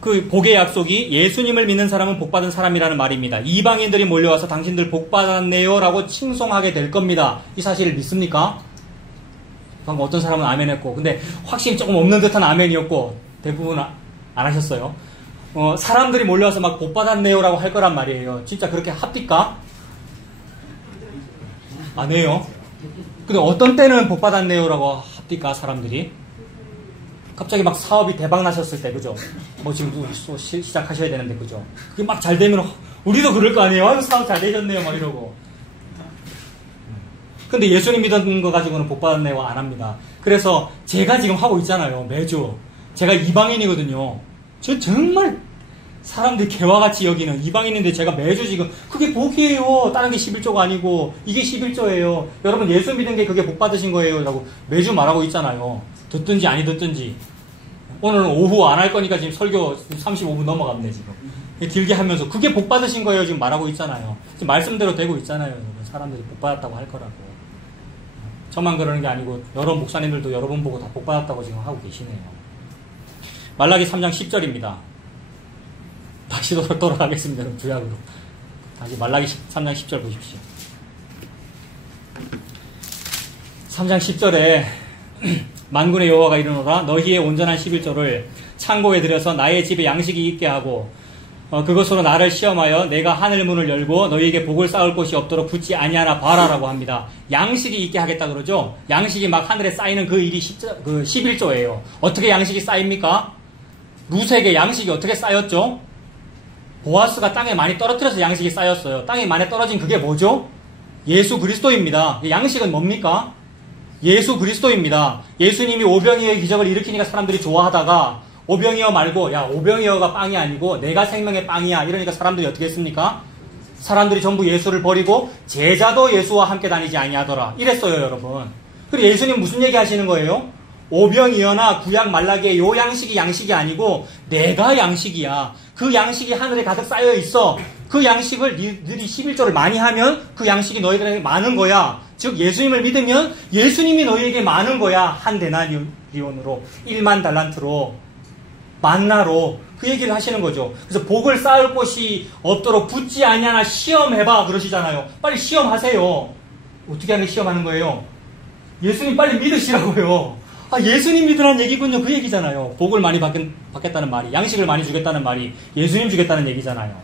그 복의 약속이 예수님을 믿는 사람은 복받은 사람이라는 말입니다. 이방인들이 몰려와서 당신들 복받았네요 라고 칭송하게 될 겁니다. 이 사실을 믿습니까? 방금 어떤 사람은 아멘 했고, 근데 확신이 조금 없는 듯한 아멘이었고, 대부분 안 하셨어요. 사람들이 몰려와서 막 복받았네요 라고 할 거란 말이에요. 진짜 그렇게 합니까? 안 해요. 근데 어떤 때는 복받았네요 라고 합니까, 사람들이? 갑자기 막 사업이 대박 나셨을 때, 그죠? 뭐 지금 또 시작하셔야 되는데, 그죠? 그게 막 잘 되면, 우리도 그럴 거 아니에요? 아유, 사업 잘 되셨네요, 막 이러고. 근데 예수님 믿는 거 가지고는 복 받았네요 안 합니다. 그래서 제가 지금 하고 있잖아요. 매주. 제가 이방인이거든요. 저 정말 사람들이 개와 같이 여기는 이방인인데 제가 매주 지금 그게 복이에요. 다른 게 11조가 아니고 이게 11조예요. 여러분 예수 믿는 게 그게 복 받으신 거예요. 라고 매주 말하고 있잖아요. 듣든지 아니 듣든지. 오늘은 오후 안 할 거니까 지금 설교 35분 넘어갔네 지금. 길게 하면서 그게 복 받으신 거예요. 지금 말하고 있잖아요. 지금 말씀대로 되고 있잖아요. 여러분. 사람들이 복 받았다고 할 거라고. 저만 그러는 게 아니고 여러 목사님들도 여러분 보고 다 복 받았다고 지금 하고 계시네요. 말라기 3장 10절입니다. 다시 돌아가겠습니다. 구약으로. 다시 말라기 3장 10절 보십시오. 3장 10절에 만군의 여호와가 이르노라 너희의 온전한 11조를 창고에 들여서 나의 집에 양식이 있게 하고 그것으로 나를 시험하여 내가 하늘 문을 열고 너희에게 복을 쌓을 곳이 없도록 붙지 아니하나 봐라라고 합니다. 양식이 있게 하겠다 그러죠. 양식이 막 하늘에 쌓이는 그 일이 11조예요. 어떻게 양식이 쌓입니까? 루색의 양식이 어떻게 쌓였죠? 보아스가 땅에 많이 떨어뜨려서 양식이 쌓였어요. 땅에 많이 떨어진 그게 뭐죠? 예수 그리스도입니다. 양식은 뭡니까? 예수 그리스도입니다. 예수님이 오병이어의 기적을 일으키니까 사람들이 좋아하다가 오병이어 말고 야 오병이어가 빵이 아니고 내가 생명의 빵이야 이러니까 사람들이 어떻게 했습니까? 사람들이 전부 예수를 버리고 제자도 예수와 함께 다니지 아니하더라 이랬어요 여러분. 그리고 예수님 무슨 얘기 하시는 거예요? 오병이어나 구약 말라기의 요 양식이 아니고 내가 양식이야. 그 양식이 하늘에 가득 쌓여 있어. 그 양식을 너희들이 11조를 많이 하면 그 양식이 너희들에게 많은 거야. 즉 예수님을 믿으면 예수님이 너희에게 많은 거야. 한 데나리온으로 1만 달란트로 만나로 그 얘기를 하시는 거죠. 그래서 복을 쌓을 곳이 없도록 붙지 아니하나 시험해봐 그러시잖아요. 빨리 시험하세요. 어떻게 하면 시험하는 거예요? 예수님 빨리 믿으시라고요. 예수님 믿으라는 얘기군요. 그 얘기잖아요. 복을 많이 받겠다는 말이, 양식을 많이 주겠다는 말이 예수님 주겠다는 얘기잖아요.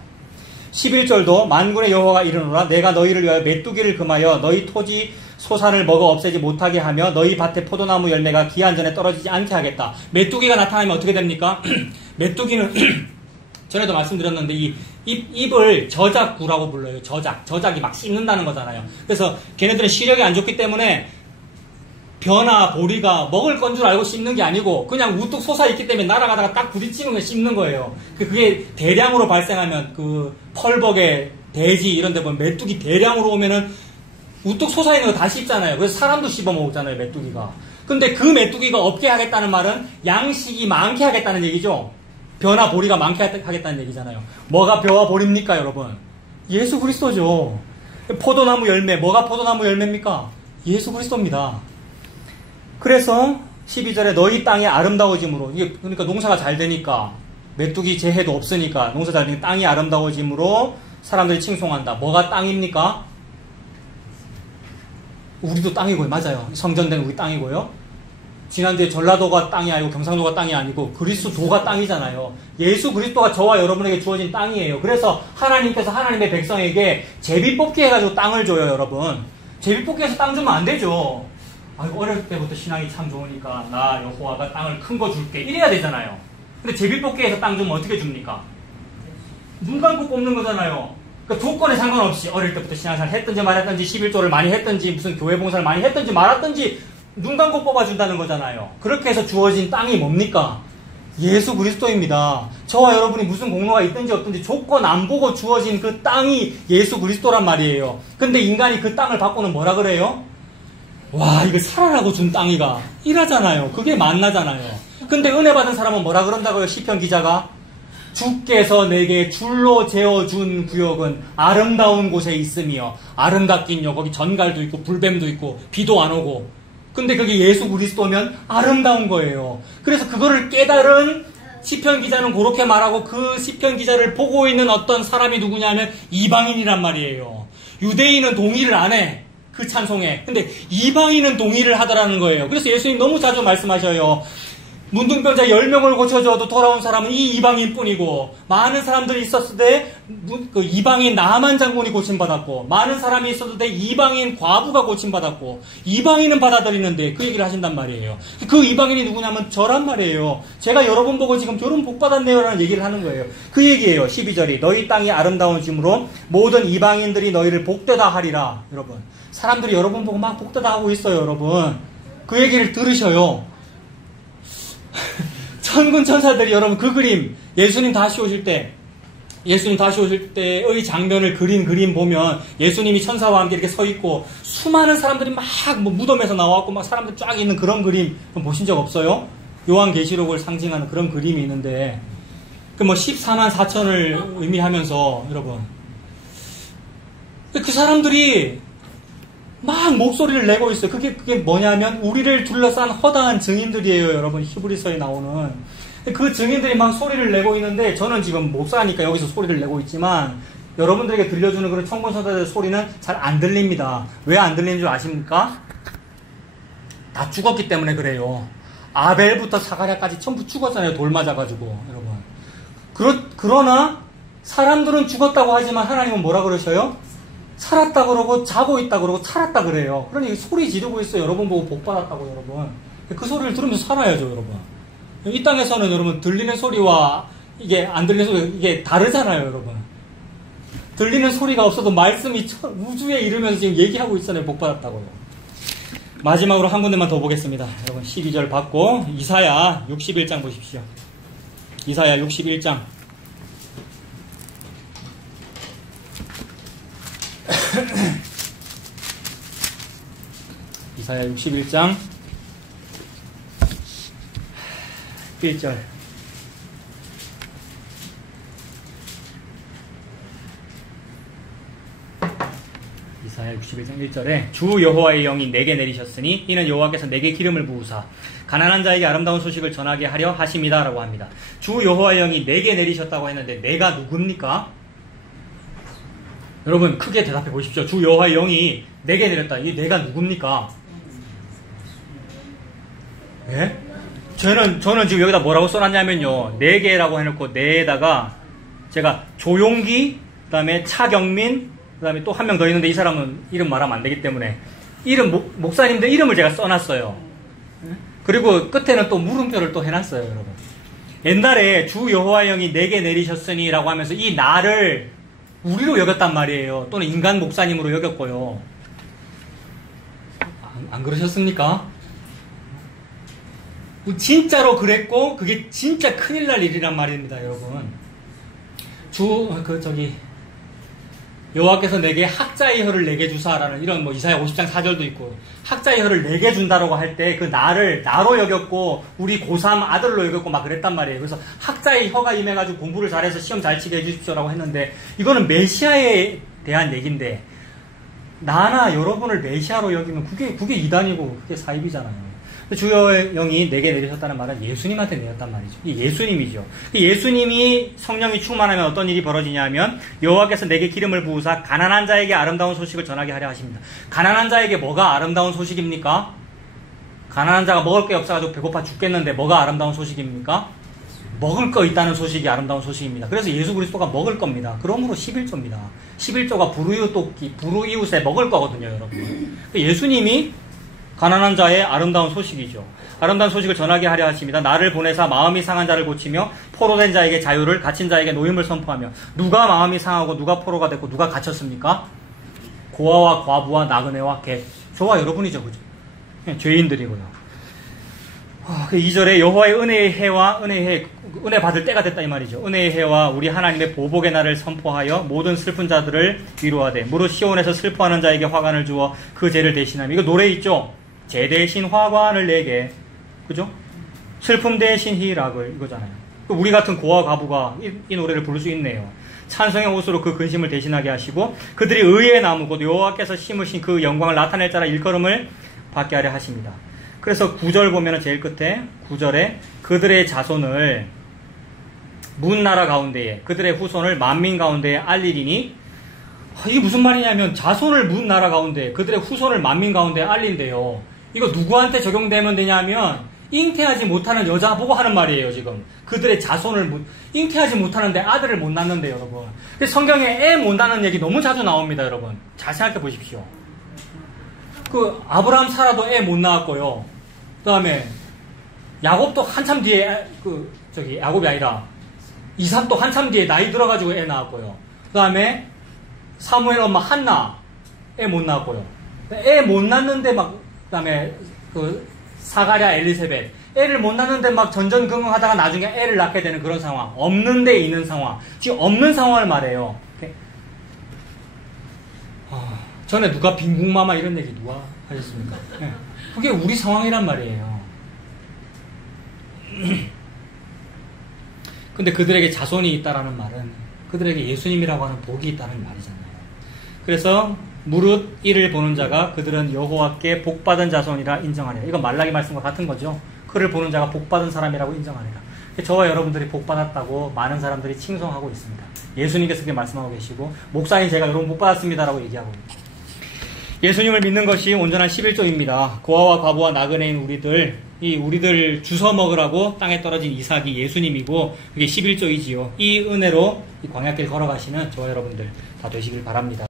11절도 만군의 여호와가 이르노라 내가 너희를 위하여 메뚜기를 금하여 너희 토지 소산을 먹어 없애지 못하게 하며 너희 밭에 포도나무 열매가 기한 전에 떨어지지 않게 하겠다. 메뚜기가 나타나면 어떻게 됩니까? 메뚜기는 전에도 말씀드렸는데 이 잎을 저작구라고 불러요. 저작이 막 씹는다는 거잖아요. 그래서 걔네들은 시력이 안 좋기 때문에 벼나 보리가 먹을 건 줄 알고 씹는 게 아니고 그냥 우뚝 솟아있기 때문에 날아가다가 딱 부딪히면 그냥 씹는 거예요. 그게 대량으로 발생하면 그 펄벅에 돼지 이런 데 보면 메뚜기 대량으로 오면은 우뚝 솟아있는 거 다 씹잖아요. 그래서 사람도 씹어먹잖아요, 메뚜기가. 근데 그 메뚜기가 없게 하겠다는 말은 양식이 많게 하겠다는 얘기죠. 벼나 보리가 많게 하겠다는 얘기잖아요. 뭐가 벼와 보리입니까, 여러분? 예수 그리스도죠. 포도나무 열매, 뭐가 포도나무 열매입니까? 예수 그리스도입니다. 그래서 12절에 너희 땅이 아름다워짐으로, 이게 그러니까 농사가 잘 되니까, 메뚜기 재해도 없으니까 농사 잘 되니까 땅이 아름다워짐으로 사람들이 칭송한다. 뭐가 땅입니까? 우리도 땅이고요. 맞아요. 성전된 우리 땅이고요. 지난주에 전라도가 땅이 아니고 경상도가 땅이 아니고 그리스도가 땅이잖아요. 예수 그리스도가 저와 여러분에게 주어진 땅이에요. 그래서 하나님께서 하나님의 백성에게 제비뽑기 해가지고 땅을 줘요, 여러분. 제비뽑기 해서 땅 주면 안 되죠. 아이고, 어릴 때부터 신앙이 참 좋으니까 나 여호와가 땅을 큰 거 줄게 이래야 되잖아요. 근데 제비뽑기 해서 땅 주면 어떻게 줍니까? 눈 감고 뽑는 거잖아요. 그러니까 조건에 상관없이 어릴 때부터 신앙생활 했든지 말했든지 11조를 많이 했든지 무슨 교회 봉사를 많이 했든지 말았든지 눈 감고 뽑아준다는 거잖아요. 그렇게 해서 주어진 땅이 뭡니까? 예수 그리스도입니다. 저와 여러분이 무슨 공로가 있든지 없든지 조건 안 보고 주어진 그 땅이 예수 그리스도란 말이에요. 근데 인간이 그 땅을 받고는 뭐라 그래요? 와, 이거 살아라고 준 땅이가 이라잖아요. 그게 만나잖아요. 근데 은혜 받은 사람은 뭐라 그런다고요? 시편 기자가? 주께서 내게 줄로 재어준 구역은 아름다운 곳에 있으며, 아름답긴요, 거기 전갈도 있고 불뱀도 있고 비도 안 오고. 근데 그게 예수 그리스도면 아름다운 거예요. 그래서 그거를 깨달은 시편 기자는 그렇게 말하고, 그 시편 기자를 보고 있는 어떤 사람이 누구냐면 이방인이란 말이에요. 유대인은 동의를 안 해, 그 찬송에. 근데 이방인은 동의를 하더라는 거예요. 그래서 예수님 너무 자주 말씀하셔요. 문둥병자 10명을 고쳐줘도 돌아온 사람은 이 이방인뿐이고, 많은 사람들이 있었을 때 그 이방인 나만 장군이 고침받았고, 많은 사람이 있었을 때 이방인 과부가 고침받았고, 이방인은 받아들이는데 그 얘기를 하신단 말이에요. 그 이방인이 누구냐면 저란 말이에요. 제가 여러분 보고 지금 결혼 복 받았네요 라는 얘기를 하는 거예요. 그 얘기예요. 12절이 너희 땅이 아름다운 짐으로 모든 이방인들이 너희를 복되다 하리라. 여러분, 사람들이 여러분 보고 막 복되다 하고 있어요. 여러분, 그 얘기를 들으셔요. 천군 천사들이, 여러분, 그 그림, 예수님 다시 오실 때의 장면을 그린 그림 보면 예수님이 천사와 함께 이렇게 서 있고 수많은 사람들이 막 뭐 무덤에서 나왔고 막 사람들 쫙 있는 그런 그림 보신 적 없어요? 요한계시록을 상징하는 그런 그림이 있는데, 그 뭐 14만 4천을 의미하면서, 여러분, 그 사람들이 막 목소리를 내고 있어요. 그게 뭐냐면 우리를 둘러싼 허다한 증인들이에요, 여러분. 히브리서에 나오는 그 증인들이 막 소리를 내고 있는데, 저는 지금 목사니까 여기서 소리를 내고 있지만 여러분들에게 들려주는 그런 천군천사들의 소리는 잘 안 들립니다. 왜 안 들리는 줄 아십니까? 다 죽었기 때문에 그래요. 아벨부터 사가랴까지 전부 죽었잖아요, 돌 맞아가지고. 여러분, 그러나 사람들은 죽었다고 하지만 하나님은 뭐라 그러셔요? 살았다 그러고 자고 있다 그러고 살았다 그래요. 그러니 소리 지르고 있어요. 여러분 보고 복 받았다고. 여러분, 그 소리를 들으면서 살아야죠. 여러분, 이 땅에서는 여러분 들리는 소리와 이게 안 들리는 소리, 이게 다르잖아요. 여러분, 들리는 소리가 없어도 말씀이 우주에 이르면서 지금 얘기하고 있잖아요. 복 받았다고요. 마지막으로 한 군데만 더 보겠습니다. 여러분, 12절 받고 이사야 61장 보십시오. 이사야 61장. 이사야 61장 1절. 이사야 61장 1절에 주 여호와의 영이 내게 내리셨으니 이는 여호와께서 내게 기름을 부으사 가난한 자에게 아름다운 소식을 전하게 하려 하심이다 라고 합니다. 주 여호와의 영이 내게 내리셨다고 했는데 내가 누굽니까? 여러분, 크게 대답해 보십시오. 주 여호와의 영이 내게 내렸다. 이게 내가 누굽니까? 예? 저는 지금 여기다 뭐라고 써놨냐면요, 내게라고 해놓고 내에다가 제가 조용기, 그 다음에 차경민, 그 다음에 또 한 명 더 있는데 이 사람은 이름 말하면 안 되기 때문에 이름, 목사님들 이름을 제가 써놨어요. 그리고 끝에는 또 물음표를 또 해놨어요. 여러분, 옛날에 주 여호와의 영이 내게 내리셨으니 라고 하면서 이 나를 우리로 여겼단 말이에요. 또는 인간 목사님으로 여겼고요. 안 그러셨습니까? 진짜로 그랬고 그게 진짜 큰일 날 일이란 말입니다. 여러분, 여호와께서 내게 학자의 혀를 내게 주사라는 이런 뭐 이사야 50장 4절도 있고, 학자의 혀를 내게 준다라고 할 때 그 나를 나로 여겼고 우리 고3 아들로 여겼고 막 그랬단 말이에요. 그래서 학자의 혀가 임해가지고 공부를 잘해서 시험 잘 치게 해주십시오라고 했는데, 이거는 메시아에 대한 얘기인데 나나 여러분을 메시아로 여기면 그게 이단이고 그게 사입이잖아요. 주의 영이 내게 내리셨다는 말은 예수님한테 내렸단 말이죠. 이 예수님이죠. 예수님이 성령이 충만하면 어떤 일이 벌어지냐면 여호와께서 내게 기름을 부으사 가난한 자에게 아름다운 소식을 전하게 하려 하십니다. 가난한 자에게 뭐가 아름다운 소식입니까? 가난한 자가 먹을 게 없어가지고 배고파 죽겠는데 뭐가 아름다운 소식입니까? 먹을 거 있다는 소식이 아름다운 소식입니다. 그래서 예수 그리스도가 먹을 겁니다. 그러므로 11조입니다. 11조가 불우이웃에 먹을 거거든요, 여러분. 예수님이 가난한 자의 아름다운 소식이죠. 아름다운 소식을 전하게 하려 하십니다. 나를 보내사 마음이 상한 자를 고치며 포로된 자에게 자유를, 갇힌 자에게 노임을 선포하며. 누가 마음이 상하고 누가 포로가 됐고 누가 갇혔습니까? 고아와 과부와 나그네와 개. 저와 여러분이죠, 그죠? 죄인들이고요. 2절에 여호와의 은혜의 해와 은혜 받을 때가 됐다 이 말이죠. 은혜의 해와 우리 하나님의 보복의 날을 선포하여 모든 슬픈 자들을 위로하되 무릇 시온에서 슬퍼하는 자에게 화관을 주어 그 죄를 대신하며. 이거 노래 있죠? 죄 대신 화관을 내게, 그죠? 슬픔 대신 희락을, 이거잖아요. 우리 같은 고아 과부가 이 노래를 부를 수 있네요. 찬송의 옷으로 그 근심을 대신하게 하시고 그들이 의의 나무 곧 여호와께서 심으신 그 영광을 나타낼 자라 일컬음을 받게 하려 하십니다. 그래서 9절 보면은 제일 끝에 9절에 그들의 자손을 문 나라 가운데에 그들의 후손을 만민 가운데에 알리리니. 이게 무슨 말이냐면 자손을 문 나라 가운데 그들의 후손을 만민 가운데에 알린대요. 이거 누구한테 적용되면 되냐면 잉태하지 못하는 여자 보고 하는 말이에요. 지금 그들의 자손을 잉태하지 못하는데 아들을 못 낳는데 여러분. 성경에 애 못 낳는 얘기 너무 자주 나옵니다. 여러분 잘 생각해 보십시오. 그 아브라함 사라도 애 못 낳았고요. 그 다음에 야곱도 한참 뒤에 야곱이 아니라 이삭도 한참 뒤에 나이 들어가지고 애 낳았고요. 그 다음에 사무엘 엄마 한나 애 못 낳았고요. 애 못 낳는데 그 다음에 사가랴 엘리세벳 애를 못 낳는데 막 전전긍긍하다가 나중에 애를 낳게 되는 그런 상황. 없는 데 있는 상황. 지금 없는 상황을 말해요. 전에 누가 빈궁마마 이런 얘기 누가 하셨습니까? 네. 그게 우리 상황이란 말이에요. 근데 그들에게 자손이 있다라는 말은 그들에게 예수님이라고 하는 복이 있다는 말이잖아요. 그래서 무릇 이를 보는 자가 그들은 여호와께 복받은 자손이라 인정하리라. 이건 말라기 말씀과 같은 거죠. 그를 보는 자가 복받은 사람이라고 인정하리라. 저와 여러분들이 복받았다고 많은 사람들이 칭송하고 있습니다. 예수님께서 그렇게 말씀하고 계시고 목사인 제가 여러분 복받았습니다라고 얘기하고 있습니다. 예수님을 믿는 것이 온전한 11조입니다. 고아와 과부와 나그네인 우리들 주워 먹으라고 땅에 떨어진 이삭이 예수님이고 그게 11조이지요. 이 은혜로 이 광야길 걸어가시는 저와 여러분들 다 되시길 바랍니다.